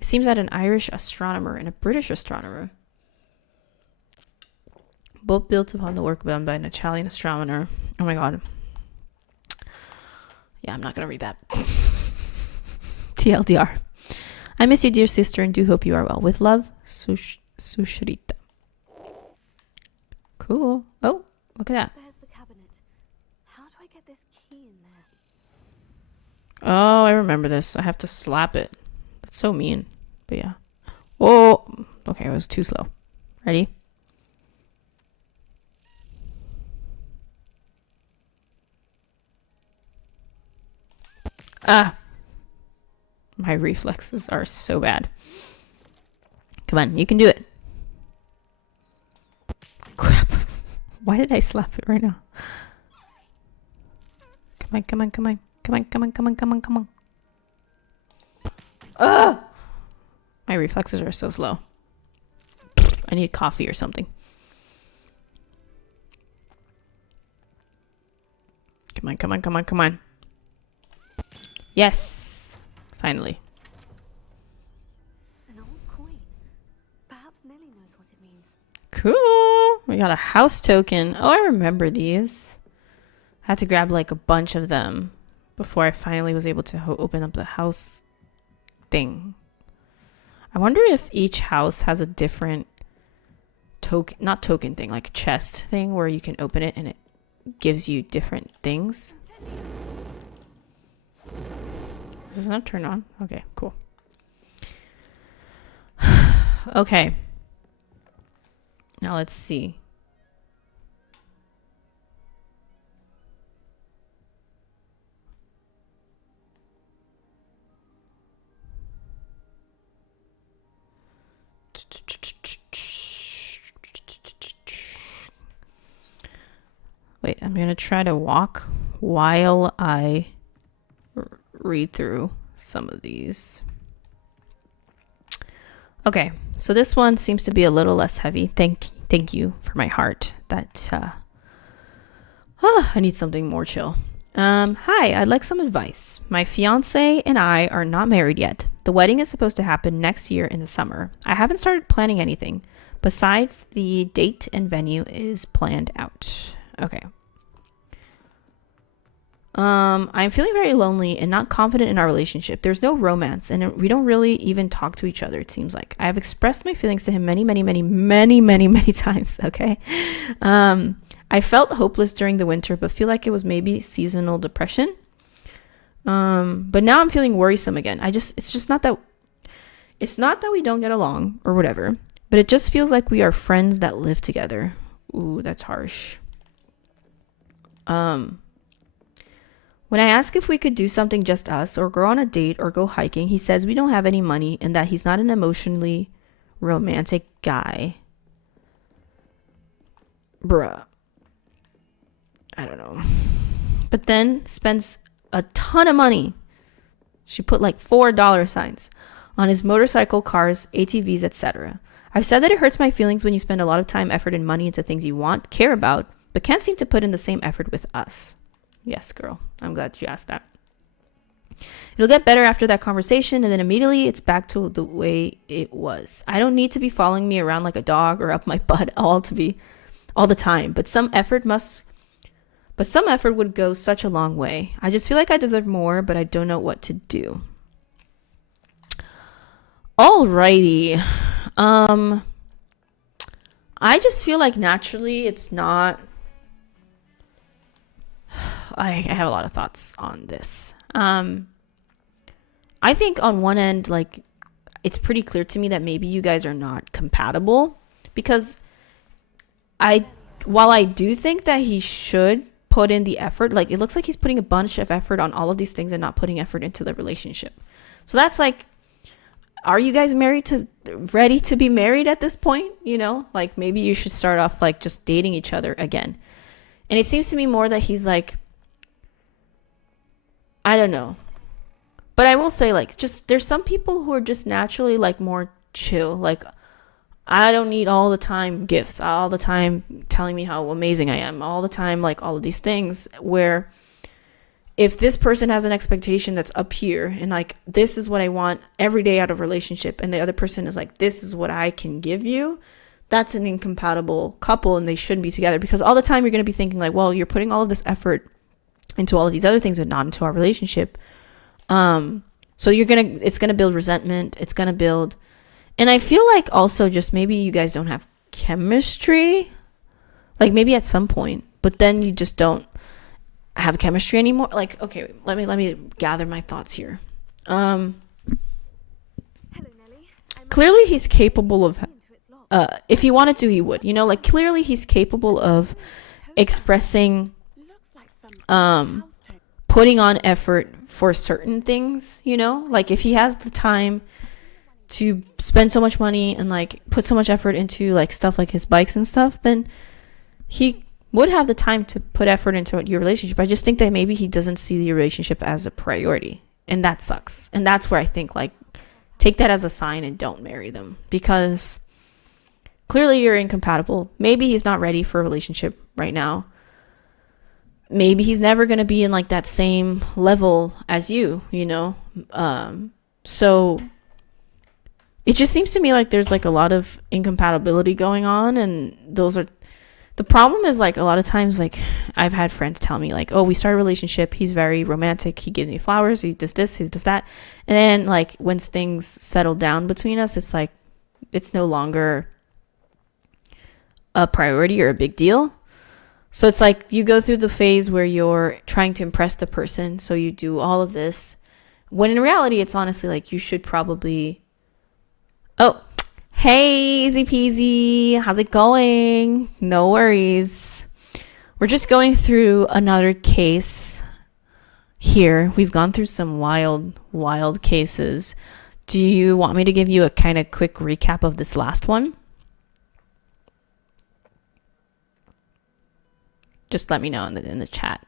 It seems that an Irish astronomer and a British astronomer, both built upon the work done by an Italian astronomer. Oh my god. Yeah, I'm not going to read that. TLDR. I miss you, dear sister, and do hope you are well. With love, Sushrita. Cool. Oh, look at that. There's the cabinet. How do I get this key in there? Oh, I remember this. I have to slap it. That's so mean. But yeah. Whoa. Okay, I was too slow. Ready? Ah. My reflexes are so bad. Come on, you can do it. Crap. Why did I slap it right now? Come on, come on, come on. Come on, come on, come on, come on, come on. Ugh! My reflexes are so slow. I need coffee or something. Come on, come on, come on, come on. Yes! Finally. An old coin. Perhaps Nellie knows what it means. Cool. We got a house token. Oh, I remember these. I had to grab like a bunch of them before I finally was able to open up the house thing. I wonder if each house has a different token, not token thing, like chest thing where you can open it and it gives you different things. Does it not turn on? Okay, cool. Okay. Now let's see. Wait, I'm going to try to walk while I read through some of these. Okay, so this one seems to be a little less heavy. Thank you for my heart. That I need something more chill. Hi, I'd like some advice. My fiance and I are not married yet. The wedding is supposed to happen next year in the summer. I haven't started planning anything. Besides, the date and venue is planned out. Okay. I'm feeling very lonely and not confident in our relationship. There's no romance, and we don't really even talk to each other, it seems like. I have expressed my feelings to him many times, okay? I felt hopeless during the winter, but feel like it was maybe seasonal depression. But now I'm feeling worrisome again. It's not that we don't get along or whatever, but it just feels like we are friends that live together. Ooh, that's harsh. When I ask if we could do something just us or go on a date or go hiking, he says we don't have any money and that he's not an emotionally romantic guy. Bruh. I don't know. But then spends a ton of money. She put like $4 signs on his motorcycle, cars, ATVs, etc. I've said that it hurts my feelings when you spend a lot of time, effort, and money into things you want, care about, but can't seem to put in the same effort with us. Yes, girl. I'm glad you asked that. It'll get better after that conversation, and then immediately it's back to the way it was. I don't need to be following me around like a dog or up my butt all the time, but some effort would go such a long way. I just feel like I deserve more, but I don't know what to do. Alrighty. I just feel like naturally it's not. I have a lot of thoughts on this. I think on one end, like, it's pretty clear to me that maybe you guys are not compatible, because while I do think that he should put in the effort, like, it looks like he's putting a bunch of effort on all of these things and not putting effort into the relationship. So that's like, are you guys ready to be married at this point? You know, like, maybe you should start off like just dating each other again. And it seems to me more that he's like, I don't know. But I will say, like, just there's some people who are just naturally like more chill. Like, I don't need all the time gifts, all the time telling me how amazing I am, all the time, like, all of these things, where if this person has an expectation that's up here and like, this is what I want every day out of a relationship, and the other person is like, this is what I can give you, that's an incompatible couple and they shouldn't be together. Because all the time you're going to be thinking like, well, you're putting all of this effort into all of these other things but not into our relationship. So it's gonna build resentment, it's gonna build, and I feel like also just maybe you guys don't have chemistry, like maybe at some point, but then you just don't have chemistry anymore. Like, okay, let me gather my thoughts here. Clearly he's capable of if he wanted to, he would, you know, like, clearly he's capable of expressing putting on effort for certain things, you know, like if he has the time to spend so much money and like put so much effort into like stuff like his bikes and stuff, then he would have the time to put effort into your relationship. I just think that maybe he doesn't see the relationship as a priority, and that sucks. And that's where I think, like, take that as a sign and don't marry them, because clearly you're incompatible. Maybe he's not ready for a relationship right now. Maybe he's never going to be in like that same level as you, you know? So it just seems to me like there's like a lot of incompatibility going on, and the problem is, like, a lot of times, like, I've had friends tell me like, oh, we started a relationship, he's very romantic, he gives me flowers, he does this, he does that, and then like when things settle down between us, it's like it's no longer a priority or a big deal. So it's like you go through the phase where you're trying to impress the person, so you do all of this, when in reality it's honestly like you should probably, oh, hey, easy peasy, how's it going? No worries. We're just going through another case here. We've gone through some wild cases. Do you want me to give you a kind of quick recap of this last one? Just let me know in the chat.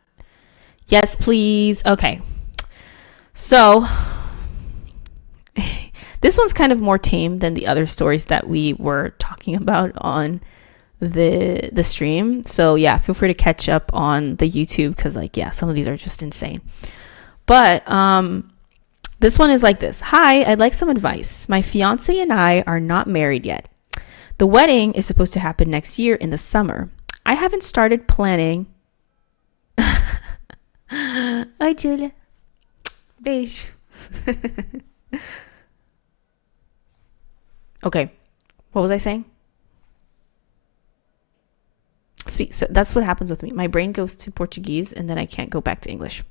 Yes, please. Okay. So this one's kind of more tame than the other stories that we were talking about on the stream. So yeah, feel free to catch up on the YouTube, because like, yeah, some of these are just insane. But this one is like this. Hi, I'd like some advice. My fiance and I are not married yet. The wedding is supposed to happen next year in the summer. I haven't started planning. Oi, Julia. Beijo. Okay. What was I saying? See, so that's what happens with me. My brain goes to Portuguese and then I can't go back to English.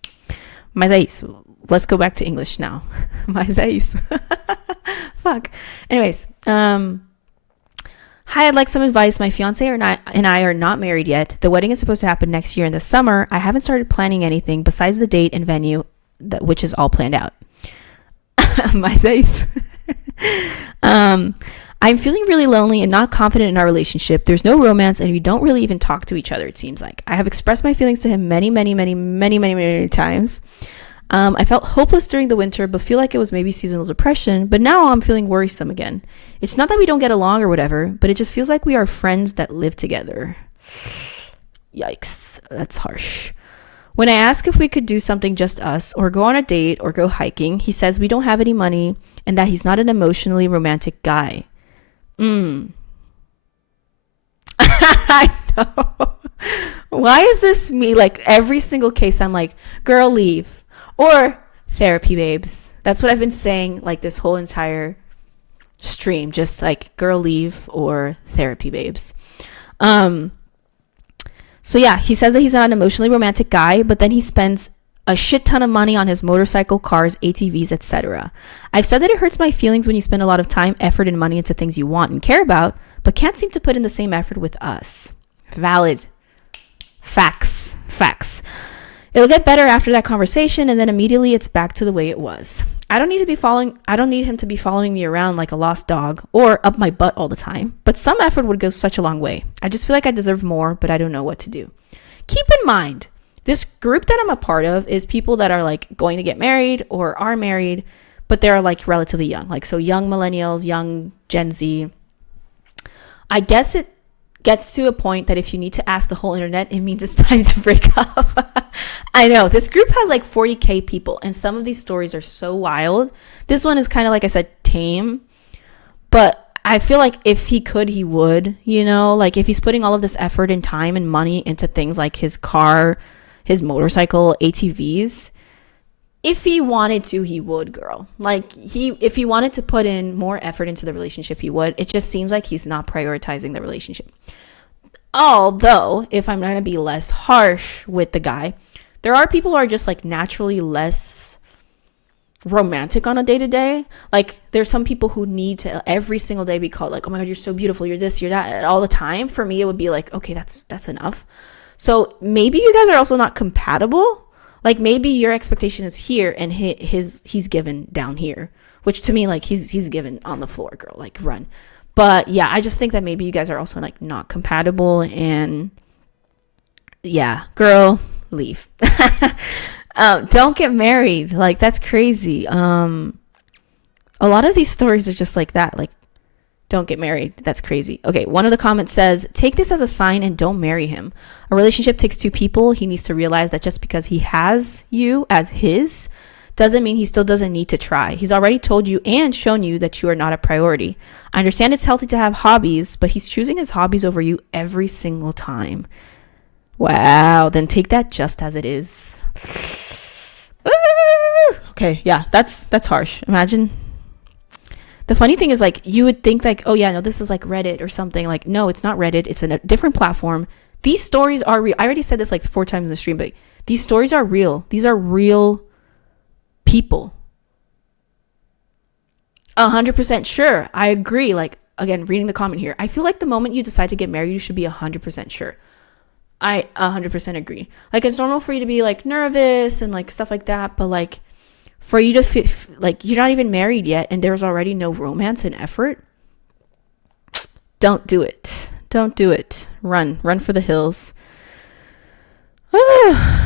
Mas é isso. Let's go back to English now. Mas é isso. Fuck. Anyways, hi, I'd like some advice. My fiance and I are not married yet. The wedding is supposed to happen next year in the summer. I haven't started planning anything besides the date and venue, which is all planned out. Mas é isso. I'm feeling really lonely and not confident in our relationship. There's no romance and we don't really even talk to each other, it seems like. I have expressed my feelings to him many times. I felt hopeless during the winter, but feel like it was maybe seasonal depression. But now I'm feeling worrisome again. It's not that we don't get along or whatever, but it just feels like we are friends that live together. Yikes, that's harsh. When I ask if we could do something just us, or go on a date, or go hiking, he says we don't have any money and that he's not an emotionally romantic guy. I know. Why is this me? Like every single case I'm like, girl, leave. Or therapy, babes. That's what I've been saying like this whole entire stream. Just like, girl, leave, or therapy, babes. So yeah, he says that he's not an emotionally romantic guy, but then he spends a shit ton of money on his motorcycle, cars, ATVs, etc. I've said that it hurts my feelings when you spend a lot of time, effort, and money into things you want and care about, but can't seem to put in the same effort with us. Valid. Facts. It'll get better after that conversation, and then immediately it's back to the way it was. I don't need him to be following me around like a lost dog or up my butt all the time, but some effort would go such a long way. I just feel like I deserve more, but I don't know what to do. Keep in mind, this group that I'm a part of is people that are like going to get married or are married, but they're like relatively young. Like, so young millennials, young Gen Z. I guess it gets to a point that if you need to ask the whole internet, it means it's time to break up. I know this group has like 40K people, and some of these stories are so wild. This one is kind of, like I said, tame, but I feel like if he could, he would, you know, like if he's putting all of this effort and time and money into things like his car, his motorcycle, ATVs, if he wanted to, he would, girl. Like if he wanted to put in more effort into the relationship, he would. It just seems like he's not prioritizing the relationship. Although, if I'm going to be less harsh with the guy, there are people who are just like naturally less romantic on a day-to-day. Like there's some people who need to every single day be called like, oh my God, you're so beautiful, you're this, you're that, all the time. For me, it would be like, okay, that's enough. So maybe you guys are also not compatible. Like maybe your expectation is here and he's given down here, which to me, like he's given on the floor, girl, like run. But yeah, I just think that maybe you guys are also like not compatible, and yeah, girl, leave. Don't get married. Like that's crazy. A lot of these stories are just like that. Like, don't get married. That's crazy. Okay, one of the comments says, take this as a sign and don't marry him. A relationship takes two people. He needs to realize that just because he has you as his doesn't mean he still doesn't need to try. He's already told you and shown you that you are not a priority. I understand it's healthy to have hobbies, but he's choosing his hobbies over you every single time. Wow, then take that just as it is. Okay, yeah, that's harsh. Imagine. The funny thing is, like, you would think like, oh yeah, no, this is like Reddit or something. Like, no, it's not Reddit. It's a different platform. These stories are real. I already said this like 4 times in the stream, but these stories are real. These are real people. 100% sure. I agree. Like, again, reading the comment here, I feel like the moment you decide to get married, you should be 100% sure. I 100% agree. Like, it's normal for you to be like nervous and like stuff like that, but like for you to fit, like you're not even married yet and there's already no romance and effort, don't do it. Don't do it. Run for the hills.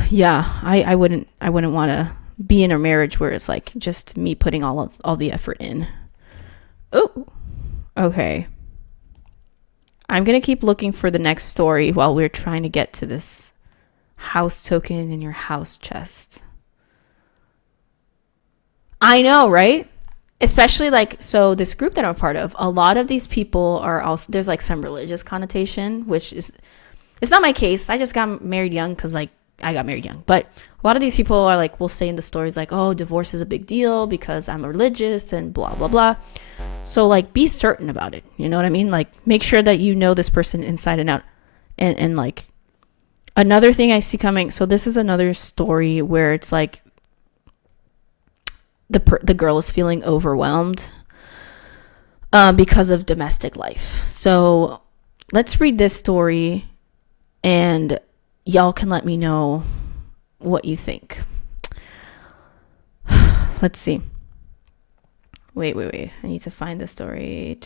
Yeah, I wouldn't want to be in a marriage where it's like just me putting all the effort in. Oh, okay. I'm gonna keep looking for the next story while we're trying to get to this house token in your house chest. I know, right? Especially like, so this group that I'm a part of, a lot of these people are also, there's like some religious connotation, which is, it's not my case. I just got married young because like I got married young. But a lot of these people are like, will say in the stories like, oh, divorce is a big deal because I'm religious and blah, blah, blah. So like, be certain about it. You know what I mean? Like, make sure that you know this person inside and out. And like, another thing I see coming. So this is another story where it's like, the girl is feeling overwhelmed because of domestic life. So let's read this story and y'all can let me know what you think. Let's see. Wait. I need to find the story.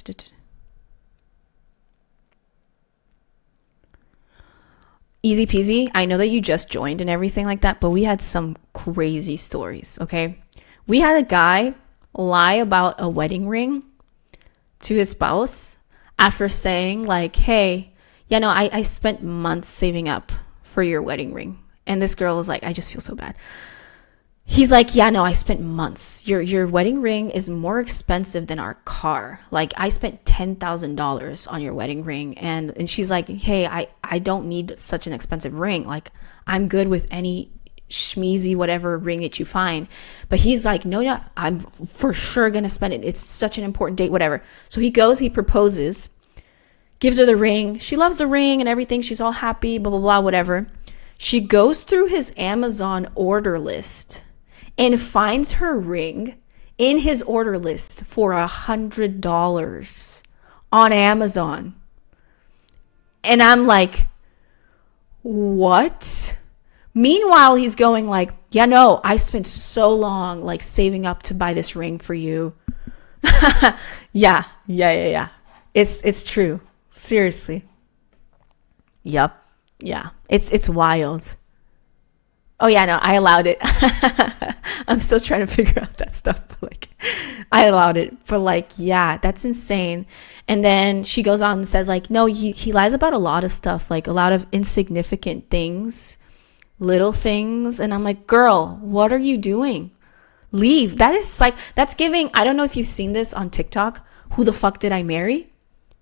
Easy peasy. I know that you just joined and everything like that, but we had some crazy stories, okay? We had a guy lie about a wedding ring to his spouse after saying like, hey, yeah, no, I spent months saving up for your wedding ring. And this girl was like, I just feel so bad. He's like, yeah, no, I spent months. Your wedding ring is more expensive than our car. Like, I spent $10,000 on your wedding ring. And she's like, hey, I don't need such an expensive ring. Like, I'm good with any schmeezy whatever ring that you find. But he's like, no, I'm for sure gonna spend it. It's such an important date, whatever. So he goes, he proposes, gives her the ring. She loves the ring and everything. She's all happy, blah, blah, blah, whatever. She goes through his Amazon order list and finds her ring in his order list for $100 on Amazon. And I'm like, what? Meanwhile, he's going like, yeah, no, I spent so long like saving up to buy this ring for you. Yeah. It's true. Seriously. Yep. Yeah. It's wild. Oh yeah, no, I allowed it. I'm still trying to figure out that stuff, but like I allowed it. But like, yeah, that's insane. And then she goes on and says like, no, he lies about a lot of stuff, like a lot of insignificant things, little things. And I'm like, girl, what are you doing? Leave. That is like, that's giving, I don't know if you've seen this on TikTok. Who the fuck did I marry?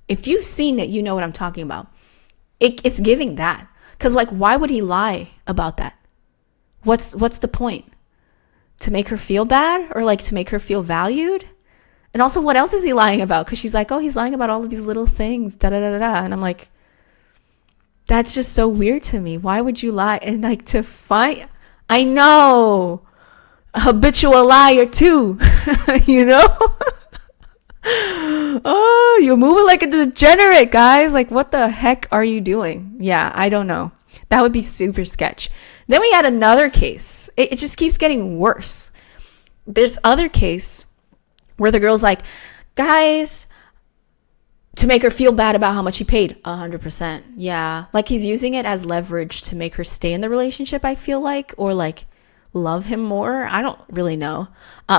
If you've seen it, you know what I'm talking about. It's giving that. Because like, why would he lie about that? What's the point? To make her feel bad or like to make her feel valued? And also, what else is he lying about? Because she's like, oh, he's lying about all of these little things, da da da da. And I'm like, that's just so weird to me. Why would you lie? And like to find, I know, a habitual liar too, you know? Oh, you're moving like a degenerate, guys. Like, what the heck are you doing? Yeah, I don't know. That would be super sketch. Then we had another case. It just keeps getting worse. There's other case where the girl's like, guys, to make her feel bad about how much he paid. 100%. Yeah. Like he's using it as leverage to make her stay in the relationship, I feel like, or like love him more. I don't really know.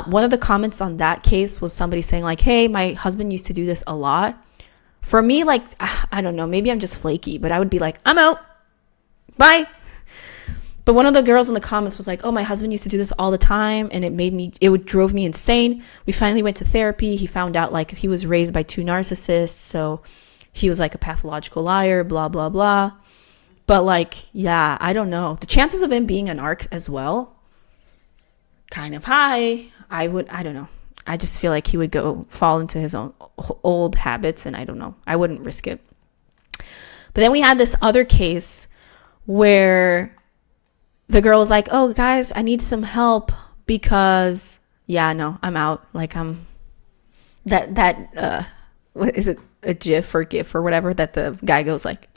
One of the comments on that case was somebody saying like, hey, my husband used to do this a lot. For me, like, I don't know, maybe I'm just flaky, but I would be like, I'm out. Bye. But one of the girls in the comments was like, oh, my husband used to do this all the time and it drove me insane. We finally went to therapy. He found out like he was raised by two narcissists. So he was like a pathological liar, blah, blah, blah. But like, yeah, I don't know. The chances of him being an narc as well, kind of high. I don't know. I just feel like he would fall into his own old habits and I don't know. I wouldn't risk it. But then we had this other case where the girl was like, oh, guys, I need some help because, yeah, no, I'm out. Like, what is it? A GIF or GIF or whatever that the guy goes like,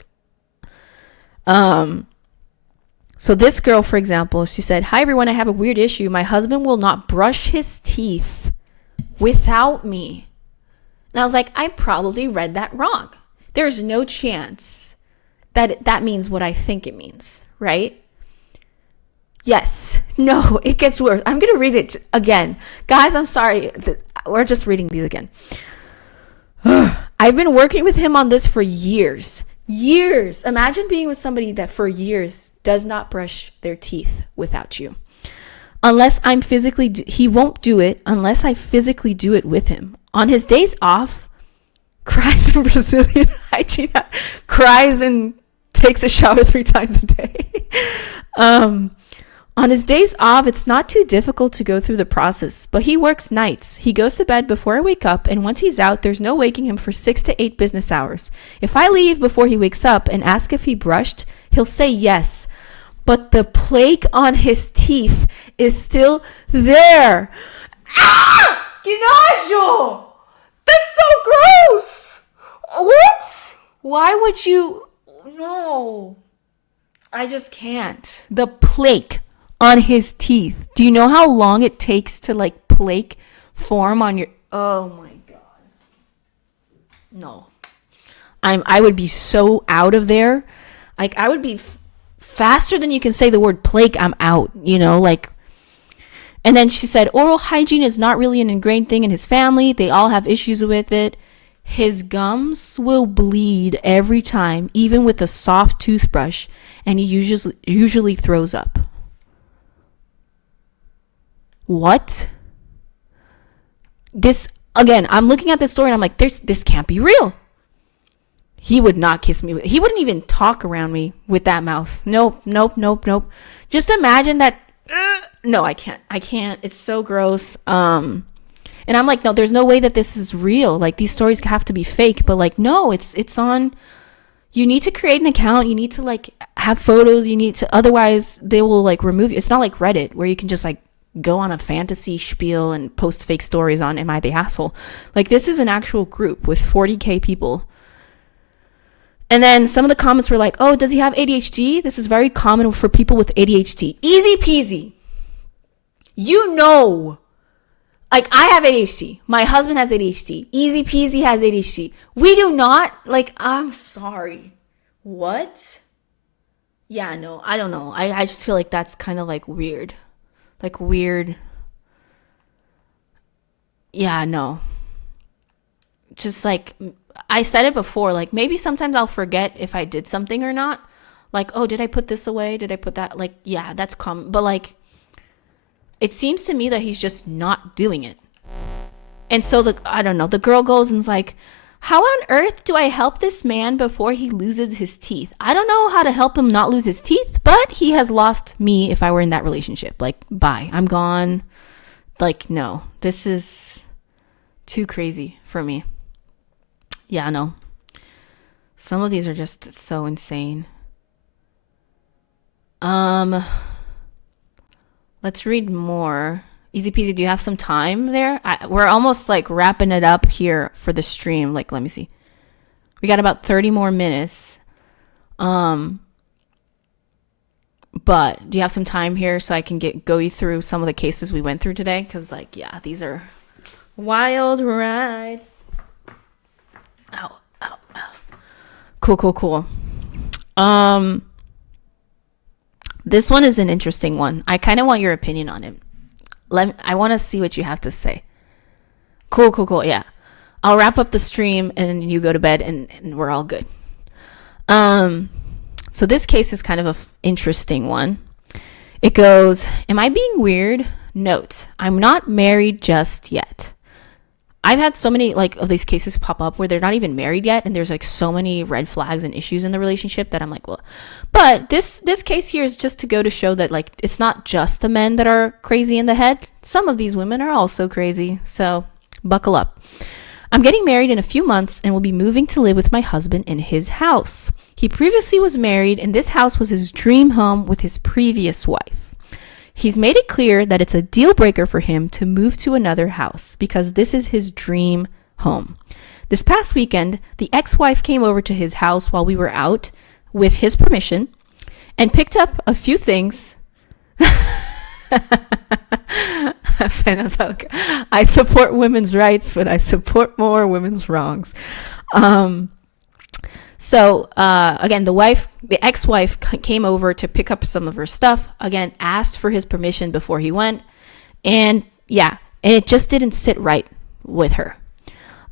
so this girl, for example, she said, hi, everyone, I have a weird issue. My husband will not brush his teeth without me. And I was like, I probably read that wrong. There's no chance that means what I think it means, right? Yes. No, it gets worse. I'm going to read it again. Guys, I'm sorry. We're just reading these again. I've been working with him on this for years. Years. Imagine being with somebody that for years does not brush their teeth without you. Unless I'm physically, he won't do it unless I physically do it with him. On his days off, cries in Brazilian hygiene, cries and takes a shower 3 times a day. On his days off, it's not too difficult to go through the process, but he works nights. He goes to bed before I wake up, and once he's out, there's no waking him for 6 to 8 business hours. If I leave before he wakes up and ask if he brushed, he'll say yes, but the plaque on his teeth is still there. Ah! Que nojo! That's so gross! What? Why would you? No. I just can't. The plaque on his teeth. Do you know how long it takes to like plaque form on your? Oh my god. No. I would be so out of there. Like I would be faster than you can say the word plaque. I'm out, you know, like. And then she said oral hygiene is not really an ingrained thing in his family. They all have issues with it. His gums will bleed every time, even with a soft toothbrush, and he usually throws up. What? This, again, I'm looking at this story and I'm like, this can't be real. He would not kiss me. He wouldn't even talk around me with that mouth. Nope. Just imagine that. No, I can't. It's so gross. And I'm like, no, there's no way that this is real. Like these stories have to be fake, but like, no, it's on. You need to create an account. You need to like have photos. You need to, otherwise they will like remove you. It's not like Reddit where you can just like go on a fantasy spiel and post fake stories on Am I the Asshole? Like this is an actual group with 40K people. And then some of the comments were like, oh, does he have ADHD? This is very common for people with ADHD. Easy peasy. You know. Like, I have ADHD. My husband has ADHD. Easy peasy has ADHD. We do not. Like, I'm sorry. What? Yeah, no, I don't know. I just feel like that's kind of like weird. Like, weird. Yeah, no. Just like, I said it before. Like, maybe sometimes I'll forget if I did something or not. Like, oh, did I put this away? Did I put that? Like, yeah, that's common. But like, it seems to me that he's just not doing it. And so I don't know, the girl goes and's like, how on earth do I help this man before he loses his teeth? I don't know how to help him not lose his teeth, but he has lost me if I were in that relationship. Like, bye, I'm gone. Like, no, this is too crazy for me. Yeah, no. Some of these are just so insane. Let's read more. Easy peasy, do you have some time there? We're almost like wrapping it up here for the stream. Like, let me see. We got about 30 more minutes. But do you have some time here so I can go you through some of the cases we went through today? Because, like, yeah, these are wild rides. Ow. Cool. This one is an interesting one. I kind of want your opinion on it. I want to see what you have to say. Cool. Yeah. I'll wrap up the stream and you go to bed and we're all good. So this case is kind of an interesting one. It goes, am I being weird? Note, I'm not married just yet. I've had so many like of these cases pop up where they're not even married yet, and there's like so many red flags and issues in the relationship that I'm like, well, but this case here is just to go to show that like it's not just the men that are crazy in the head. Some of these women are also crazy. So buckle up. I'm getting married in a few months and will be moving to live with my husband in his house. He previously was married, and this house was his dream home with his previous wife. He's made it clear that it's a deal breaker for him to move to another house because this is his dream home. This past weekend, the ex-wife came over to his house while we were out with his permission and picked up a few things. I support women's rights, but I support more women's wrongs. So again, the ex-wife came over to pick up some of her stuff. Again, asked for his permission before he went. And yeah, and it just didn't sit right with her.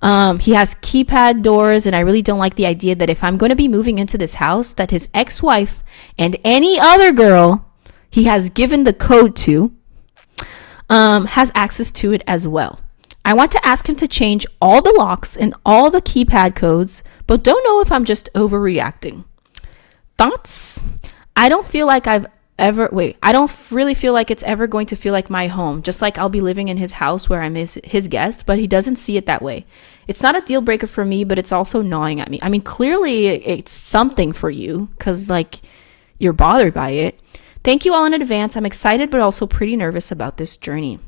He has keypad doors, and I really don't like the idea that if I'm going to be moving into this house, that his ex-wife and any other girl he has given the code to has access to it as well. I want to ask him to change all the locks and all the keypad codes, but don't know if I'm just overreacting. Thoughts? I don't really feel like it's ever going to feel like my home, just like I'll be living in his house where I'm his guest, but he doesn't see it that way. It's not a deal breaker for me, but it's also gnawing at me. I mean, clearly it's something for you because, like, you're bothered by it. Thank you all in advance. I'm excited, but also pretty nervous about this journey.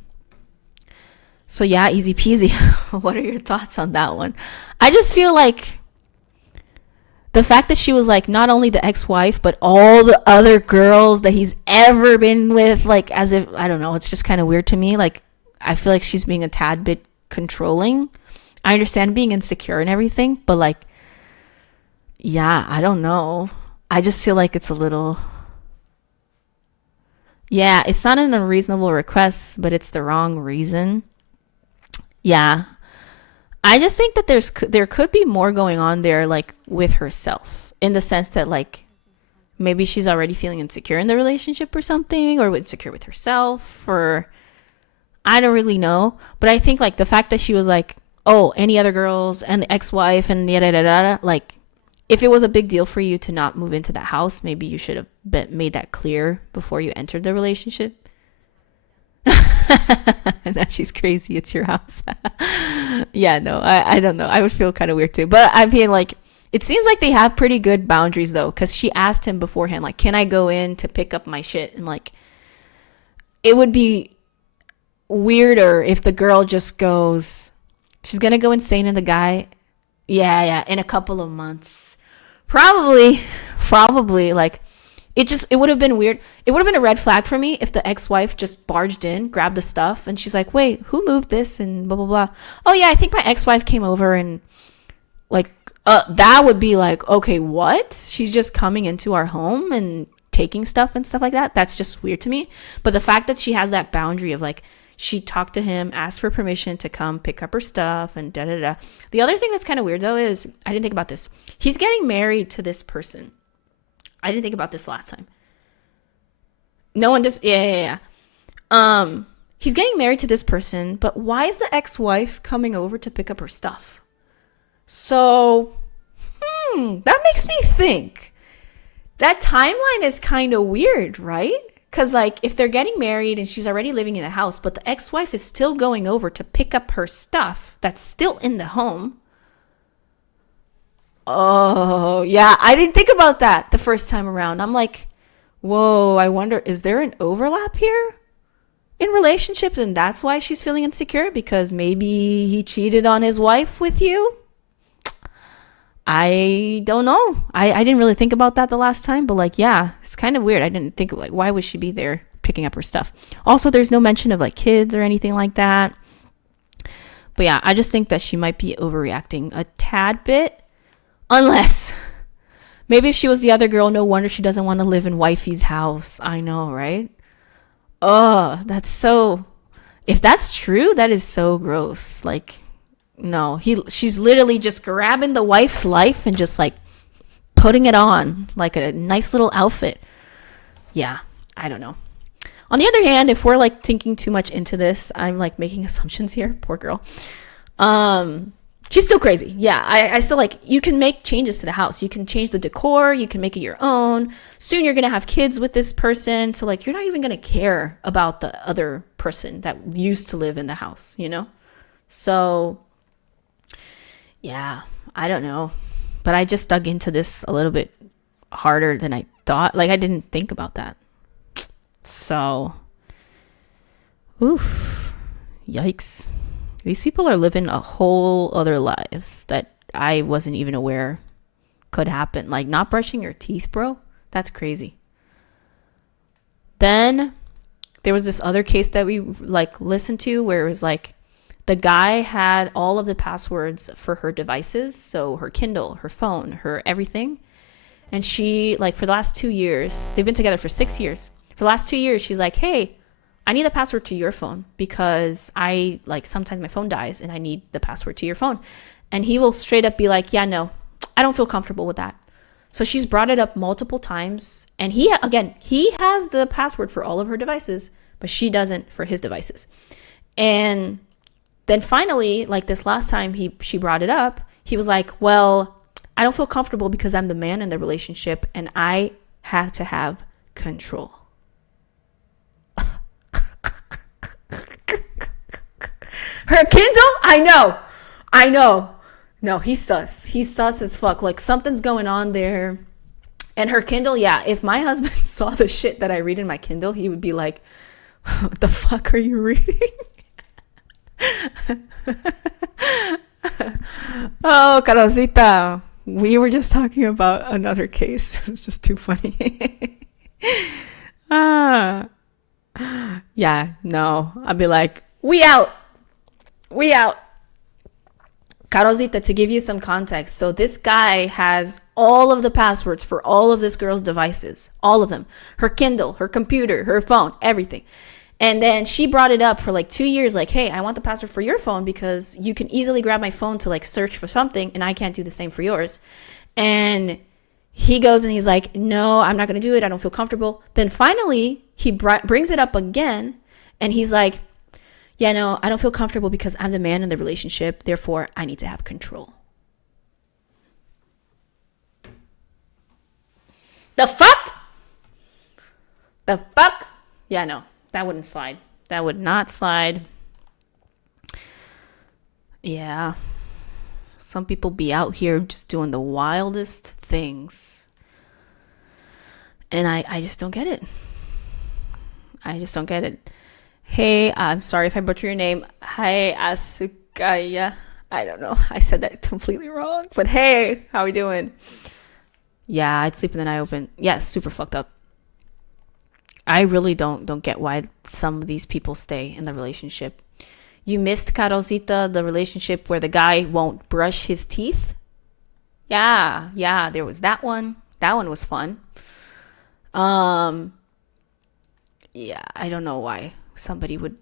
So yeah, easy peasy. What are your thoughts on that one? I just feel like the fact that she was like not only the ex-wife, but all the other girls that he's ever been with, like, as if, I don't know, it's just kind of weird to me. Like, I feel like she's being a tad bit controlling. I understand being insecure and everything, but like, yeah, I don't know. I just feel like it's a little, yeah, it's not an unreasonable request, but it's the wrong reason. Yeah. I just think that there could be more going on there, like with herself, in the sense that like maybe she's already feeling insecure in the relationship or something, or insecure with herself, or I don't really know. But I think like the fact that she was like, oh, any other girls and the ex-wife and yada yada yada, like if it was a big deal for you to not move into that house, maybe you should have made that clear before you entered the relationship. That she's crazy, it's your house. Yeah, no, I don't know, I would feel kind of weird too, but I mean, like, it seems like they have pretty good boundaries though, because she asked him beforehand, like, can I go in to pick up my shit? And like, it would be weirder if the girl just goes, she's gonna go insane, and the guy, yeah, in a couple of months, probably like, it would have been weird. It would have been a red flag for me if the ex-wife just barged in, grabbed the stuff, and she's like, wait, who moved this? And blah, blah, blah. Oh, yeah, I think my ex-wife came over, and like, that would be like, okay, what? She's just coming into our home and taking stuff and stuff like that? That's just weird to me. But the fact that she has that boundary of like, she talked to him, asked for permission to come pick up her stuff, and da-da-da. The other thing that's kind of weird, though, is, I didn't think about this. He's getting married to this person. I didn't think about this last time. No one just, yeah. He's getting married to this person, but why is the ex-wife coming over to pick up her stuff? So, that makes me think. That timeline is kind of weird, right? Because, like, if they're getting married and she's already living in the house, but the ex-wife is still going over to pick up her stuff that's still in the home. Oh, yeah. I didn't think about that the first time around. I'm like, whoa, I wonder, is there an overlap here in relationships? And that's why she's feeling insecure, because maybe he cheated on his wife with you? I don't know. I didn't really think about that the last time, but like, yeah, it's kind of weird. I didn't think, like, why would she be there picking up her stuff? Also, there's no mention of like kids or anything like that. But yeah, I just think that she might be overreacting a tad bit. Unless, maybe if she was the other girl, no wonder she doesn't want to live in wifey's house. I know, right? Oh, that's so, if that's true, that is so gross. Like, no, she's literally just grabbing the wife's life and just like putting it on like a nice little outfit. Yeah, I don't know. On the other hand, if we're like thinking too much into this, I'm like making assumptions here. Poor girl. She's still crazy. Yeah, I still like, you can make changes to the house. You can change the decor. You can make it your own. Soon you're going to have kids with this person. So like, you're not even going to care about the other person that used to live in the house, you know? So yeah, I don't know. But I just dug into this a little bit harder than I thought. Like, I didn't think about that. So, oof, yikes. These people are living a whole other lives that I wasn't even aware could happen. Like, not brushing your teeth, bro. That's crazy. Then there was this other case that we like listened to where it was like The guy had all of the passwords for her devices, so her Kindle, her phone, her everything. And she, like, for the last 2 years, they've been together for 6 years. For the last 2 years, she's like, hey, I need the password to your phone because I, like, sometimes my phone dies and I need the password to your phone. And he will straight up be like, yeah, no, I don't feel comfortable with that. So she's brought it up multiple times. And he has the password for all of her devices, but she doesn't for his devices. And then finally, like this last time she brought it up, he was like, well, I don't feel comfortable because I'm the man in the relationship and I have to have control. Her Kindle? I know. No, he's sus. He's sus as fuck. Like, something's going on there. And her Kindle, yeah, if my husband saw the shit that I read in my Kindle, he would be like, what the fuck are you reading? Oh, Carosita. We were just talking about another case. It's just too funny. Yeah, no. I'd be like, we out. Carosita, to give you some context. So this guy has all of the passwords for all of this girl's devices. All of them. Her Kindle, her computer, her phone, everything. And then she brought it up for like 2 years, like, hey, I want the password for your phone because you can easily grab my phone to like search for something and I can't do the same for yours. And he goes and he's like, no, I'm not going to do it. I don't feel comfortable. Then finally he brings it up again and he's like, yeah, no, I don't feel comfortable because I'm the man in the relationship. Therefore, I need to have control. The fuck? Yeah, no. That wouldn't slide. That would not slide. Yeah. Some people be out here just doing the wildest things. And I just don't get it. Hey, I'm sorry if I butcher your name. Hi, Asukaya. I don't know. I said that completely wrong. But hey, how we doing? Yeah, I'd sleep in the night open. Yeah, super fucked up. I really don't get why some of these people stay in the relationship. You missed, Carosita, the relationship where the guy won't brush his teeth? Yeah, there was that one. That one was fun. Yeah, I don't know why somebody would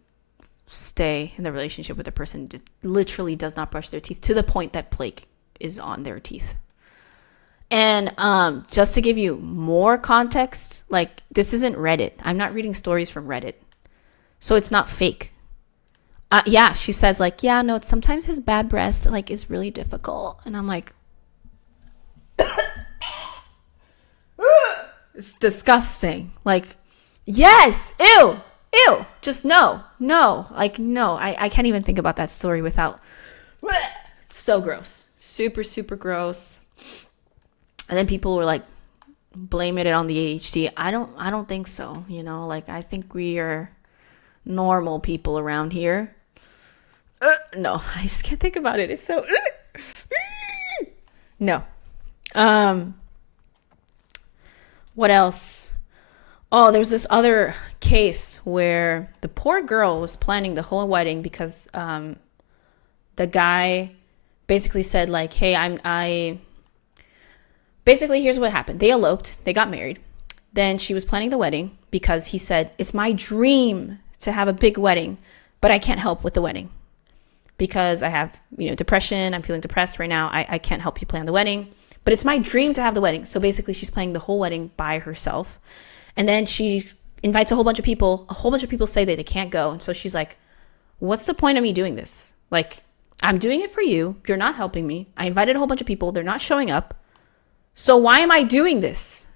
stay in the relationship with a person that literally does not brush their teeth to the point that plaque is on their teeth. And just to give you more context, like, this isn't Reddit. I'm not reading stories from Reddit. So it's not fake. Yeah, she says, like, yeah, no, sometimes his bad breath, like, is really difficult. And I'm like, it's disgusting. Like, yes, ew, just no. Like, no, I can't even think about that story without, so gross. Super, super gross. And then people were like blaming it on the ADHD. I don't think so. You know, like, I think we are normal people around here. No, I just can't think about it. It's so no. What else? Oh, there's this other case where the poor girl was planning the whole wedding because the guy basically said, like, hey, basically, here's what happened. They eloped. They got married. Then she was planning the wedding because he said, it's my dream to have a big wedding, but I can't help with the wedding because I have, depression. I'm feeling depressed right now. I can't help you plan the wedding, but it's my dream to have the wedding. So basically, she's planning the whole wedding by herself. And then she invites a whole bunch of people. A whole bunch of people say that they can't go. And so she's like, what's the point of me doing this? Like, I'm doing it for you. You're not helping me. I invited a whole bunch of people. They're not showing up. So why am I doing this?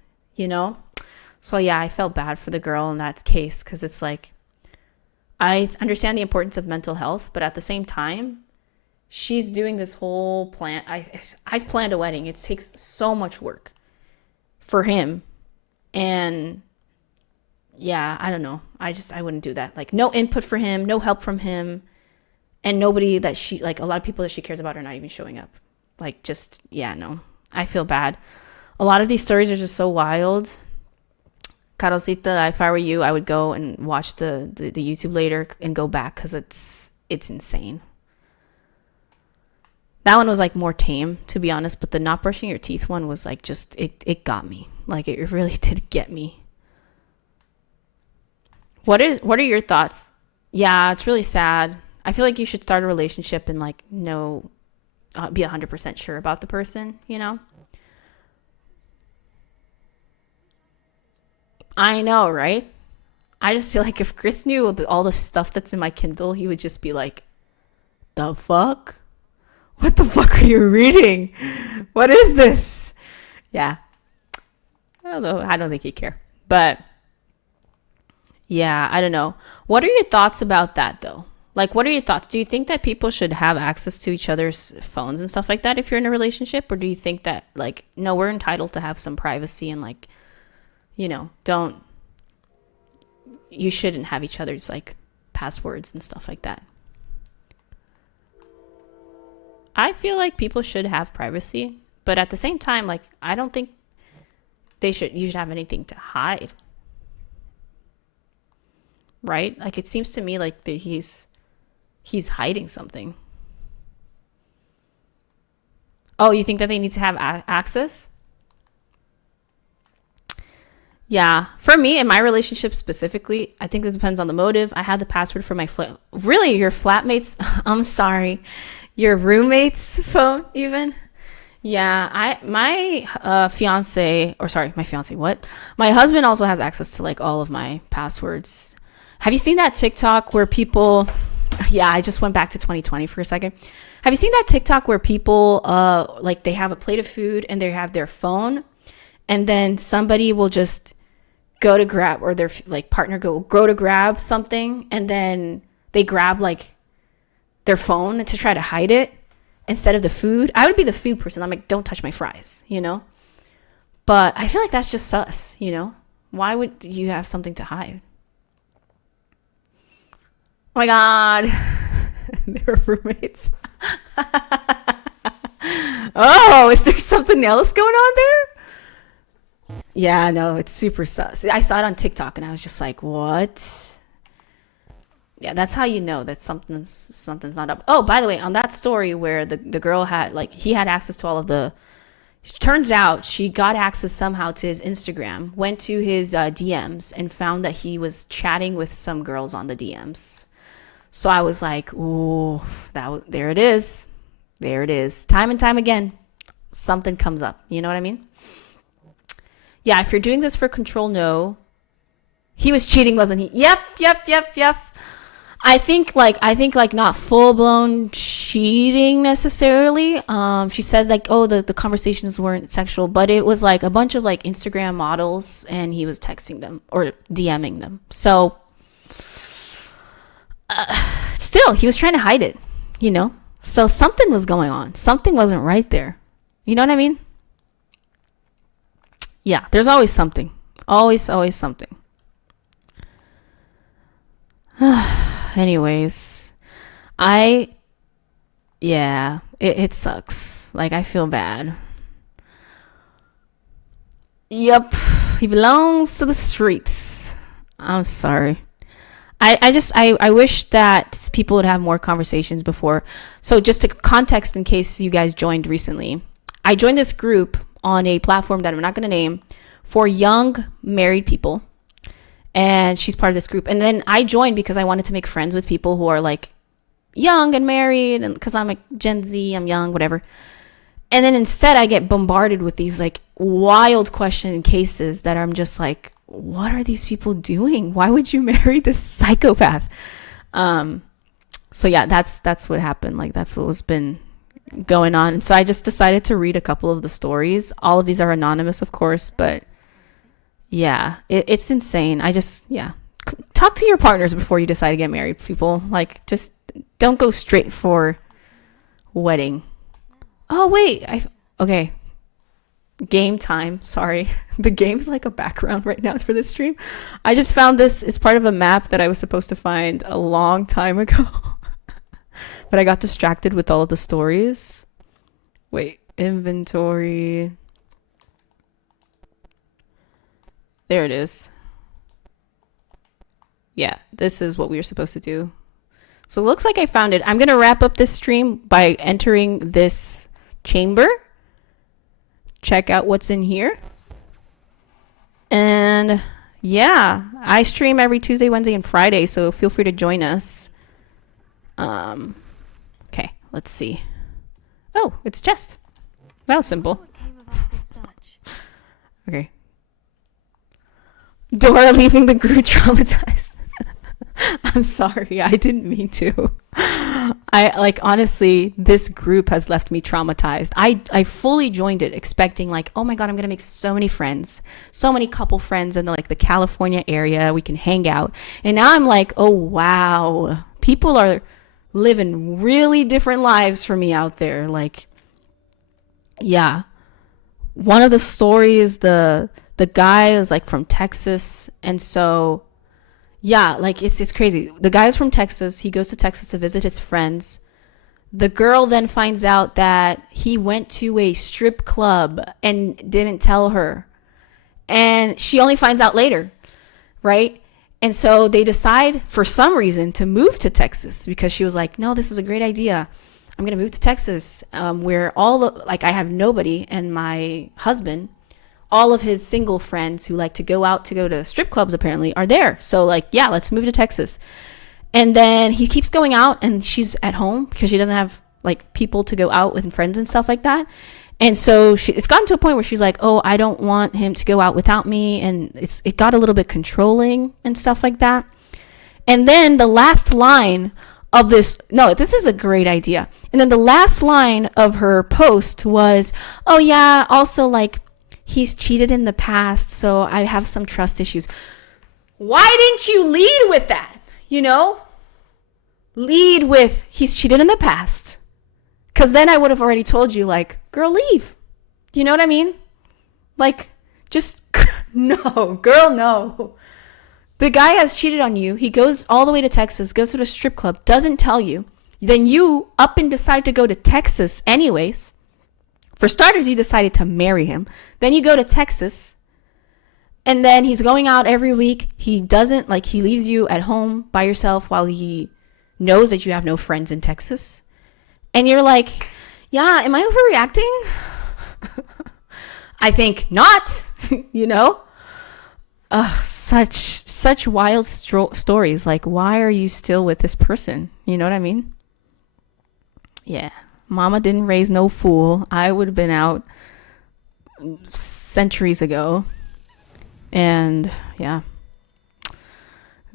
So yeah, I felt bad for the girl in that case because it's like, I understand the importance of mental health, but at the same time, she's doing this whole plan. I've planned a wedding. It takes so much work for him. And yeah, I don't know. I wouldn't do that. Like, no input for him, no help from him. And nobody that she, like, a lot of people that she cares about are not even showing up. Like, just, yeah, no. I feel bad. A lot of these stories are just so wild. Carosita, if I were you, I would go and watch the YouTube later and go back because it's insane. That one was like more tame, to be honest, but the not brushing your teeth one was like just it got me. Like it really did get me. What are your thoughts? Yeah, it's really sad. I feel like you should start a relationship and like know be 100% sure about the person, you know? I know, right? I just feel like if Chris knew all the stuff that's in my Kindle, he would just be like, "The fuck? What the fuck are you reading? What is this?" Yeah. Although I don't think he'd care. But yeah, I don't know. What are your thoughts about that though? Like, what are your thoughts? Do you think that people should have access to each other's phones and stuff like that if you're in a relationship? Or do you think that, like, no, we're entitled to have some privacy and, like, you shouldn't have each other's, like, passwords and stuff like that? I feel like people should have privacy, but at the same time, like, I don't think you should have anything to hide. Right? Like, it seems to me like he's hiding something. Oh, you think that they need to have access? Yeah. For me, in my relationship specifically, I think it depends on the motive. I had the password for my really, your flatmate's I'm sorry, your roommate's phone even. Yeah, my fiance, or sorry, my fiance, what? My husband also has access to like all of my passwords. Have you seen that TikTok where people, yeah, I just went back to 2020 for a second. Have you seen that TikTok where people like they have a plate of food and they have their phone and then somebody will just go to grab, or their like partner go to grab something and then they grab like their phone to try to hide it instead of the food? I would be the food person. I'm like, don't touch my fries, you know? But I feel like that's just sus, you know? Why would you have something to hide? Oh my God. They're roommates. Oh, is there something else going on there? Yeah, no, it's super sus. I saw it on TikTok and I was just like, what? Yeah, that's how you know that something's not up. Oh, by the way, on that story where the girl had, like, he had access to all of the, turns out she got access somehow to his Instagram, went to his DMs and found that he was chatting with some girls on the DMs. So I was like, ooh, there it is. There it is. Time and time again, something comes up. You know what I mean? Yeah, if you're doing this for control, no. He was cheating, wasn't he? Yep. I think like not full blown cheating necessarily. She says like, oh, the conversations weren't sexual, but it was like a bunch of like Instagram models and he was texting them or DMing them. So still, he was trying to hide it, you know? So something was going on. Something wasn't right there. You know what I mean? Yeah, there's always something. Always something. Anyways, it sucks. Like, I feel bad. Yep, he belongs to the streets. I'm sorry. I wish that people would have more conversations before. So just to context, in case you guys joined recently, I joined this group on a platform that I'm not going to name for young married people. And she's part of this group. And then I joined because I wanted to make friends with people who are like young and married, and because I'm like Gen Z, I'm young, whatever. And then instead I get bombarded with these like wild question cases that I'm just like, what are these people doing? Why would you marry this psychopath? So yeah, that's what happened. Like, that's what was been going on. And so I just decided to read a couple of the stories. All of these are anonymous, of course, but yeah, it's insane. Talk to your partners before you decide to get married, people. Like, just don't go straight for wedding. Oh wait, okay. Game time. Sorry. The game's like a background right now for this stream. I just found this as part of a map that I was supposed to find a long time ago. But I got distracted with all of the stories. Wait, inventory. There it is. Yeah, this is what we were supposed to do. So it looks like I found it. I'm going to wrap up this stream by entering this chamber. Check out what's in here. And yeah, I stream every Tuesday, Wednesday, and Friday, so feel free to join us. Okay, let's see. Oh, it's just. That was simple. Okay. Dora leaving the group traumatized. I'm sorry, I didn't mean to. Honestly, this group has left me traumatized. I fully joined it expecting like, oh my God, I'm going to make so many friends, so many couple friends in the California area. We can hang out. And now I'm like, oh wow, people are living really different lives for me out there. Like, yeah. One of the stories, the guy is like from Texas. And so yeah, like it's crazy. The guy's from Texas. He goes to Texas to visit his friends. The girl then finds out that he went to a strip club and didn't tell her. And she only finds out later, right? And so they decide for some reason to move to Texas because she was like, no, this is a great idea. I'm going to move to Texas where I have nobody, and my husband, all of his single friends who like to go to strip clubs apparently are there. So like, yeah, let's move to Texas. And then he keeps going out and she's at home because she doesn't have like people to go out with and friends and stuff like that. And so it's gotten to a point where she's like, oh, I don't want him to go out without me. And it got a little bit controlling and stuff like that. And then the last line of this is a great idea. And then the last line of her post was, oh yeah, also like, he's cheated in the past, so I have some trust issues. Why didn't you lead with that? Lead with, he's cheated in the past. Because then I would have already told you, like, girl, leave. You know what I mean? Like, just, no, girl, no. The guy has cheated on you. He goes all the way to Texas, goes to the strip club, doesn't tell you. Then you up and decide to go to Texas anyways. For starters, you decided to marry him. Then you go to Texas, and then he's going out every week. He leaves you at home by yourself while he knows that you have no friends in Texas. And you're like, yeah, am I overreacting? I think not, Such wild stories. Like, why are you still with this person? You know what I mean? Yeah. Mama didn't raise no fool. I would have been out centuries ago. And yeah,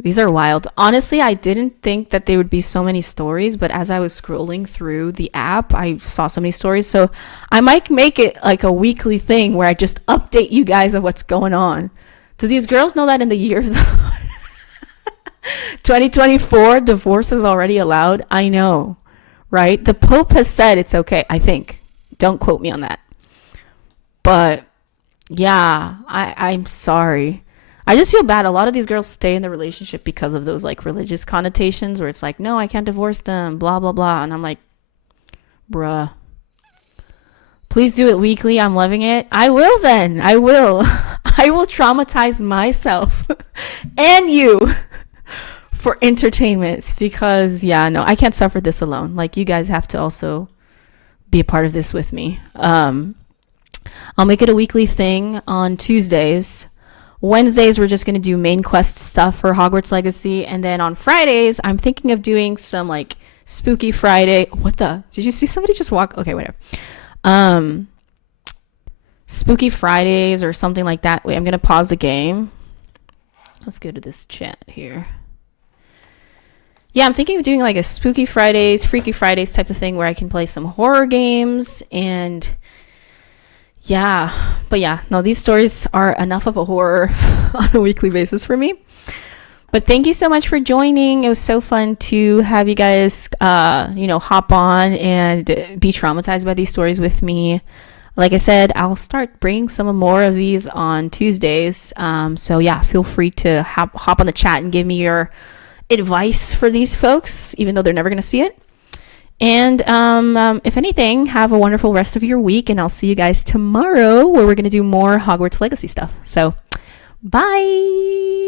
these are wild. Honestly, I didn't think that there would be so many stories, but as I was scrolling through the app, I saw so many stories. So I might make it like a weekly thing where I just update you guys of what's going on. Do these girls know that in the year of the Lord 2024, divorce is already allowed? I know. Right? The Pope has said it's okay, I think. Don't quote me on that. But yeah, I'm sorry. I just feel bad. A lot of these girls stay in the relationship because of those like religious connotations where it's like, no, I can't divorce them, blah, blah, blah. And I'm like, bruh. Please do it weekly. I'm loving it. I will then. I will. I will traumatize myself and you for entertainment because I can't suffer this alone. Like, you guys have to also be a part of this with me. I'll make it a weekly thing on Tuesdays. Wednesdays we're just going to do main quest stuff for Hogwarts Legacy, and then on Fridays I'm thinking of doing some like spooky Friday. Did you see somebody just walk? Okay, whatever. Spooky Fridays or something like that. Wait, I'm going to pause the game. Let's go to this chat here. Yeah, I'm thinking of doing like a Spooky Fridays, Freaky Fridays type of thing where I can play some horror games. And yeah, but yeah, no, these stories are enough of a horror on a weekly basis for me. But thank you so much for joining. It was so fun to have you guys, hop on and be traumatized by these stories with me. Like I said, I'll start bringing some more of these on Tuesdays. So yeah, feel free to hop on the chat and give me your advice for these folks, even though they're never going to see it. And if anything, have a wonderful rest of your week, and I'll see you guys tomorrow where we're going to do more Hogwarts Legacy stuff. So bye.